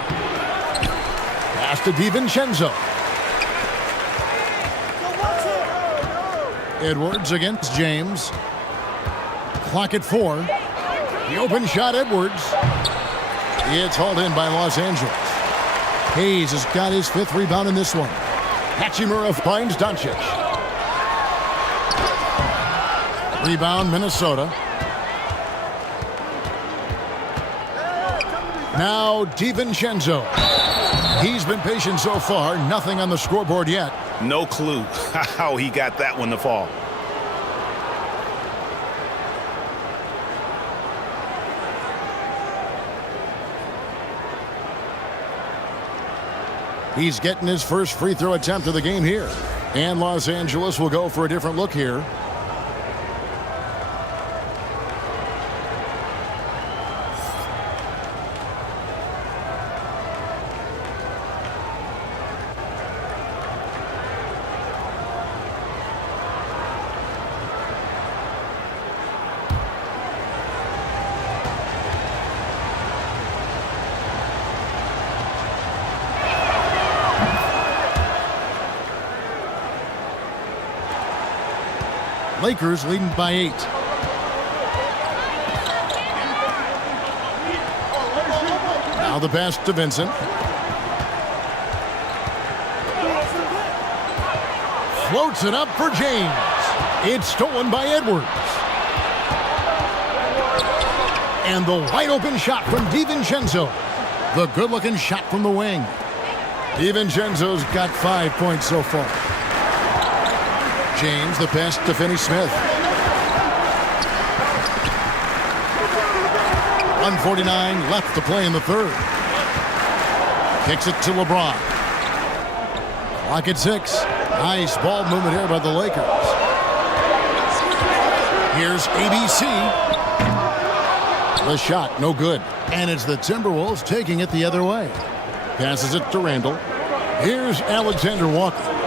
Pass to DiVincenzo. Edwards against James. Clock at 4. The open shot, Edwards. It's hauled in by Los Angeles. Hayes has got his 5th rebound in this one. Hachimura finds Doncic. Rebound, Minnesota. Now DiVincenzo. He's been patient so far. Nothing on the scoreboard yet. No clue how he got that one to fall. He's getting his first free throw attempt of the game here. And Los Angeles will go for a different look here. Lakers leading by 8. Now the pass to Vincent. Floats it up for James. It's stolen by Edwards. And the wide open shot from DiVincenzo. The good looking shot from the wing. DiVincenzo's got 5 points so far. James, the pass to Finney-Smith. 1:49 left to play in the third. Kicks it to LeBron. Clock at 6. Nice ball movement here by the Lakers. Here's ABC. The shot, no good. And it's the Timberwolves taking it the other way. Passes it to Randall. Here's Alexander Walker.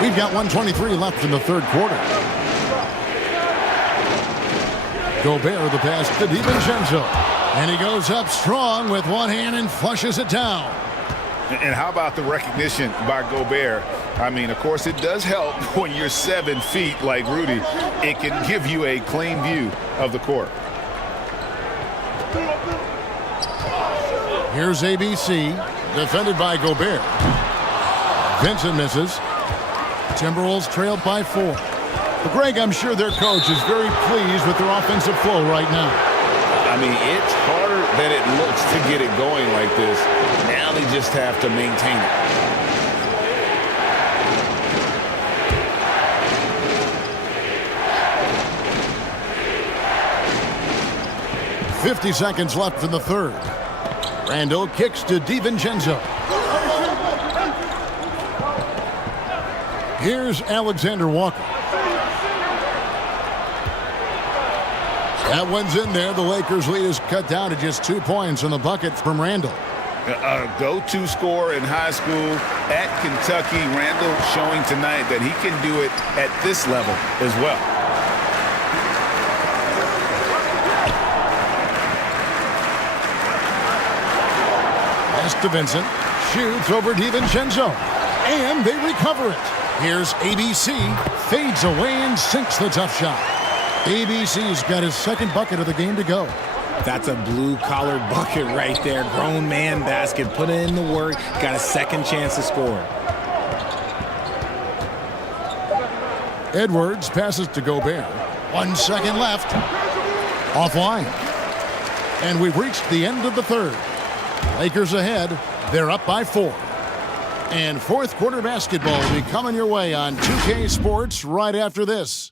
We've got 1:23 left in the third quarter. Gobert, the pass to DiVincenzo. And he goes up strong with one hand and flushes it down. And how about the recognition by Gobert? I mean, of course, it does help when you're 7 feet like Rudy. It can give you a clean view of the court. Here's ABC, defended by Gobert. Vincent misses. Timberwolves trailed by 4. But Greg, I'm sure their coach is very pleased with their offensive flow right now. I mean, it's harder than it looks to get it going like this. Now they just have to maintain it. 50 seconds left in the third. Randall kicks to DiVincenzo. Here's Alexander Walker. That one's in there. The Lakers' lead is cut down to just 2 points on the bucket from Randall. A go-to scorer in high school at Kentucky. Randall showing tonight that he can do it at this level as well. Pass to Vincent. Shoots over DiVincenzo. And they recover it. Here's ABC. Fades away and sinks the tough shot. ABC's got his second bucket of the game to go. That's a blue-collar bucket right there. Grown man basket. Put in the work. Got a second chance to score. Edwards passes to Gobert. 1 second left. Offline. And we've reached the end of the third. Lakers ahead. They're up by 4. And fourth quarter basketball will be coming your way on 2K Sports right after this.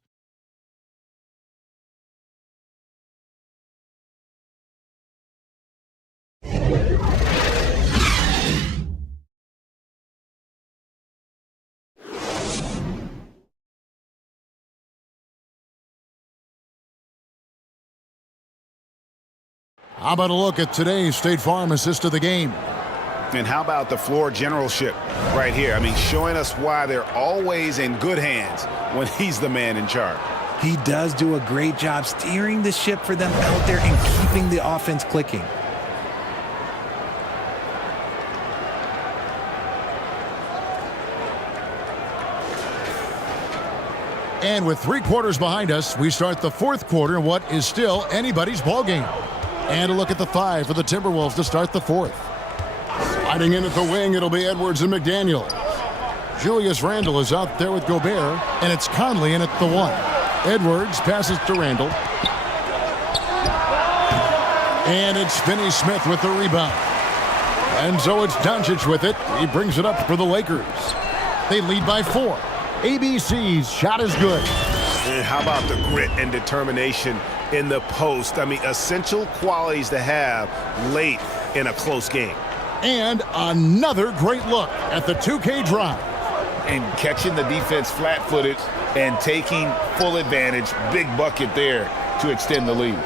How about a look at today's State Farm assist of the game? And how about the floor generalship right here? I mean, showing us why they're always in good hands when he's the man in charge. He does do a great job steering the ship for them out there and keeping the offense clicking. And with 3 quarters behind us, we start the fourth quarter in what is still anybody's ball game. And a look at the 5 for the Timberwolves to start the fourth. Sliding in at the wing, it'll be Edwards and McDaniel. Julius Randle is out there with Gobert, and it's Conley in at the 1. Edwards passes to Randle. And it's Finney-Smith with the rebound. And so it's Doncic with it. He brings it up for the Lakers. They lead by 4. ABC's shot is good. And how about the grit and determination in the post? I mean, essential qualities to have late in a close game. And another great look at the 2K drive. And catching the defense flat-footed and taking full advantage. Big bucket there to extend the lead.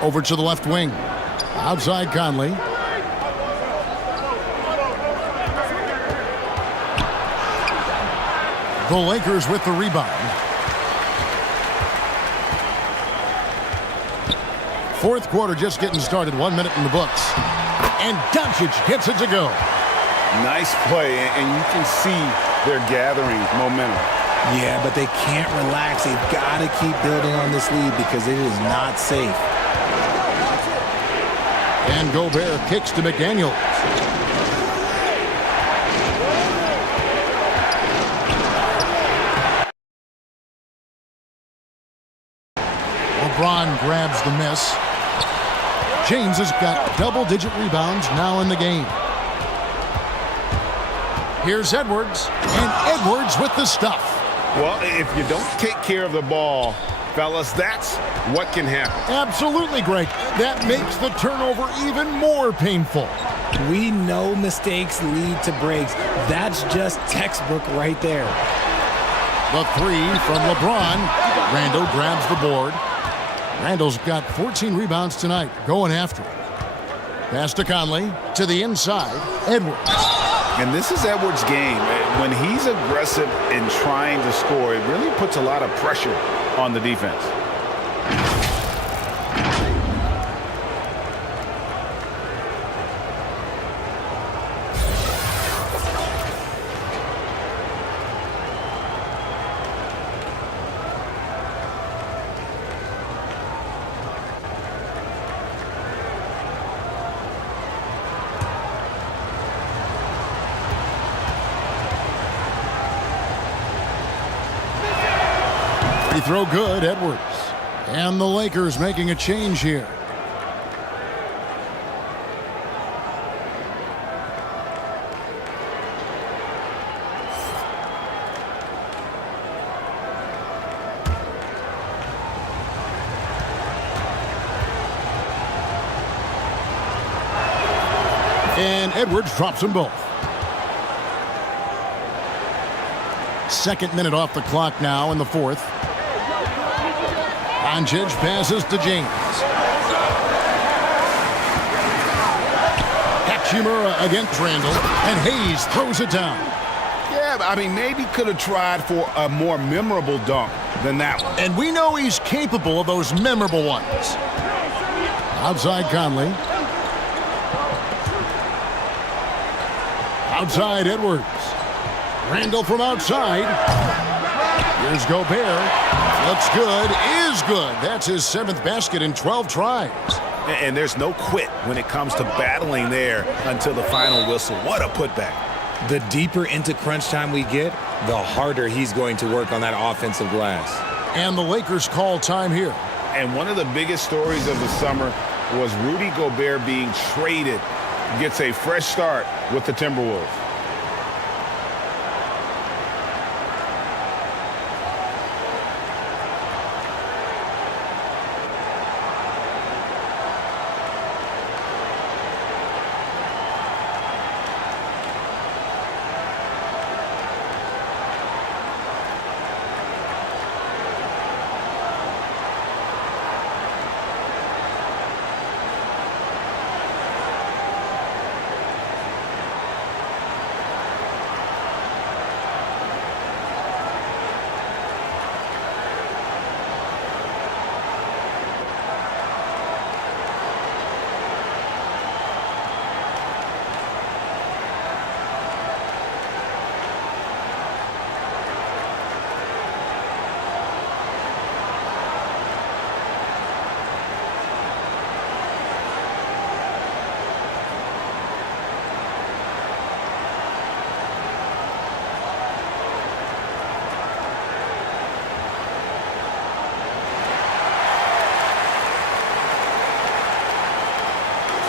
Over to the left wing. Outside Conley. The Lakers with the rebound. Fourth quarter just getting started. 1 minute in the books. And Doncic gets it to go. Nice play, and you can see they're gathering momentum. Yeah, but they can't relax. They've got to keep building on this lead because it is not safe. And Gobert kicks to McDaniel. LeBron grabs the miss. James has got double-digit rebounds now in the game. Here's Edwards, and Edwards with the stuff. Well, if you don't take care of the ball, fellas, that's what can happen. Absolutely, Greg. That makes the turnover even more painful. We know mistakes lead to breaks. That's just textbook right there. The 3 from LeBron. Randle grabs the board. Randle's got 14 rebounds tonight, going after it. Pass to Conley, to the inside, Edwards. And this is Edwards' game. When he's aggressive in trying to score, it really puts a lot of pressure on the defense. Free throw good, Edwards. And the Lakers making a change here. And Edwards drops them both. Second minute off the clock now in the fourth. Doncic passes to James. Hachimura against Randle, and Hayes throws it down. Yeah, I mean, maybe could have tried for a more memorable dunk than that one. And we know he's capable of those memorable ones. Outside Conley. Outside Edwards. Randle from outside. Here's Gobert. Looks good, is good. That's his 7th basket in 12 tries. And there's no quit when it comes to battling there until the final whistle. What a putback. The deeper into crunch time we get, the harder he's going to work on that offensive glass. And the Lakers call time here. And one of the biggest stories of the summer was Rudy Gobert being traded. Gets a fresh start with the Timberwolves.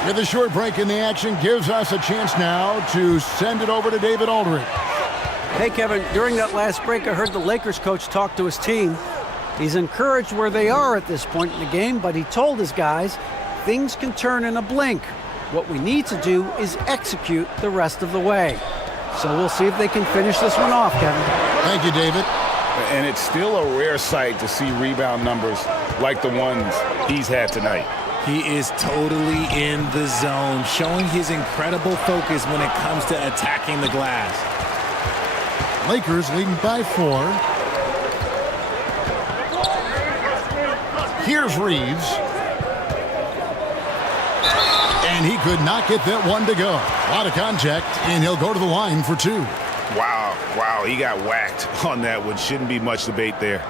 With a short break in the action, gives us a chance now to send it over to David Aldridge. Hey, Kevin, during that last break, I heard the Lakers coach talk to his team. He's encouraged where they are at this point in the game, but he told his guys things can turn in a blink. What we need to do is execute the rest of the way. So we'll see if they can finish this one off, Kevin. Thank you, David. And it's still a rare sight to see rebound numbers like the ones he's had tonight. He is totally in the zone, showing his incredible focus when it comes to attacking the glass. Lakers leading by 4. Here's Reeves. And he could not get that one to go. A lot of contact, and he'll go to the line for 2. Wow, he got whacked on that one. Shouldn't be much debate there.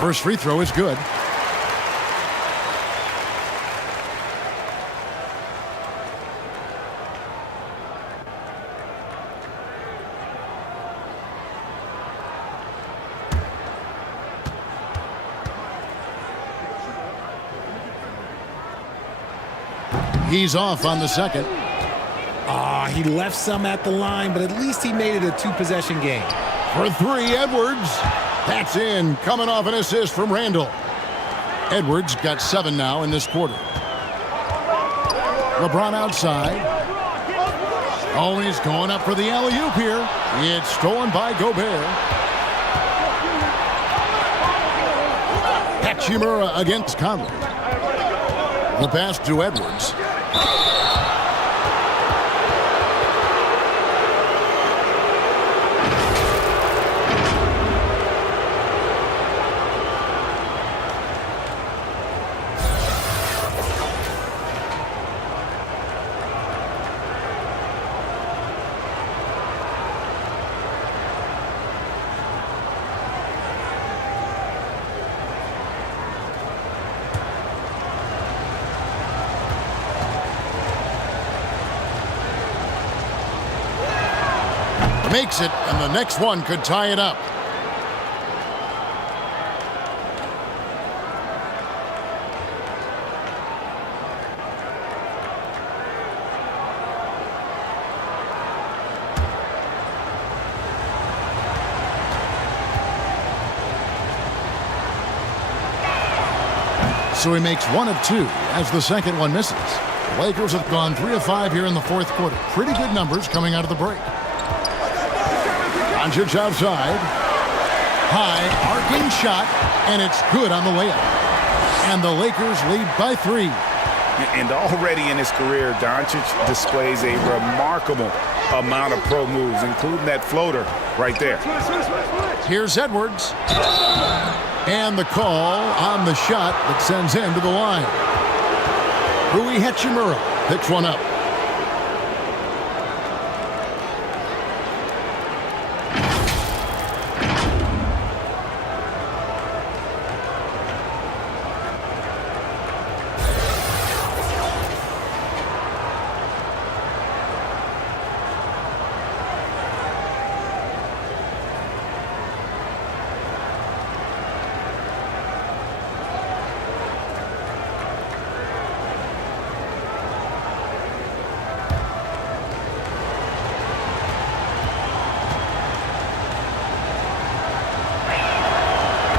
First free throw is good. He's off on the second. He left some at the line, but at least he made it a 2-possession game. For 3, Edwards. That's in, coming off an assist from Randall. Edwards got 7 now in this quarter. LeBron outside. Oh, he's going up for the alley-oop here. It's stolen by Gobert. Hachimura against Conley. The pass to Edwards. Makes it, and the next one could tie it up. So he makes 1 of 2 as the second one misses. The Lakers have gone 3 of 5 here in the fourth quarter. Pretty good numbers coming out of the break. Doncic outside. High, arcing shot, and it's good on the layup. And the Lakers lead by 3. And already in his career, Doncic displays a remarkable amount of pro moves, including that floater right there. Here's Edwards. And the call on the shot that sends him to the line. Rui Hachimura picks one up.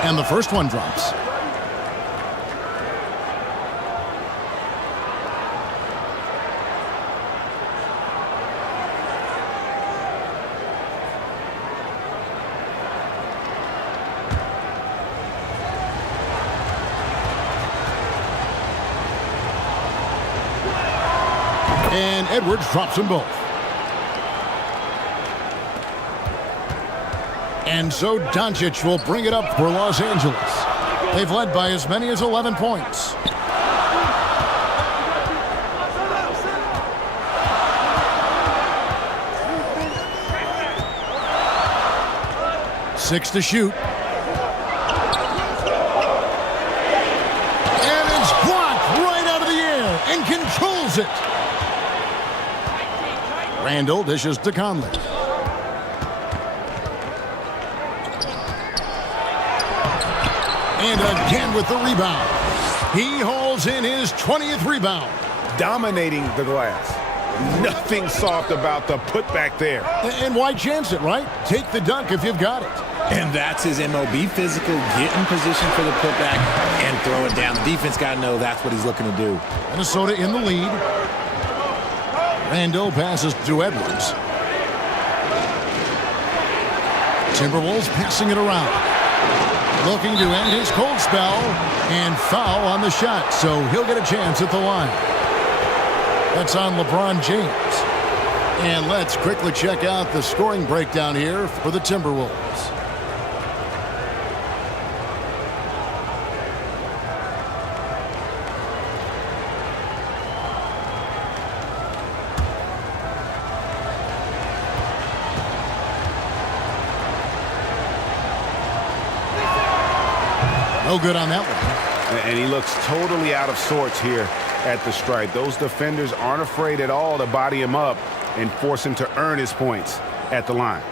And the first one drops. And Edwards drops them both. And so Doncic will bring it up for Los Angeles. They've led by as many as 11 points. 6 to shoot. And it's blocked right out of the air and controls it. Randall dishes to Conley. And again with the rebound. He hauls in his 20th rebound. Dominating the glass. Nothing soft about the putback there. And why chance it, right? Take the dunk if you've got it. And that's his MO. Be physical, get in position for the putback, and throw it down. The defense got to know that's what he's looking to do. Minnesota in the lead. Randall passes to Edwards. Timberwolves passing it around. Looking to end his cold spell, and foul on the shot, so he'll get a chance at the line. That's on LeBron James. And let's quickly check out the scoring breakdown here for the Timberwolves. No good on that one. And he looks totally out of sorts here at the stripe. Those defenders aren't afraid at all to body him up and force him to earn his points at the line.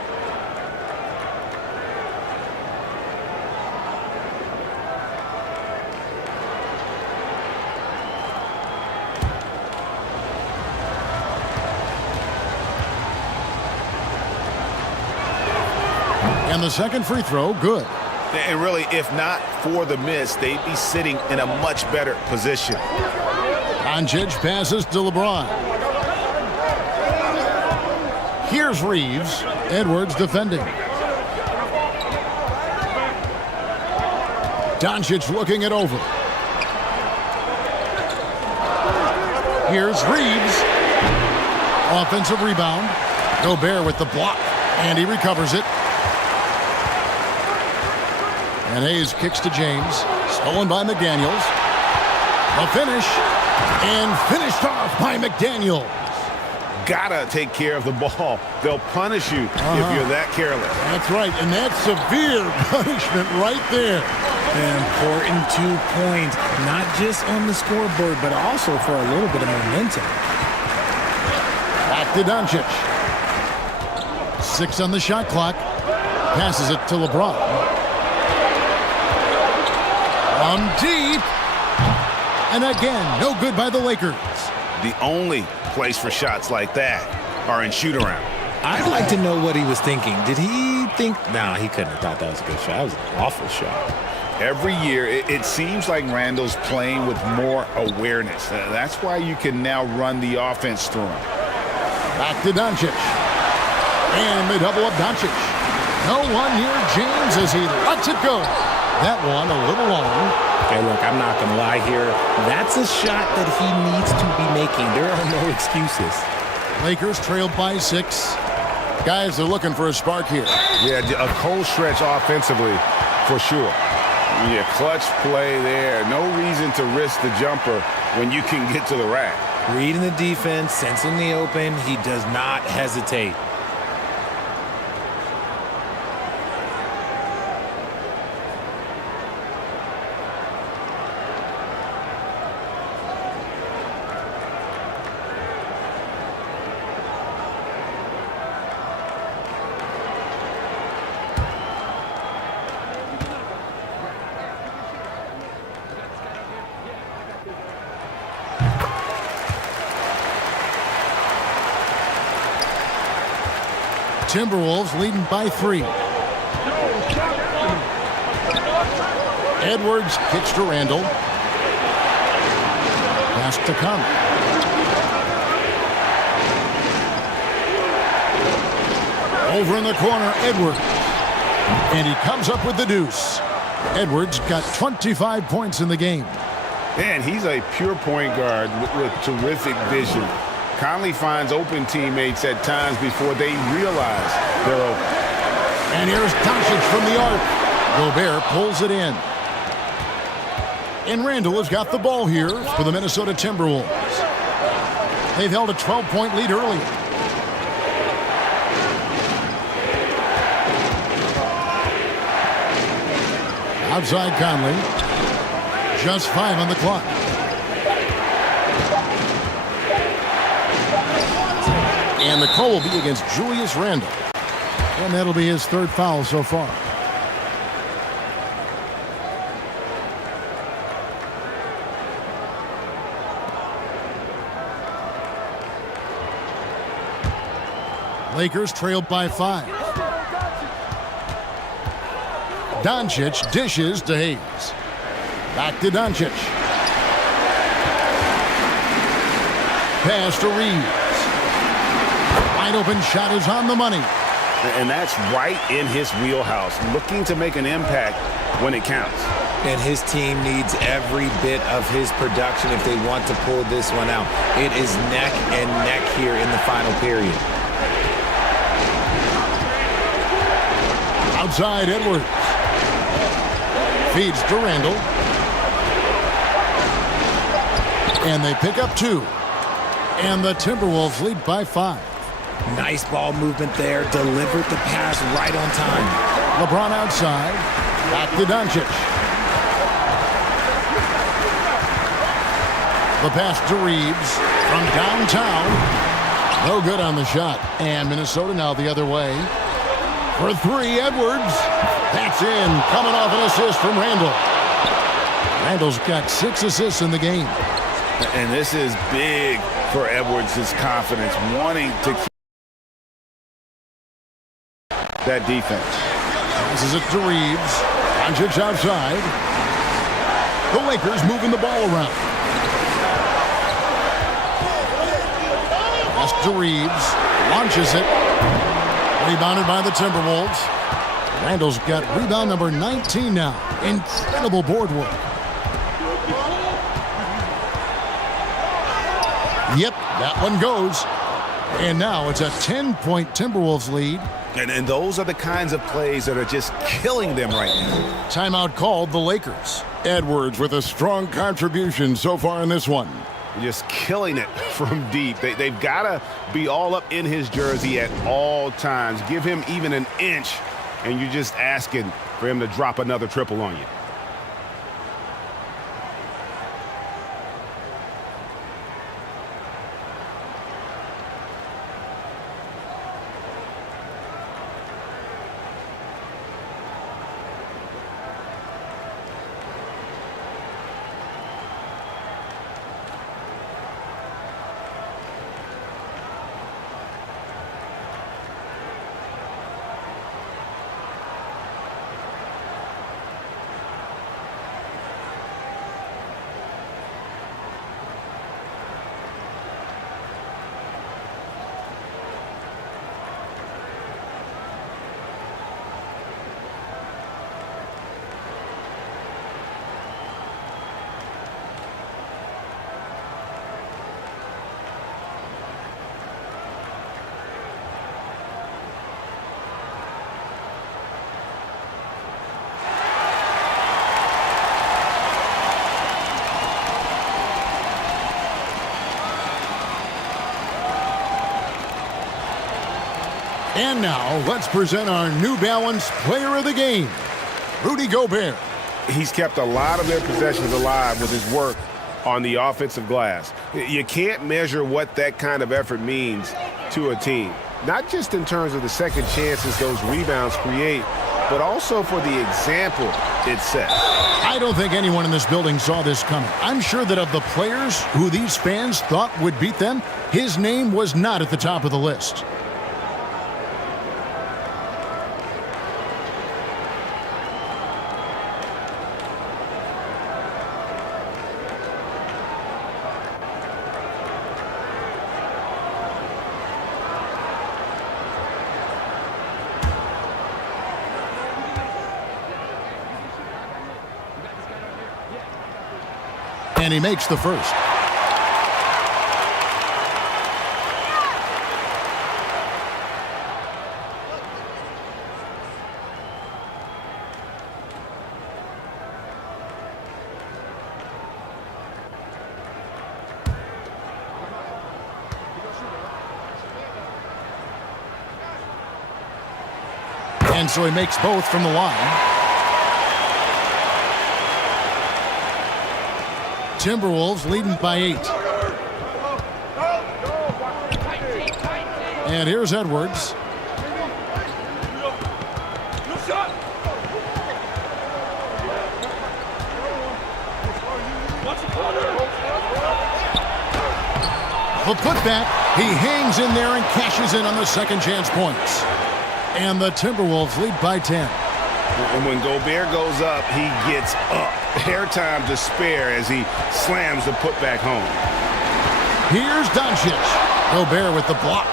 And the second free throw, good. And really, if not for the miss, they'd be sitting in a much better position. Doncic passes to LeBron. Here's Reeves. Edwards defending. Doncic looking it over. Here's Reeves. Offensive rebound. Gobert with the block. And he recovers it. And Hayes kicks to James. Stolen by McDaniels. A finish. And finished off by McDaniels. Gotta take care of the ball. They'll punish you if you're that careless. That's right. And that's severe punishment right there. An important 2 points, not just on the scoreboard, but also for a little bit of momentum. Back to Doncic. 6 on the shot clock. Passes it to LeBron. From deep. And again, no good by the Lakers. The only place for shots like that are in shoot-around. I'd like to know what he was thinking. Did he think? No, he couldn't have thought that was a good shot. That was an awful shot. Every year, it seems like Randall's playing with more awareness. That's why you can now run the offense through him. Back to Doncic. And they double up Doncic. No one near James as he lets it go. That one a little long. Okay, look, I'm not going to lie here. That's a shot that he needs to be making. There are no excuses. Lakers trailed by 6. Guys are looking for a spark here. Yeah, a cold stretch offensively for sure. Yeah, clutch play there. No reason to risk the jumper when you can get to the rack. Reading the defense, sensing the open, he does not hesitate. Timberwolves leading by 3. Edwards kicks to Randall. Pass to Conley. Over in the corner, Edwards. And he comes up with the deuce. Edwards got 25 points in the game. Man, he's a pure point guard with terrific vision. Conley finds open teammates at times before they realize they're open. And here's Doncic from the arc. Gobert pulls it in. And Randall has got the ball here for the Minnesota Timberwolves. They've held a 12-point lead earlier. Outside Conley. Just 5 on the clock. And the call will be against Julius Randle. And that'll be his 3rd foul so far. Lakers trailed by 5. Doncic dishes to Hayes. Back to Doncic. Pass to Reeves. Wide open shot is on the money. And that's right in his wheelhouse, looking to make an impact when it counts. And his team needs every bit of his production if they want to pull this one out. It is neck and neck here in the final period. Outside Edwards. Feeds to Randle. And they pick up 2. And the Timberwolves lead by 5. Nice ball movement there. Delivered the pass right on time. LeBron outside. Back to Doncic. The pass to Reeves from downtown. No good on the shot. And Minnesota now the other way. For 3, Edwards. That's in. Coming off an assist from Randle. Randle's got 6 assists in the game. And this is big for Edwards' confidence, wanting to keep that defense. This is it to Reeves. Doncic outside. The Lakers moving the ball around. Pass to Reeves. Launches it. Rebounded by the Timberwolves. Randle's got rebound number 19 now. Incredible board work. Yep, that one goes. And now it's a 10-point Timberwolves lead. And those are the kinds of plays that are just killing them right now. Timeout called the Lakers. Edwards with a strong contribution so far in this one. Just killing it from deep. They've got to be all up in his jersey at all times. Give him even an inch, and you're just asking for him to drop another triple on you. And now, let's present our New Balance Player of the Game, Rudy Gobert. He's kept a lot of their possessions alive with his work on the offensive glass. You can't measure what that kind of effort means to a team, not just in terms of the second chances those rebounds create, but also for the example it sets. I don't think anyone in this building saw this coming. I'm sure that of the players who these fans thought would beat them, his name was not at the top of the list. And he makes the first. And so he makes both from the line. Timberwolves leading by 8. And here's Edwards. The putback, he hangs in there and cashes in on the second chance points. And the Timberwolves lead by 10. And when Gobert goes up, he gets up. Airtime to spare as he slams the putback home. Here's Doncic. Gobert with the block.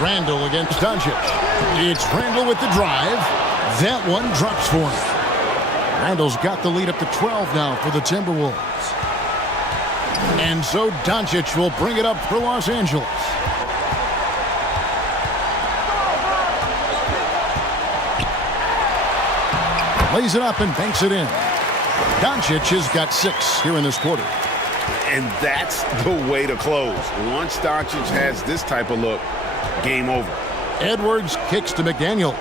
Randall against Doncic. It's Randall with the drive. That one drops for him. Randall's got the lead up to 12 now for the Timberwolves. And so Doncic will bring it up for Los Angeles. Lays it up and banks it in. Doncic has got 6 here in this quarter. And that's the way to close. Once Doncic has this type of look, game over. Edwards kicks to McDaniels.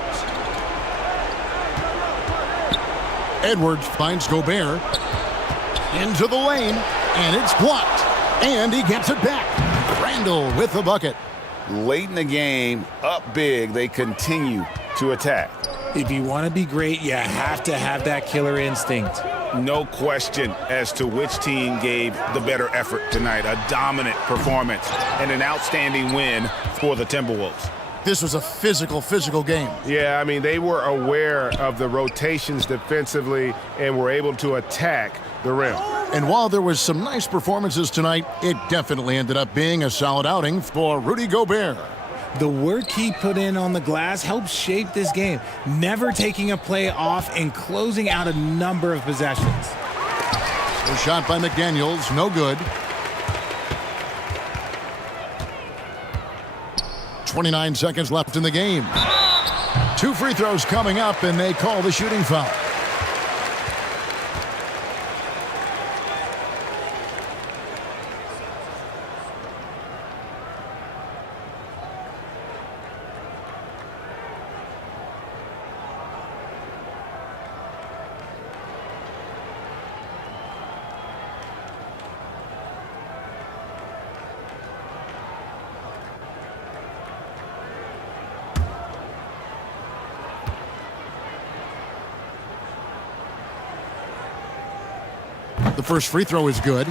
Edwards finds Gobert into the lane, and it's blocked. And he gets it back. Randall with the bucket. Late in the game, up big, they continue to attack. If you want to be great, you have to have that killer instinct. No question as to which team gave the better effort tonight. A dominant performance and an outstanding win for the Timberwolves. This was a physical game. Yeah, I mean, they were aware of the rotations defensively and were able to attack the rim. And while there was some nice performances tonight, it definitely ended up being a solid outing for Rudy Gobert. The work he put in on the glass helped shape this game, never taking a play off and closing out a number of possessions. The shot by McDaniels, no good. 29 seconds left in the game. 2 free throws coming up, and they call the shooting foul. The first free throw is good.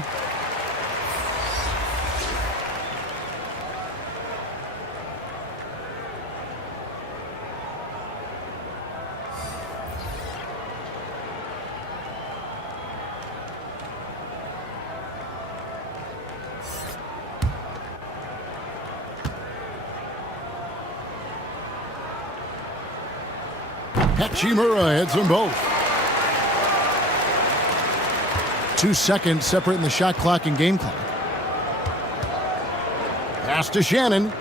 Hachimura hits them both. 2 seconds separating the shot clock and game clock. Pass to Shannon.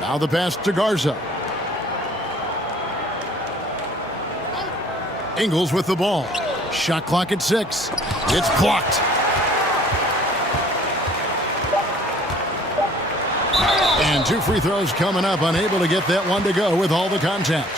Now the pass to Garza. Ingles with the ball. Shot clock at 6. It's blocked. And 2 free throws coming up, unable to get that one to go with all the contact.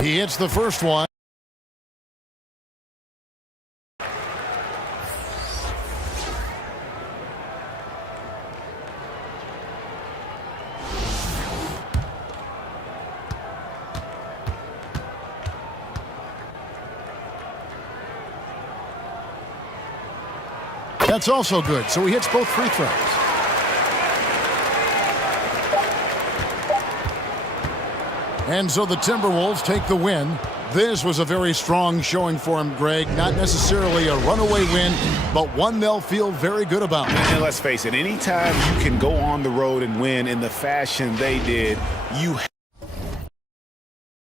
He hits the first one. That's also good, so he hits both free throws. And so the Timberwolves take the win. This was a very strong showing for them, Greg. Not necessarily a runaway win, but one they'll feel very good about. And let's face it, anytime you can go on the road and win in the fashion they did, you